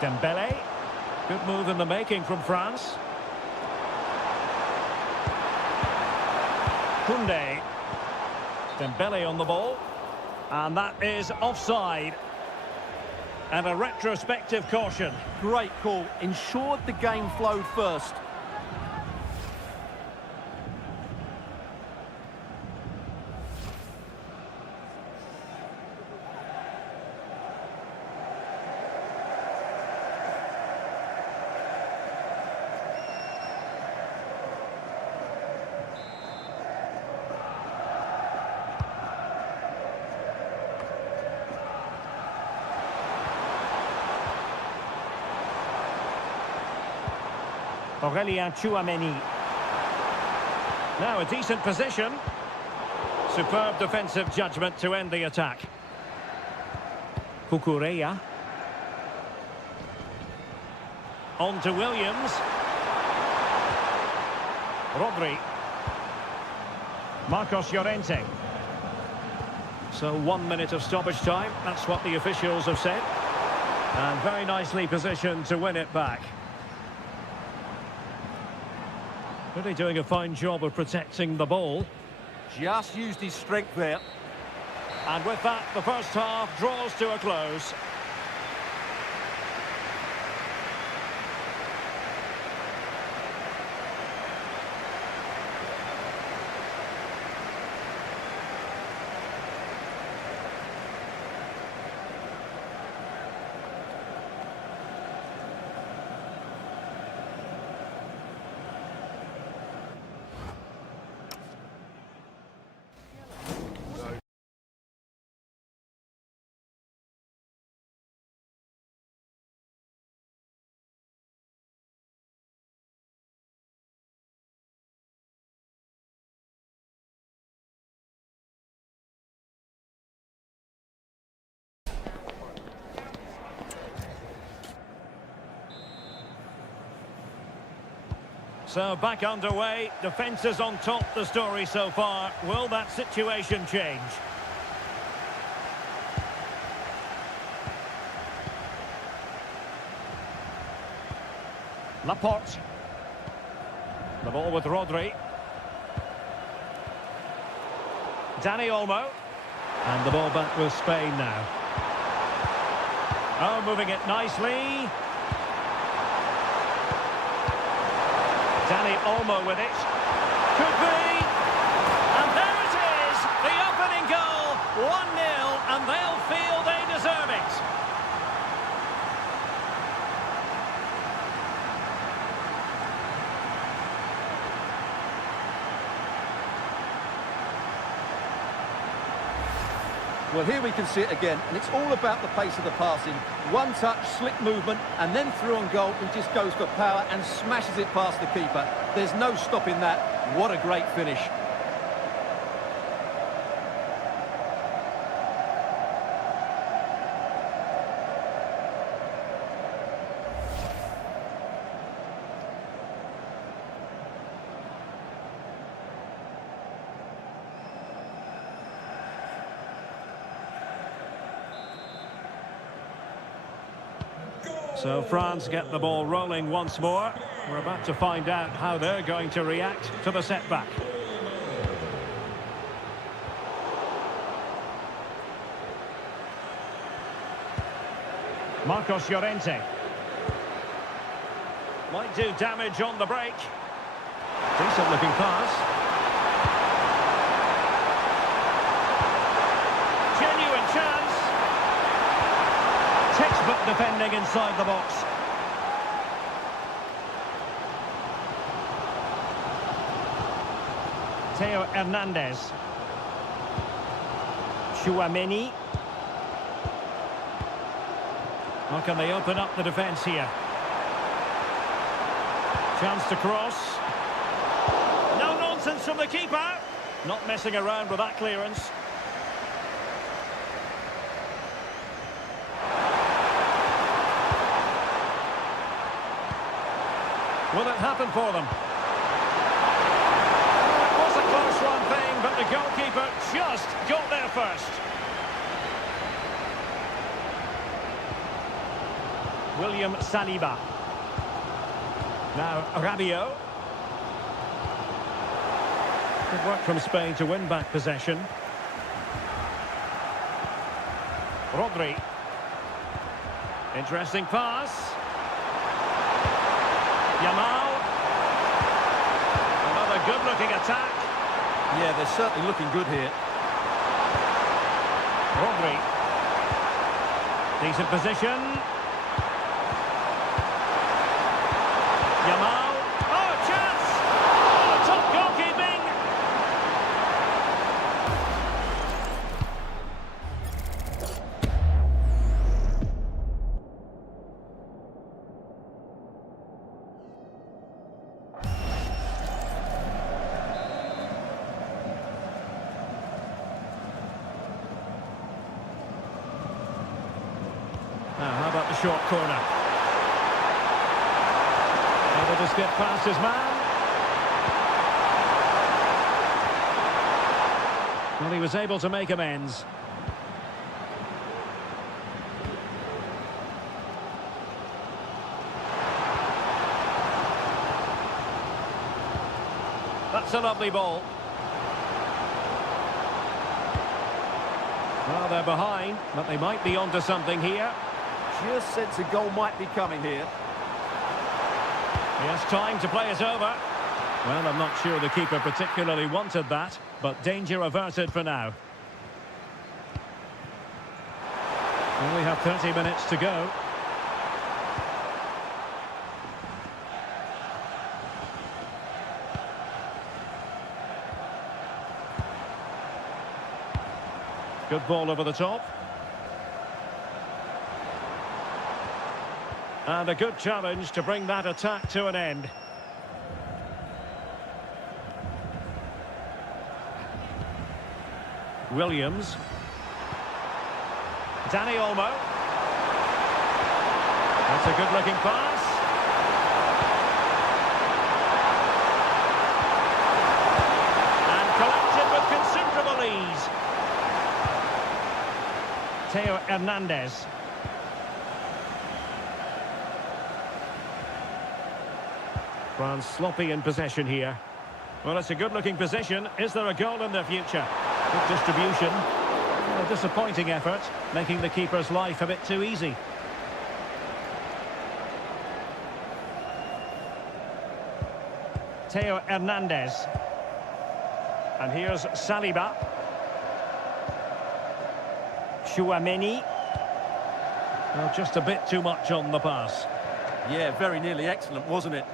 Dembele. Good move in the making from France. Koundé. Dembele on the ball. And that is offside. And a retrospective caution. Great call. Ensured the game flowed first. Aurélien Tchouaméni. Now a decent position. Superb defensive judgment to end the attack. Cucurella. On to Williams. Rodri. Marcos Llorente. So 1 minute of stoppage time. That's what the officials have said. And very nicely positioned to win it back. Really doing a fine job of protecting the ball. Just used his strength there. And with that, the first half draws to a close. So back underway, defence is on top, the story so far. Will that situation change? Laporte. The ball with Rodri. Dani Olmo. And the ball back with Spain now. Oh, moving it nicely. Dani Olmo with it. Could be. And there it is. The opening goal. 1-0. And they'll feel they deserve it. Well, here we can see it again, and it's all about the pace of the passing. One touch, slick movement, and then through on goal, he just goes for power and smashes it past the keeper. There's no stopping that. What a great finish. So France get the ball rolling once more. We're about to find out how they're going to react to the setback. Marcos Llorente. Might do damage on the break. Decent looking pass. Genuine chance. Textbook defending inside the box. Theo Hernandez. Chouameni. How can they open up the defence here? Chance to cross. No nonsense from the keeper. Not messing around with that clearance. Will it happen for them? It was a close run thing, but the goalkeeper just got there first. William Saliba. Now Rabiot. Good work from Spain to win back possession. Rodri. Interesting pass. Yamal. Another good-looking attack. Yeah, they're certainly looking good here. Rodri. Decent position. Yamal. Oh, chance! Oh, top goalkeeping! Now, how about the short corner? Able to skip past his man. Well, he was able to make amends. That's a lovely ball. Well, they're behind, but they might be onto something here. Just sense a goal might be coming here. He has time to play it over. Well, I'm not sure the keeper particularly wanted that, but danger averted for now. We have 30 minutes to go. Good ball over the top. And a good challenge to bring that attack to an end. Williams. Dani Olmo. That's a good-looking pass. And collected with considerable ease. Theo Hernandez. France sloppy in possession here. Well, it's a good-looking position. Is there a goal in the future? Good distribution. A disappointing effort, making the keeper's life a bit too easy. Theo Hernandez. And here's Saliba. Chouameni. Well, just a bit too much on the pass. Yeah, very nearly excellent, wasn't it?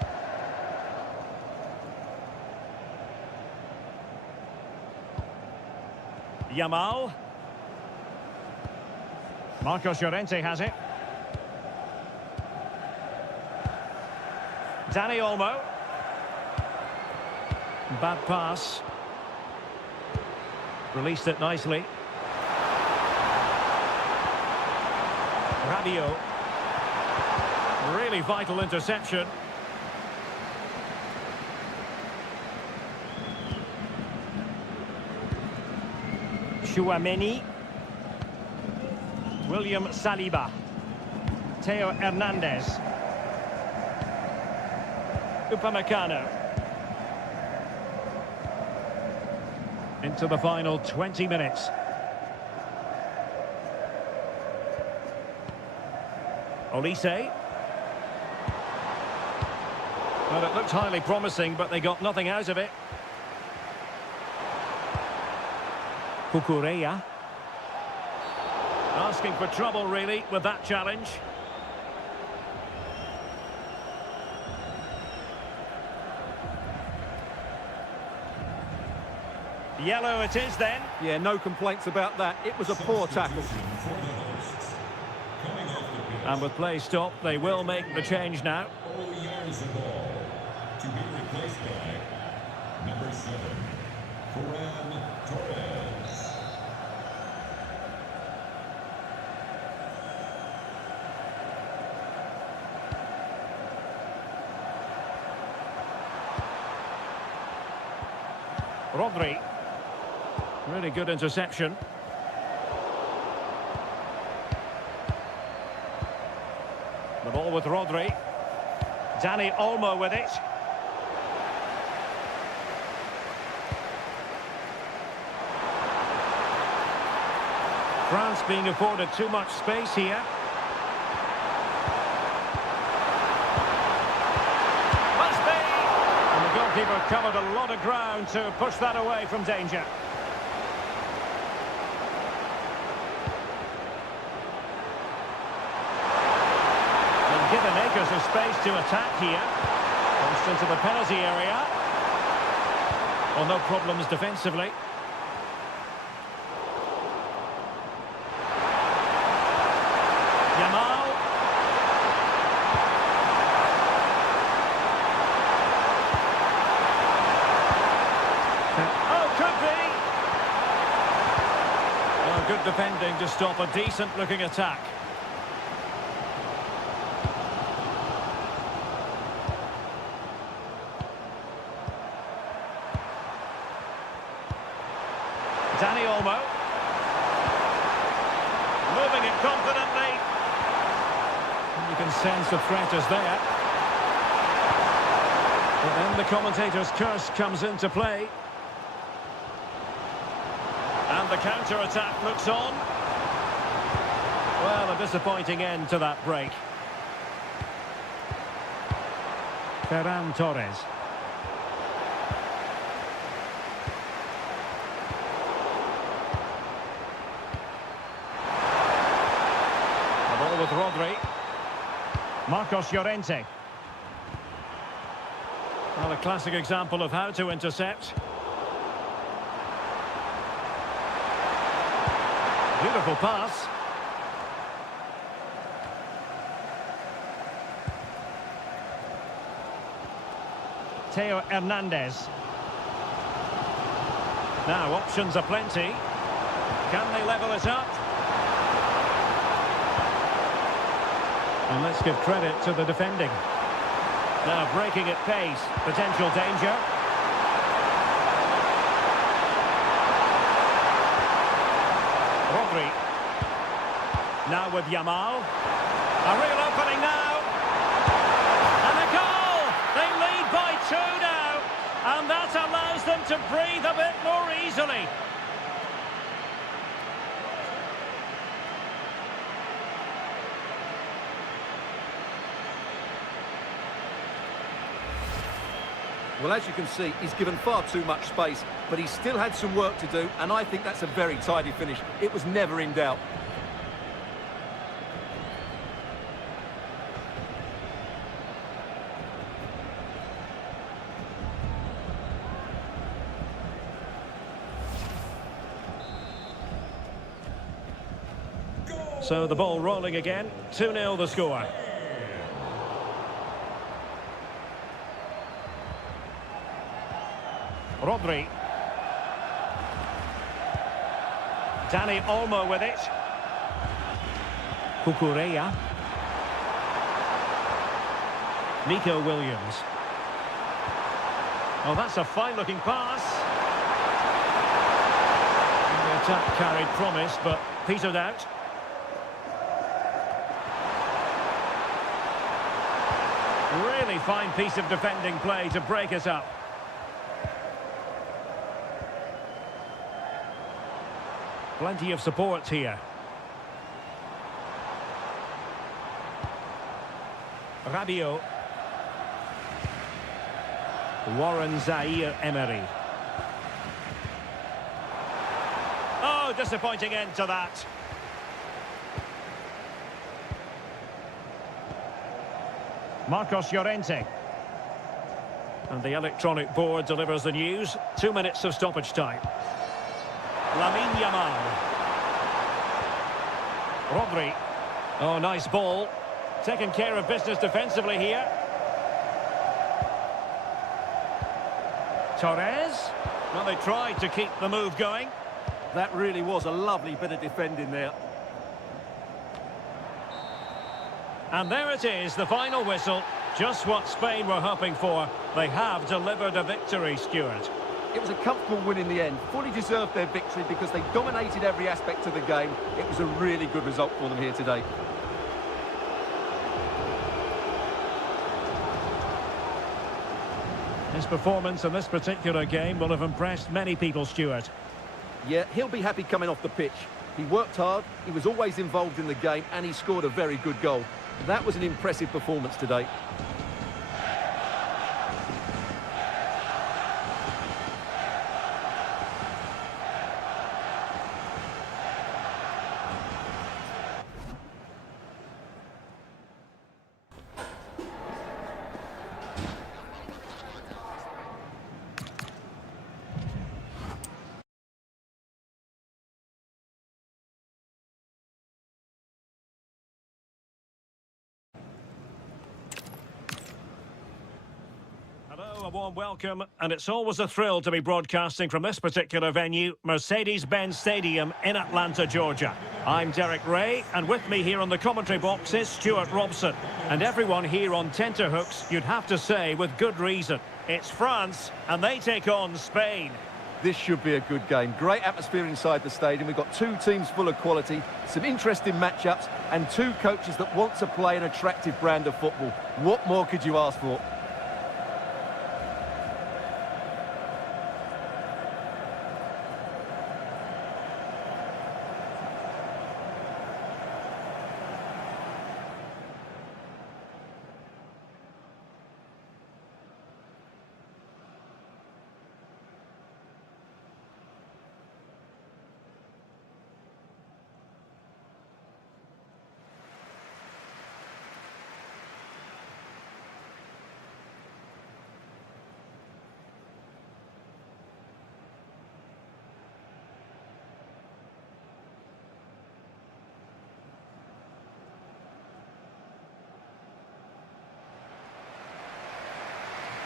Yamal. Marcos Llorente has it. Dani Olmo. Bad pass. Released it nicely. Rabiot. Really vital interception. Chouameni. William Saliba. Theo Hernandez. Upamecano. Into the final 20 minutes. Olise. Well, it looked highly promising, but they got nothing out of it. Cucurella. Asking for trouble, really, with that challenge. Yellow it is then. Yeah, no complaints about that. It was a poor tackle. And with play stopped, they will make the change now. To be replaced by number 7, Ferran Torres. Rodri. Really good interception. The ball with Rodri. Dani Olmo with it. France being afforded too much space here. Must be! And the goalkeeper covered a lot of ground to push that away from danger. And given acres of space to attack here. Pushed into the penalty area. Well, no problems defensively. Yamal. Oh, could be. Oh, good defending to stop a decent-looking attack. Dani Olmo. Moving it confidently. You can sense the threat is there. But then the commentator's curse comes into play. And the counter-attack looks on. Well, a disappointing end to that break. Ferran Torres. The ball with Rodri. Marcos Llorente. Well, a classic example of how to intercept. Beautiful pass. Theo Hernandez. Now, options are plenty. Can they level it up? And let's give credit to the defending. Now breaking at pace, potential danger. Rodri. Now with Yamal. A real opening now. And a goal! They lead by 2 now. And that allows them to breathe a bit more easily. Well, as you can see, he's given far too much space, but he still had some work to do, and I think that's a very tidy finish. It was never in doubt. So the ball rolling again, 2-0 the score. Rodri. Dani Olmo with it. Cucurella. Nico Williams. Oh, that's a fine-looking pass. And the attack carried promise, but petered out. Really fine piece of defending play to break us up. Plenty of support here. Rabiot. Warren Zaire-Emery. Oh, disappointing end to that. Marcos Llorente. And the electronic board delivers the news. 2 minutes of stoppage time. Lamine Yamal. Rodri. Oh, nice ball. Taking care of business defensively here. Torres. Well, they tried to keep the move going. That really was a lovely bit of defending there. And there it is, the final whistle. Just what Spain were hoping for. They have delivered a victory, Stuart. It was a comfortable win in the end. Fully deserved their victory because they dominated every aspect of the game. It was a really good result for them here today. His performance in this particular game will have impressed many people, Stuart. Yeah, he'll be happy coming off the pitch. He worked hard, he was always involved in the game, and he scored a very good goal. That was an impressive performance today. Hello, a warm welcome, and it's always a thrill to be broadcasting from this particular venue, Mercedes-Benz Stadium in Atlanta, Georgia. I'm Derek Ray, and with me here on the commentary box is Stuart Robson. And everyone here on tenterhooks, you'd have to say with good reason. It's France, and they take on Spain. This should be a good game. Great atmosphere inside the stadium. We've got two teams full of quality, some interesting matchups, and two coaches that want to play an attractive brand of football. What more could you ask for?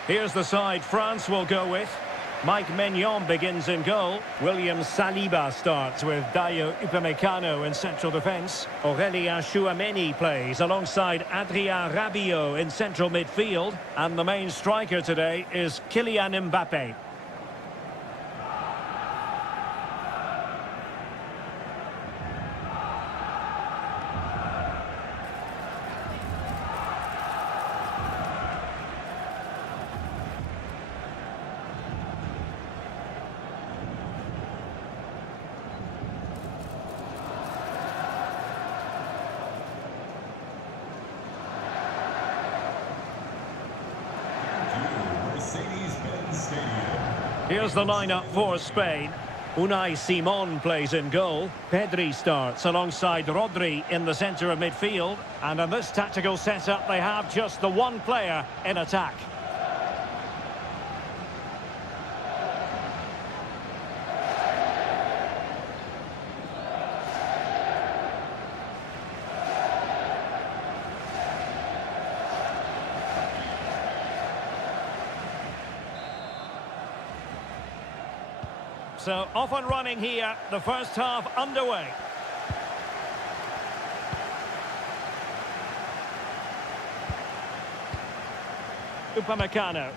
Here's the side France will go with. Mike Maignan begins in goal. William Saliba starts with Dayo Upamecano in central defence. Aurélien Tchouameni plays alongside Adrien Rabiot in central midfield. And the main striker today is Kylian Mbappé. Here's the lineup for Spain. Unai Simon plays in goal. Pedri starts alongside Rodri in the centre of midfield. And in this tactical setup, they have just the one player in attack. So off and running here, the first half underway. Upamecano.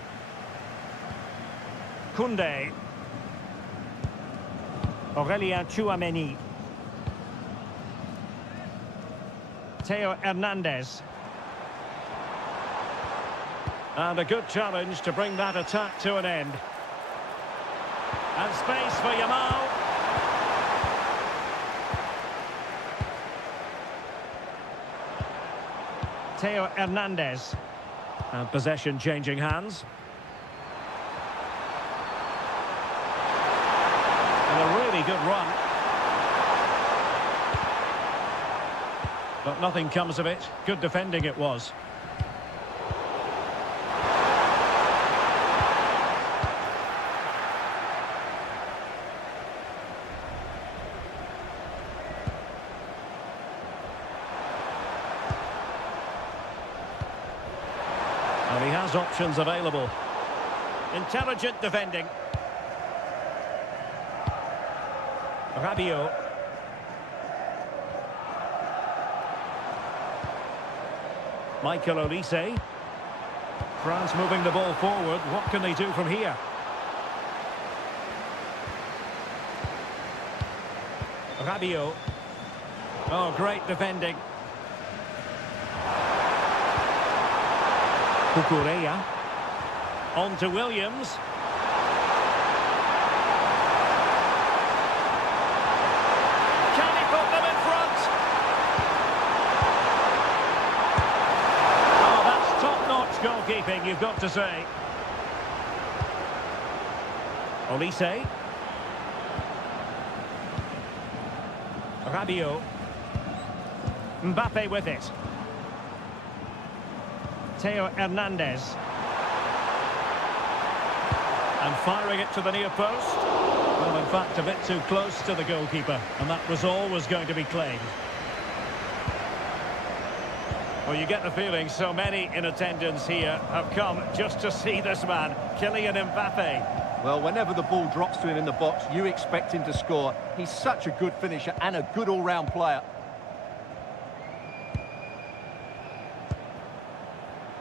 Koundé. Aurélien Tchouameni. Theo Hernandez. And a good challenge to bring that attack to an end. And space for Yamal. Theo Hernandez. And possession changing hands. And a really good run. But nothing comes of it. Good defending it was. And he has options available. Intelligent defending. Rabiot. Michael Olise. France moving the ball forward. What can they do from here? Rabiot. Oh, great defending. Cucurella. On to Williams. Can he put them in front? Oh, that's top-notch goalkeeping, you've got to say. Olise. Rabiot. Mbappe with it. Theo Hernandez. And firing it to the near post. Well, in fact, a bit too close to the goalkeeper. And that was always going to be claimed. Well, you get the feeling so many in attendance here have come just to see this man, Kylian Mbappé. Well, whenever the ball drops to him in the box, you expect him to score. He's such a good finisher and a good all-round player.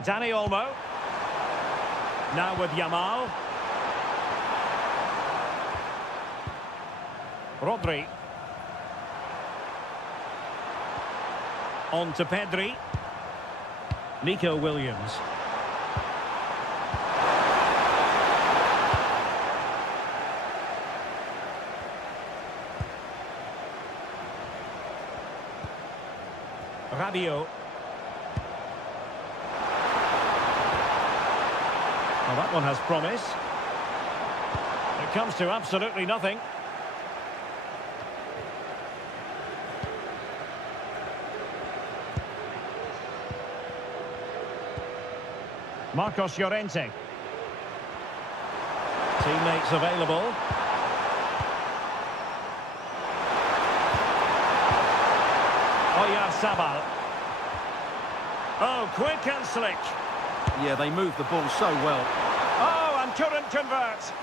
Dani Olmo. Now with Yamal. Rodri. On to Pedri. Nico Williams. Rabiot. Well, that one has promise. It comes to absolutely nothing. Marcos Llorente. Teammates available. Sabal. Oh, quick and slick. Yeah, they moved the ball so well. Oh, and couldn't convert.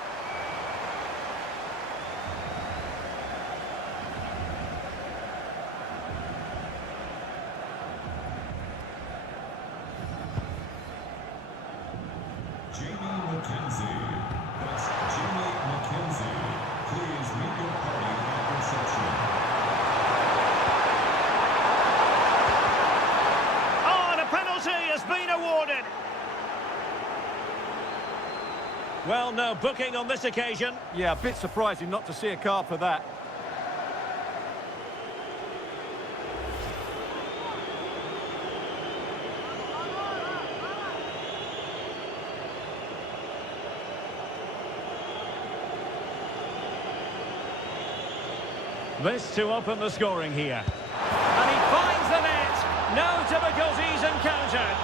Well, no booking on this occasion. Yeah, a bit surprising not to see a card for that. This to open the scoring here. And he finds the net. No difficulties encountered.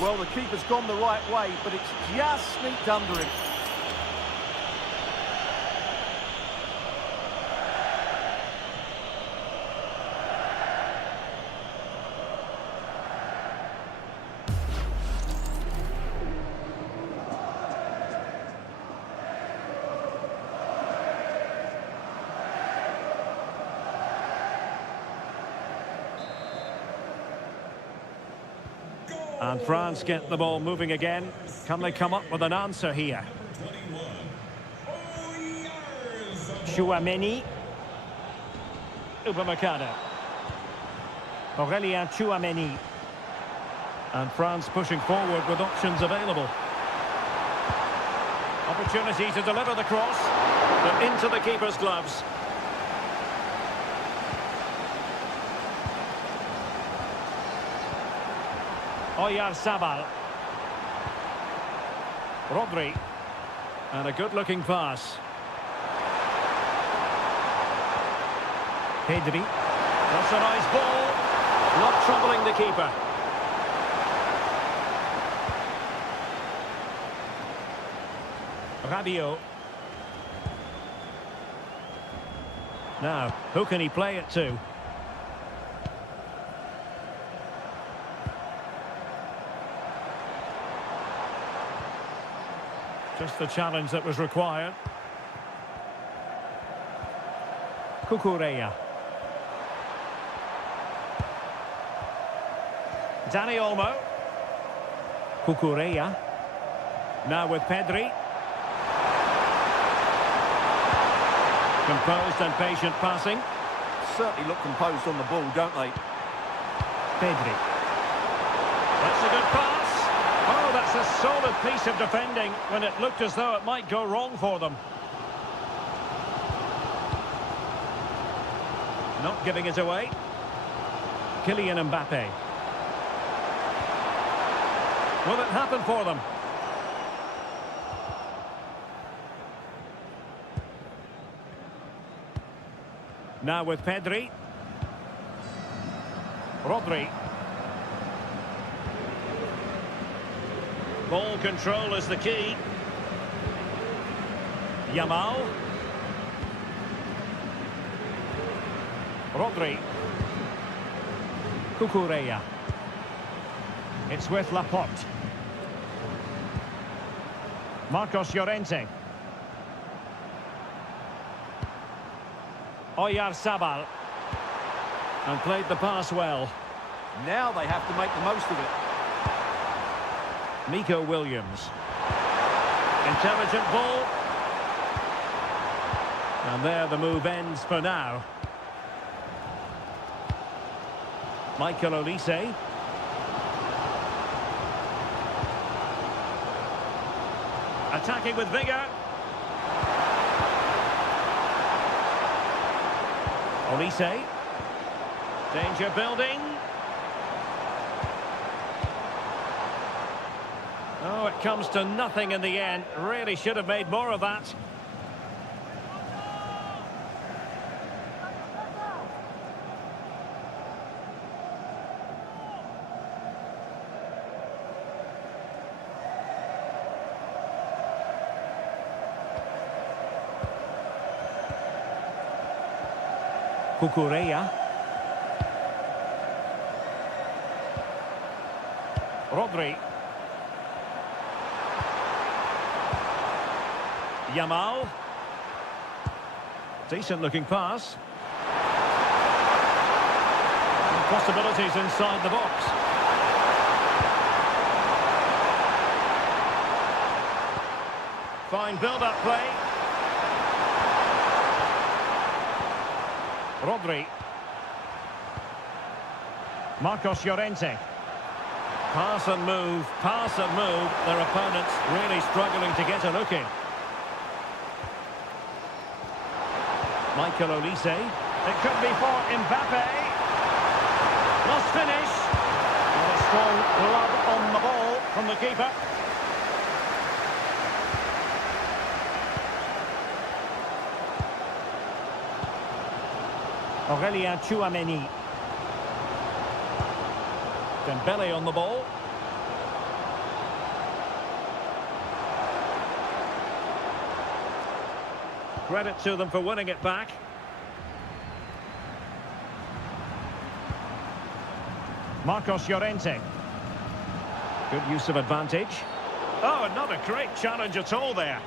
Well, the keeper's gone the right way, but it's just sneaked under him. And France get the ball moving again. Can they come up with an answer here? Tchouaméni. Upamecano. Aurélien Tchouaméni. And France pushing forward with options available. Opportunity to deliver the cross, but into the keeper's gloves. Oyarzabal. Rodri. And a good-looking pass. Pedri. That's a nice ball. Not troubling the keeper. Rabiot. Now, who can he play it to? Just the challenge that was required. Cucurella. Dani Olmo. Cucurella. Now with Pedri. Composed and patient passing. Certainly look composed on the ball, don't they? Pedri. That's a good pass. Oh, that's a solid piece of defending when it looked as though it might go wrong for them. Not giving it away. Kylian Mbappé. Will it happen for them? Now with Pedri. Rodri. Ball control is the key. Yamal. Rodri. Cucurella. It's with Laporte. Marcos Llorente. Oyarzabal. And played the pass well. Now they have to make the most of it. Nico Williams. Intelligent ball. And there the move ends for now. Michael Olise. Attacking with vigour. Olise. Danger building. Oh, it comes to nothing in the end. Really should have made more of that. Cucurella. Rodri. Yamal. Decent looking pass. And possibilities inside the box. Fine build-up play. Rodri. Marcos Llorente. Pass and move, pass and move. Their opponents really struggling to get a look in. Michael Olise. It could be for Mbappé. Must finish. And a strong glove on the ball from the keeper. Aurélien Tchouaméni. Dembele on the ball. Credit to them for winning it back. Marcos Llorente. Good use of advantage. Oh, not a great challenge at all there.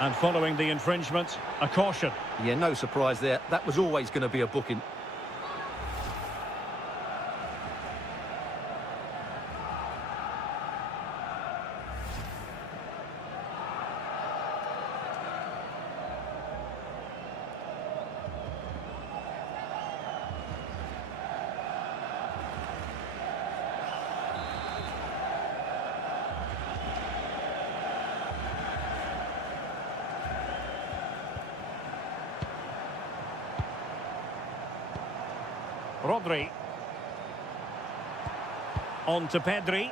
And following the infringement, a caution. Yeah, no surprise there. That was always going to be a booking. Rodri. On to Pedri.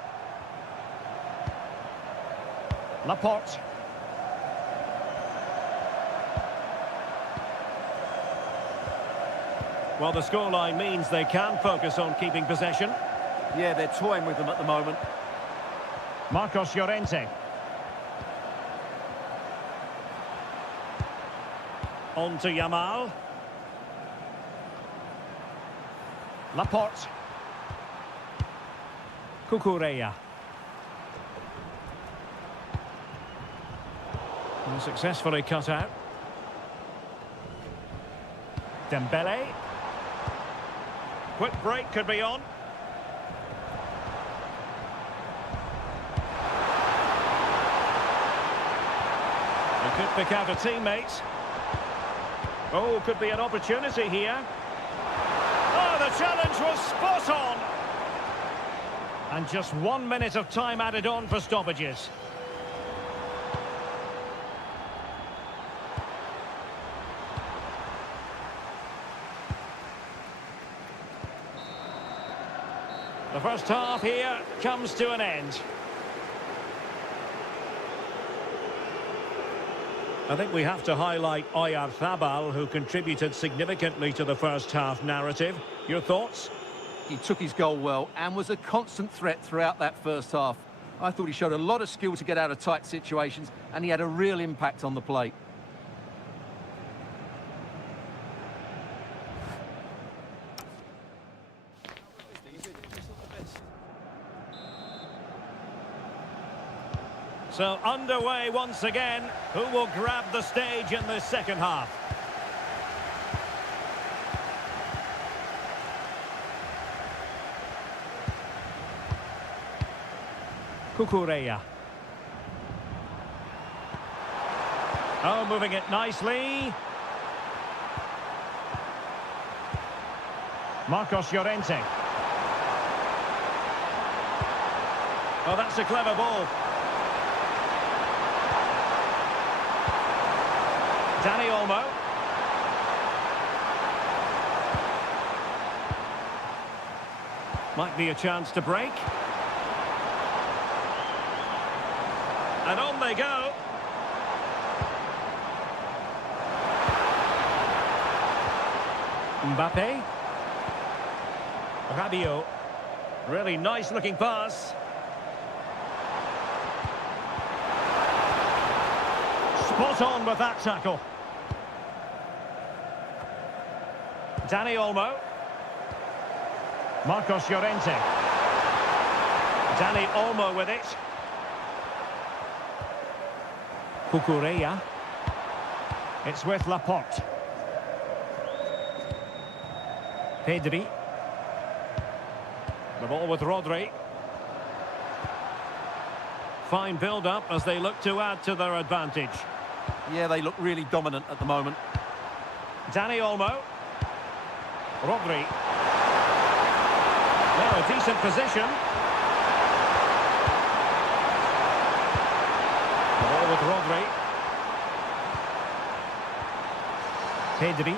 Laporte. Well, the scoreline means they can focus on keeping possession. Yeah, they're toying with them at the moment. Marcos Llorente. On to Yamal. Laporte. Cucurella. And successfully cut out. Dembele. Quick break could be on. He could pick out a teammate. Oh, could be an opportunity here. Oh, the challenge was spot on. And just 1 minute of time added on for stoppages. The first half here comes to an end. I think we have to highlight Oyarzabal, who contributed significantly to the first half narrative. Your thoughts? He took his goal well and was a constant threat throughout that first half. I thought he showed a lot of skill to get out of tight situations, and he had a real impact on the plate. So underway once again. Who will grab the stage in the second half? Cucurella. Oh, moving it nicely. Marcos Llorente. Oh, that's a clever ball. Dani Olmo. Might be a chance to break. And on they go. Mbappé. Rabiot. Really nice looking pass. Spot on with that tackle. Dani Olmo. Marcos Llorente. Dani Olmo with it. Cucurella. It's with Laporte. Pedri. The ball with Rodri. Fine build-up as they look to add to their advantage. Yeah, they look really dominant at the moment. Dani Olmo. Rodri. Well, a decent position. The ball with Rodri. Pedri.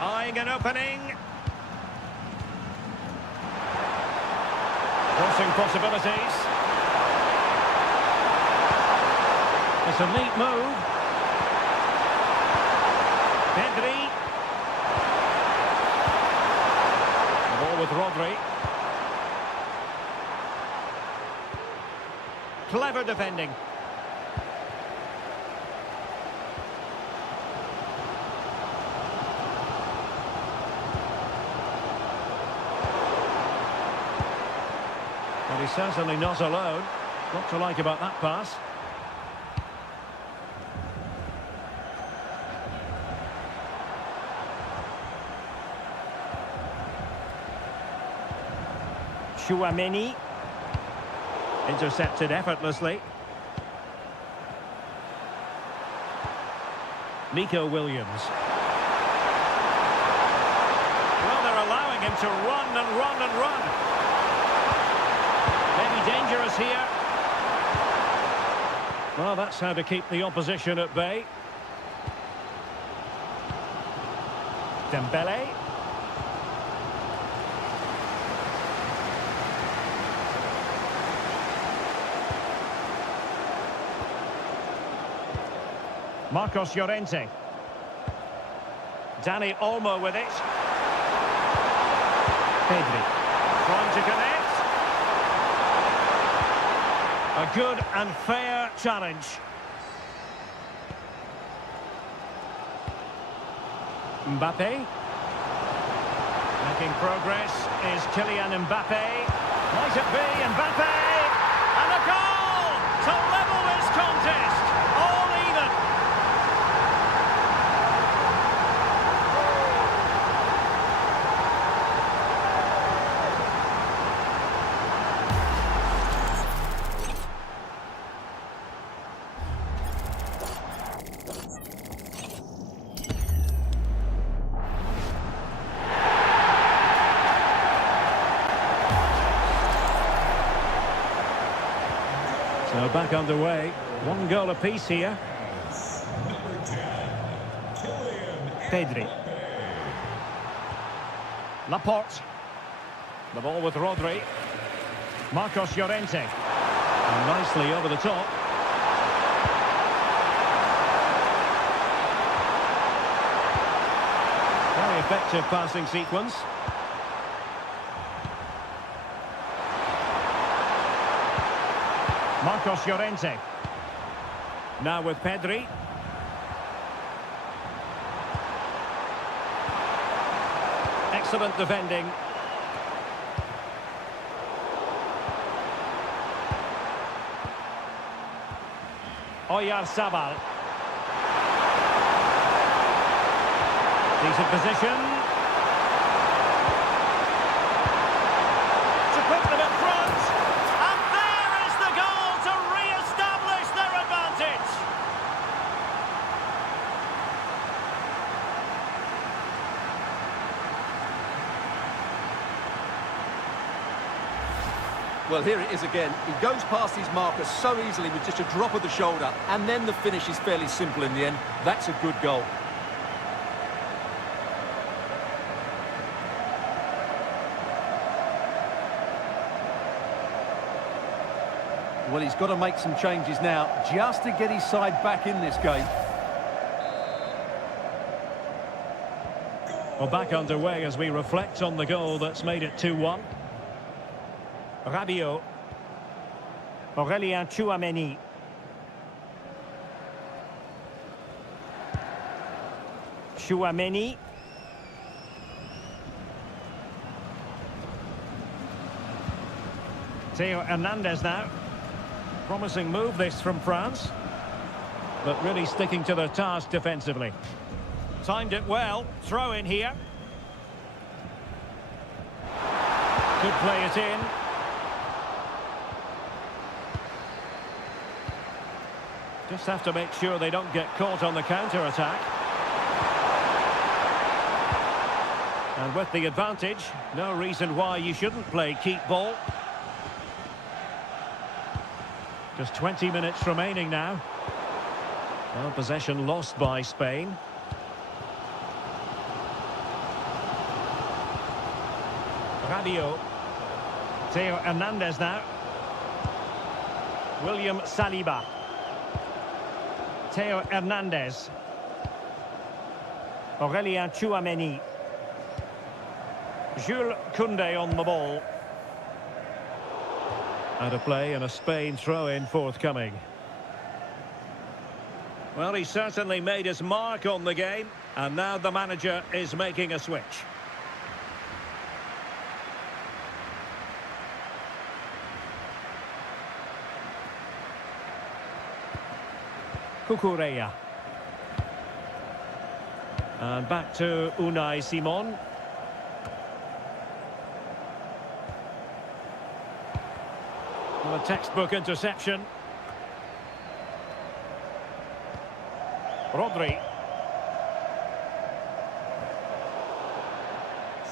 Eyeing an opening. Crossing possibilities. It's a neat move. Pedri. The ball with Rodri. Clever defending. But he's certainly not alone. What to like about that pass? Chouameni. Intercepted effortlessly. Nico Williams. Well, they're allowing him to run and run and run. Maybe dangerous here. Well, that's how to keep the opposition at bay. Dembele. Marcos Llorente. Dani Olmo with it. Pedri. Trying to connect. A good and fair challenge. Mbappé. Making progress is Kylian Mbappé. Might it be Mbappé? And a goal to level this contest. All even. So back underway. One goal apiece here. Number 10, Kylian Pedri. Laporte. The ball with Rodri. Marcos Llorente. And nicely over the top. Very effective passing sequence. Marcos Llorente. Now with Pedri. Excellent defending. Oyarzabal. Decent position. To put them in front. And there is the goal to re-establish their advantage. Well, here it is again. He goes past his marker so easily with just a drop of the shoulder, and then the finish is fairly simple in the end. That's a good goal. Well, he's got to make some changes now, just to get his side back in this game. Well, back underway as we reflect on the goal that's made it 2-1. Rabiot. Aurélien Tchouameni. Tchouameni. Theo Hernandez now. Promising move this from France. But really sticking to their task defensively. Timed it well. Throw in here. Could play it in. Just have to make sure they don't get caught on the counter-attack. And with the advantage, no reason why you shouldn't play keep ball. Just 20 minutes remaining now. Well, possession lost by Spain. Rabiot. Theo Hernandez now. William Saliba. Theo Hernandez. Aurélien Tchouameni. Jules Koundé on the ball. Out of play and a Spain throw-in forthcoming. Well, he certainly made his mark on the game, and now the manager is making a switch. Cucurella. And back to Unai Simon. Well, a textbook interception. Rodri.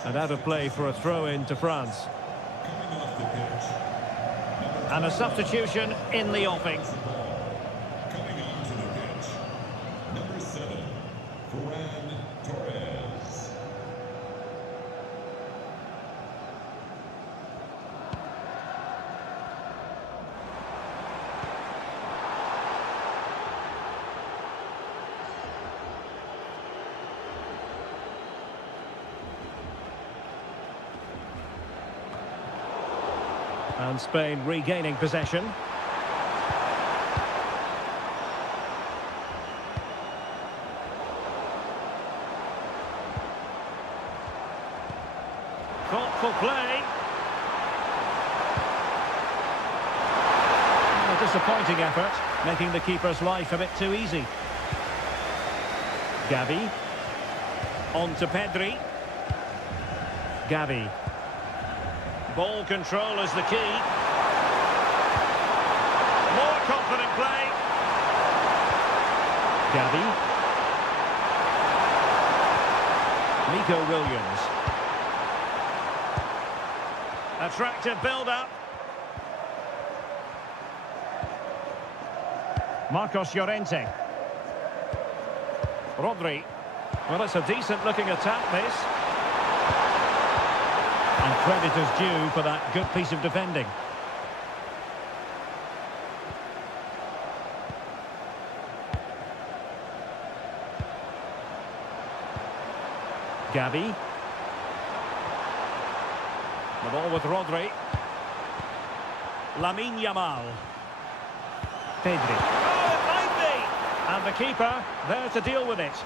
And out of play for a throw-in to France. coming off the pitch. And a substitution in the offing. Coming onto the pitch, number 7, Ferran Torres. And Spain regaining possession. Thoughtful play. A disappointing effort, making the keeper's life a bit too easy. Gavi. On to Pedri. Gavi. Ball control is the key. More confident play. Gavi. Nico Williams. Attractive build-up. Marcos Llorente. Rodri. Well, it's a decent-looking attack, this. And credit is due for that good piece of defending. Gavi. The ball with Rodri. Lamine Yamal. Pedri. Oh, it might be! And the keeper there to deal with it.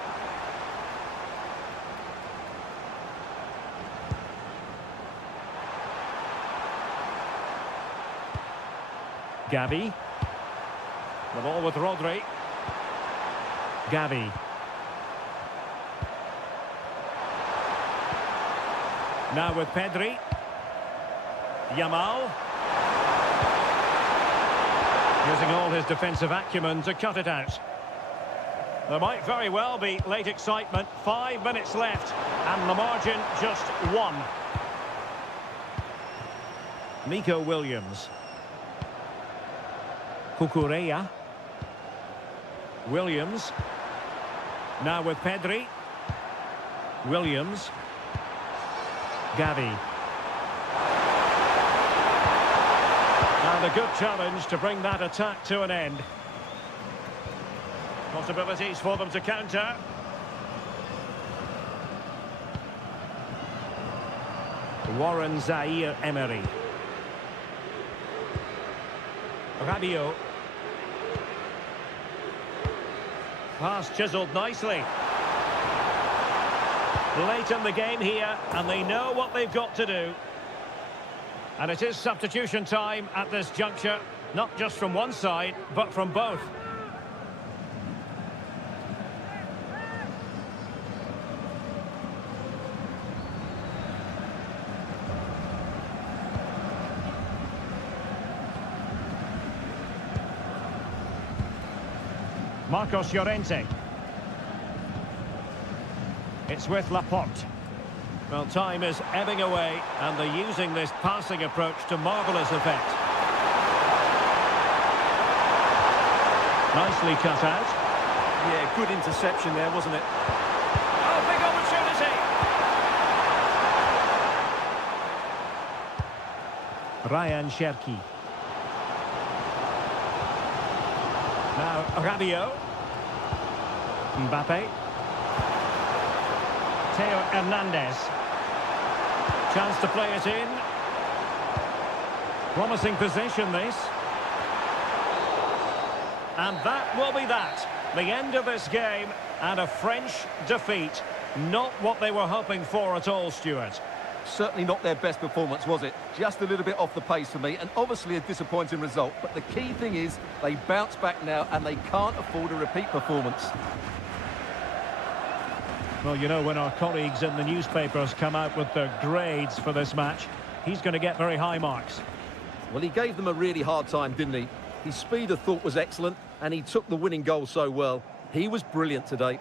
Gavi. The ball with Rodri. Gavi. Now with Pedri. Yamal. Using all his defensive acumen to cut it out. There might very well be late excitement. 5 minutes left. And the margin just 1. Nico Williams. Cucurella. Williams. Now with Pedri. Williams. Gavi. And a good challenge to bring that attack to an end. Possibilities for them to counter. Warren Zaire-Emery. Rabiot. Pass chiselled nicely. Late in the game here, and they know what they've got to do. And it is substitution time at this juncture, not just from one side, but from both. Marcos Llorente. It's with Laporte. Well, time is ebbing away, and they're using this passing approach to marvellous effect. Nicely cut out. Yeah, good interception there, wasn't it? Oh, big opportunity! Ryan Cherki. Now, Rabiot. Mbappé. Theo Hernandez. Chance to play it in. Promising position, this. And that will be that. The end of this game, and a French defeat. Not what they were hoping for at all, Stuart. Certainly not their best performance, was it? Just a little bit off the pace for me, and obviously a disappointing result. But the key thing is, they bounce back now, and they can't afford a repeat performance. Well, you know, when our colleagues in the newspapers come out with their grades for this match, he's going to get very high marks. Well, he gave them a really hard time, didn't he? His speed of thought was excellent, and he took the winning goal so well. He was brilliant today.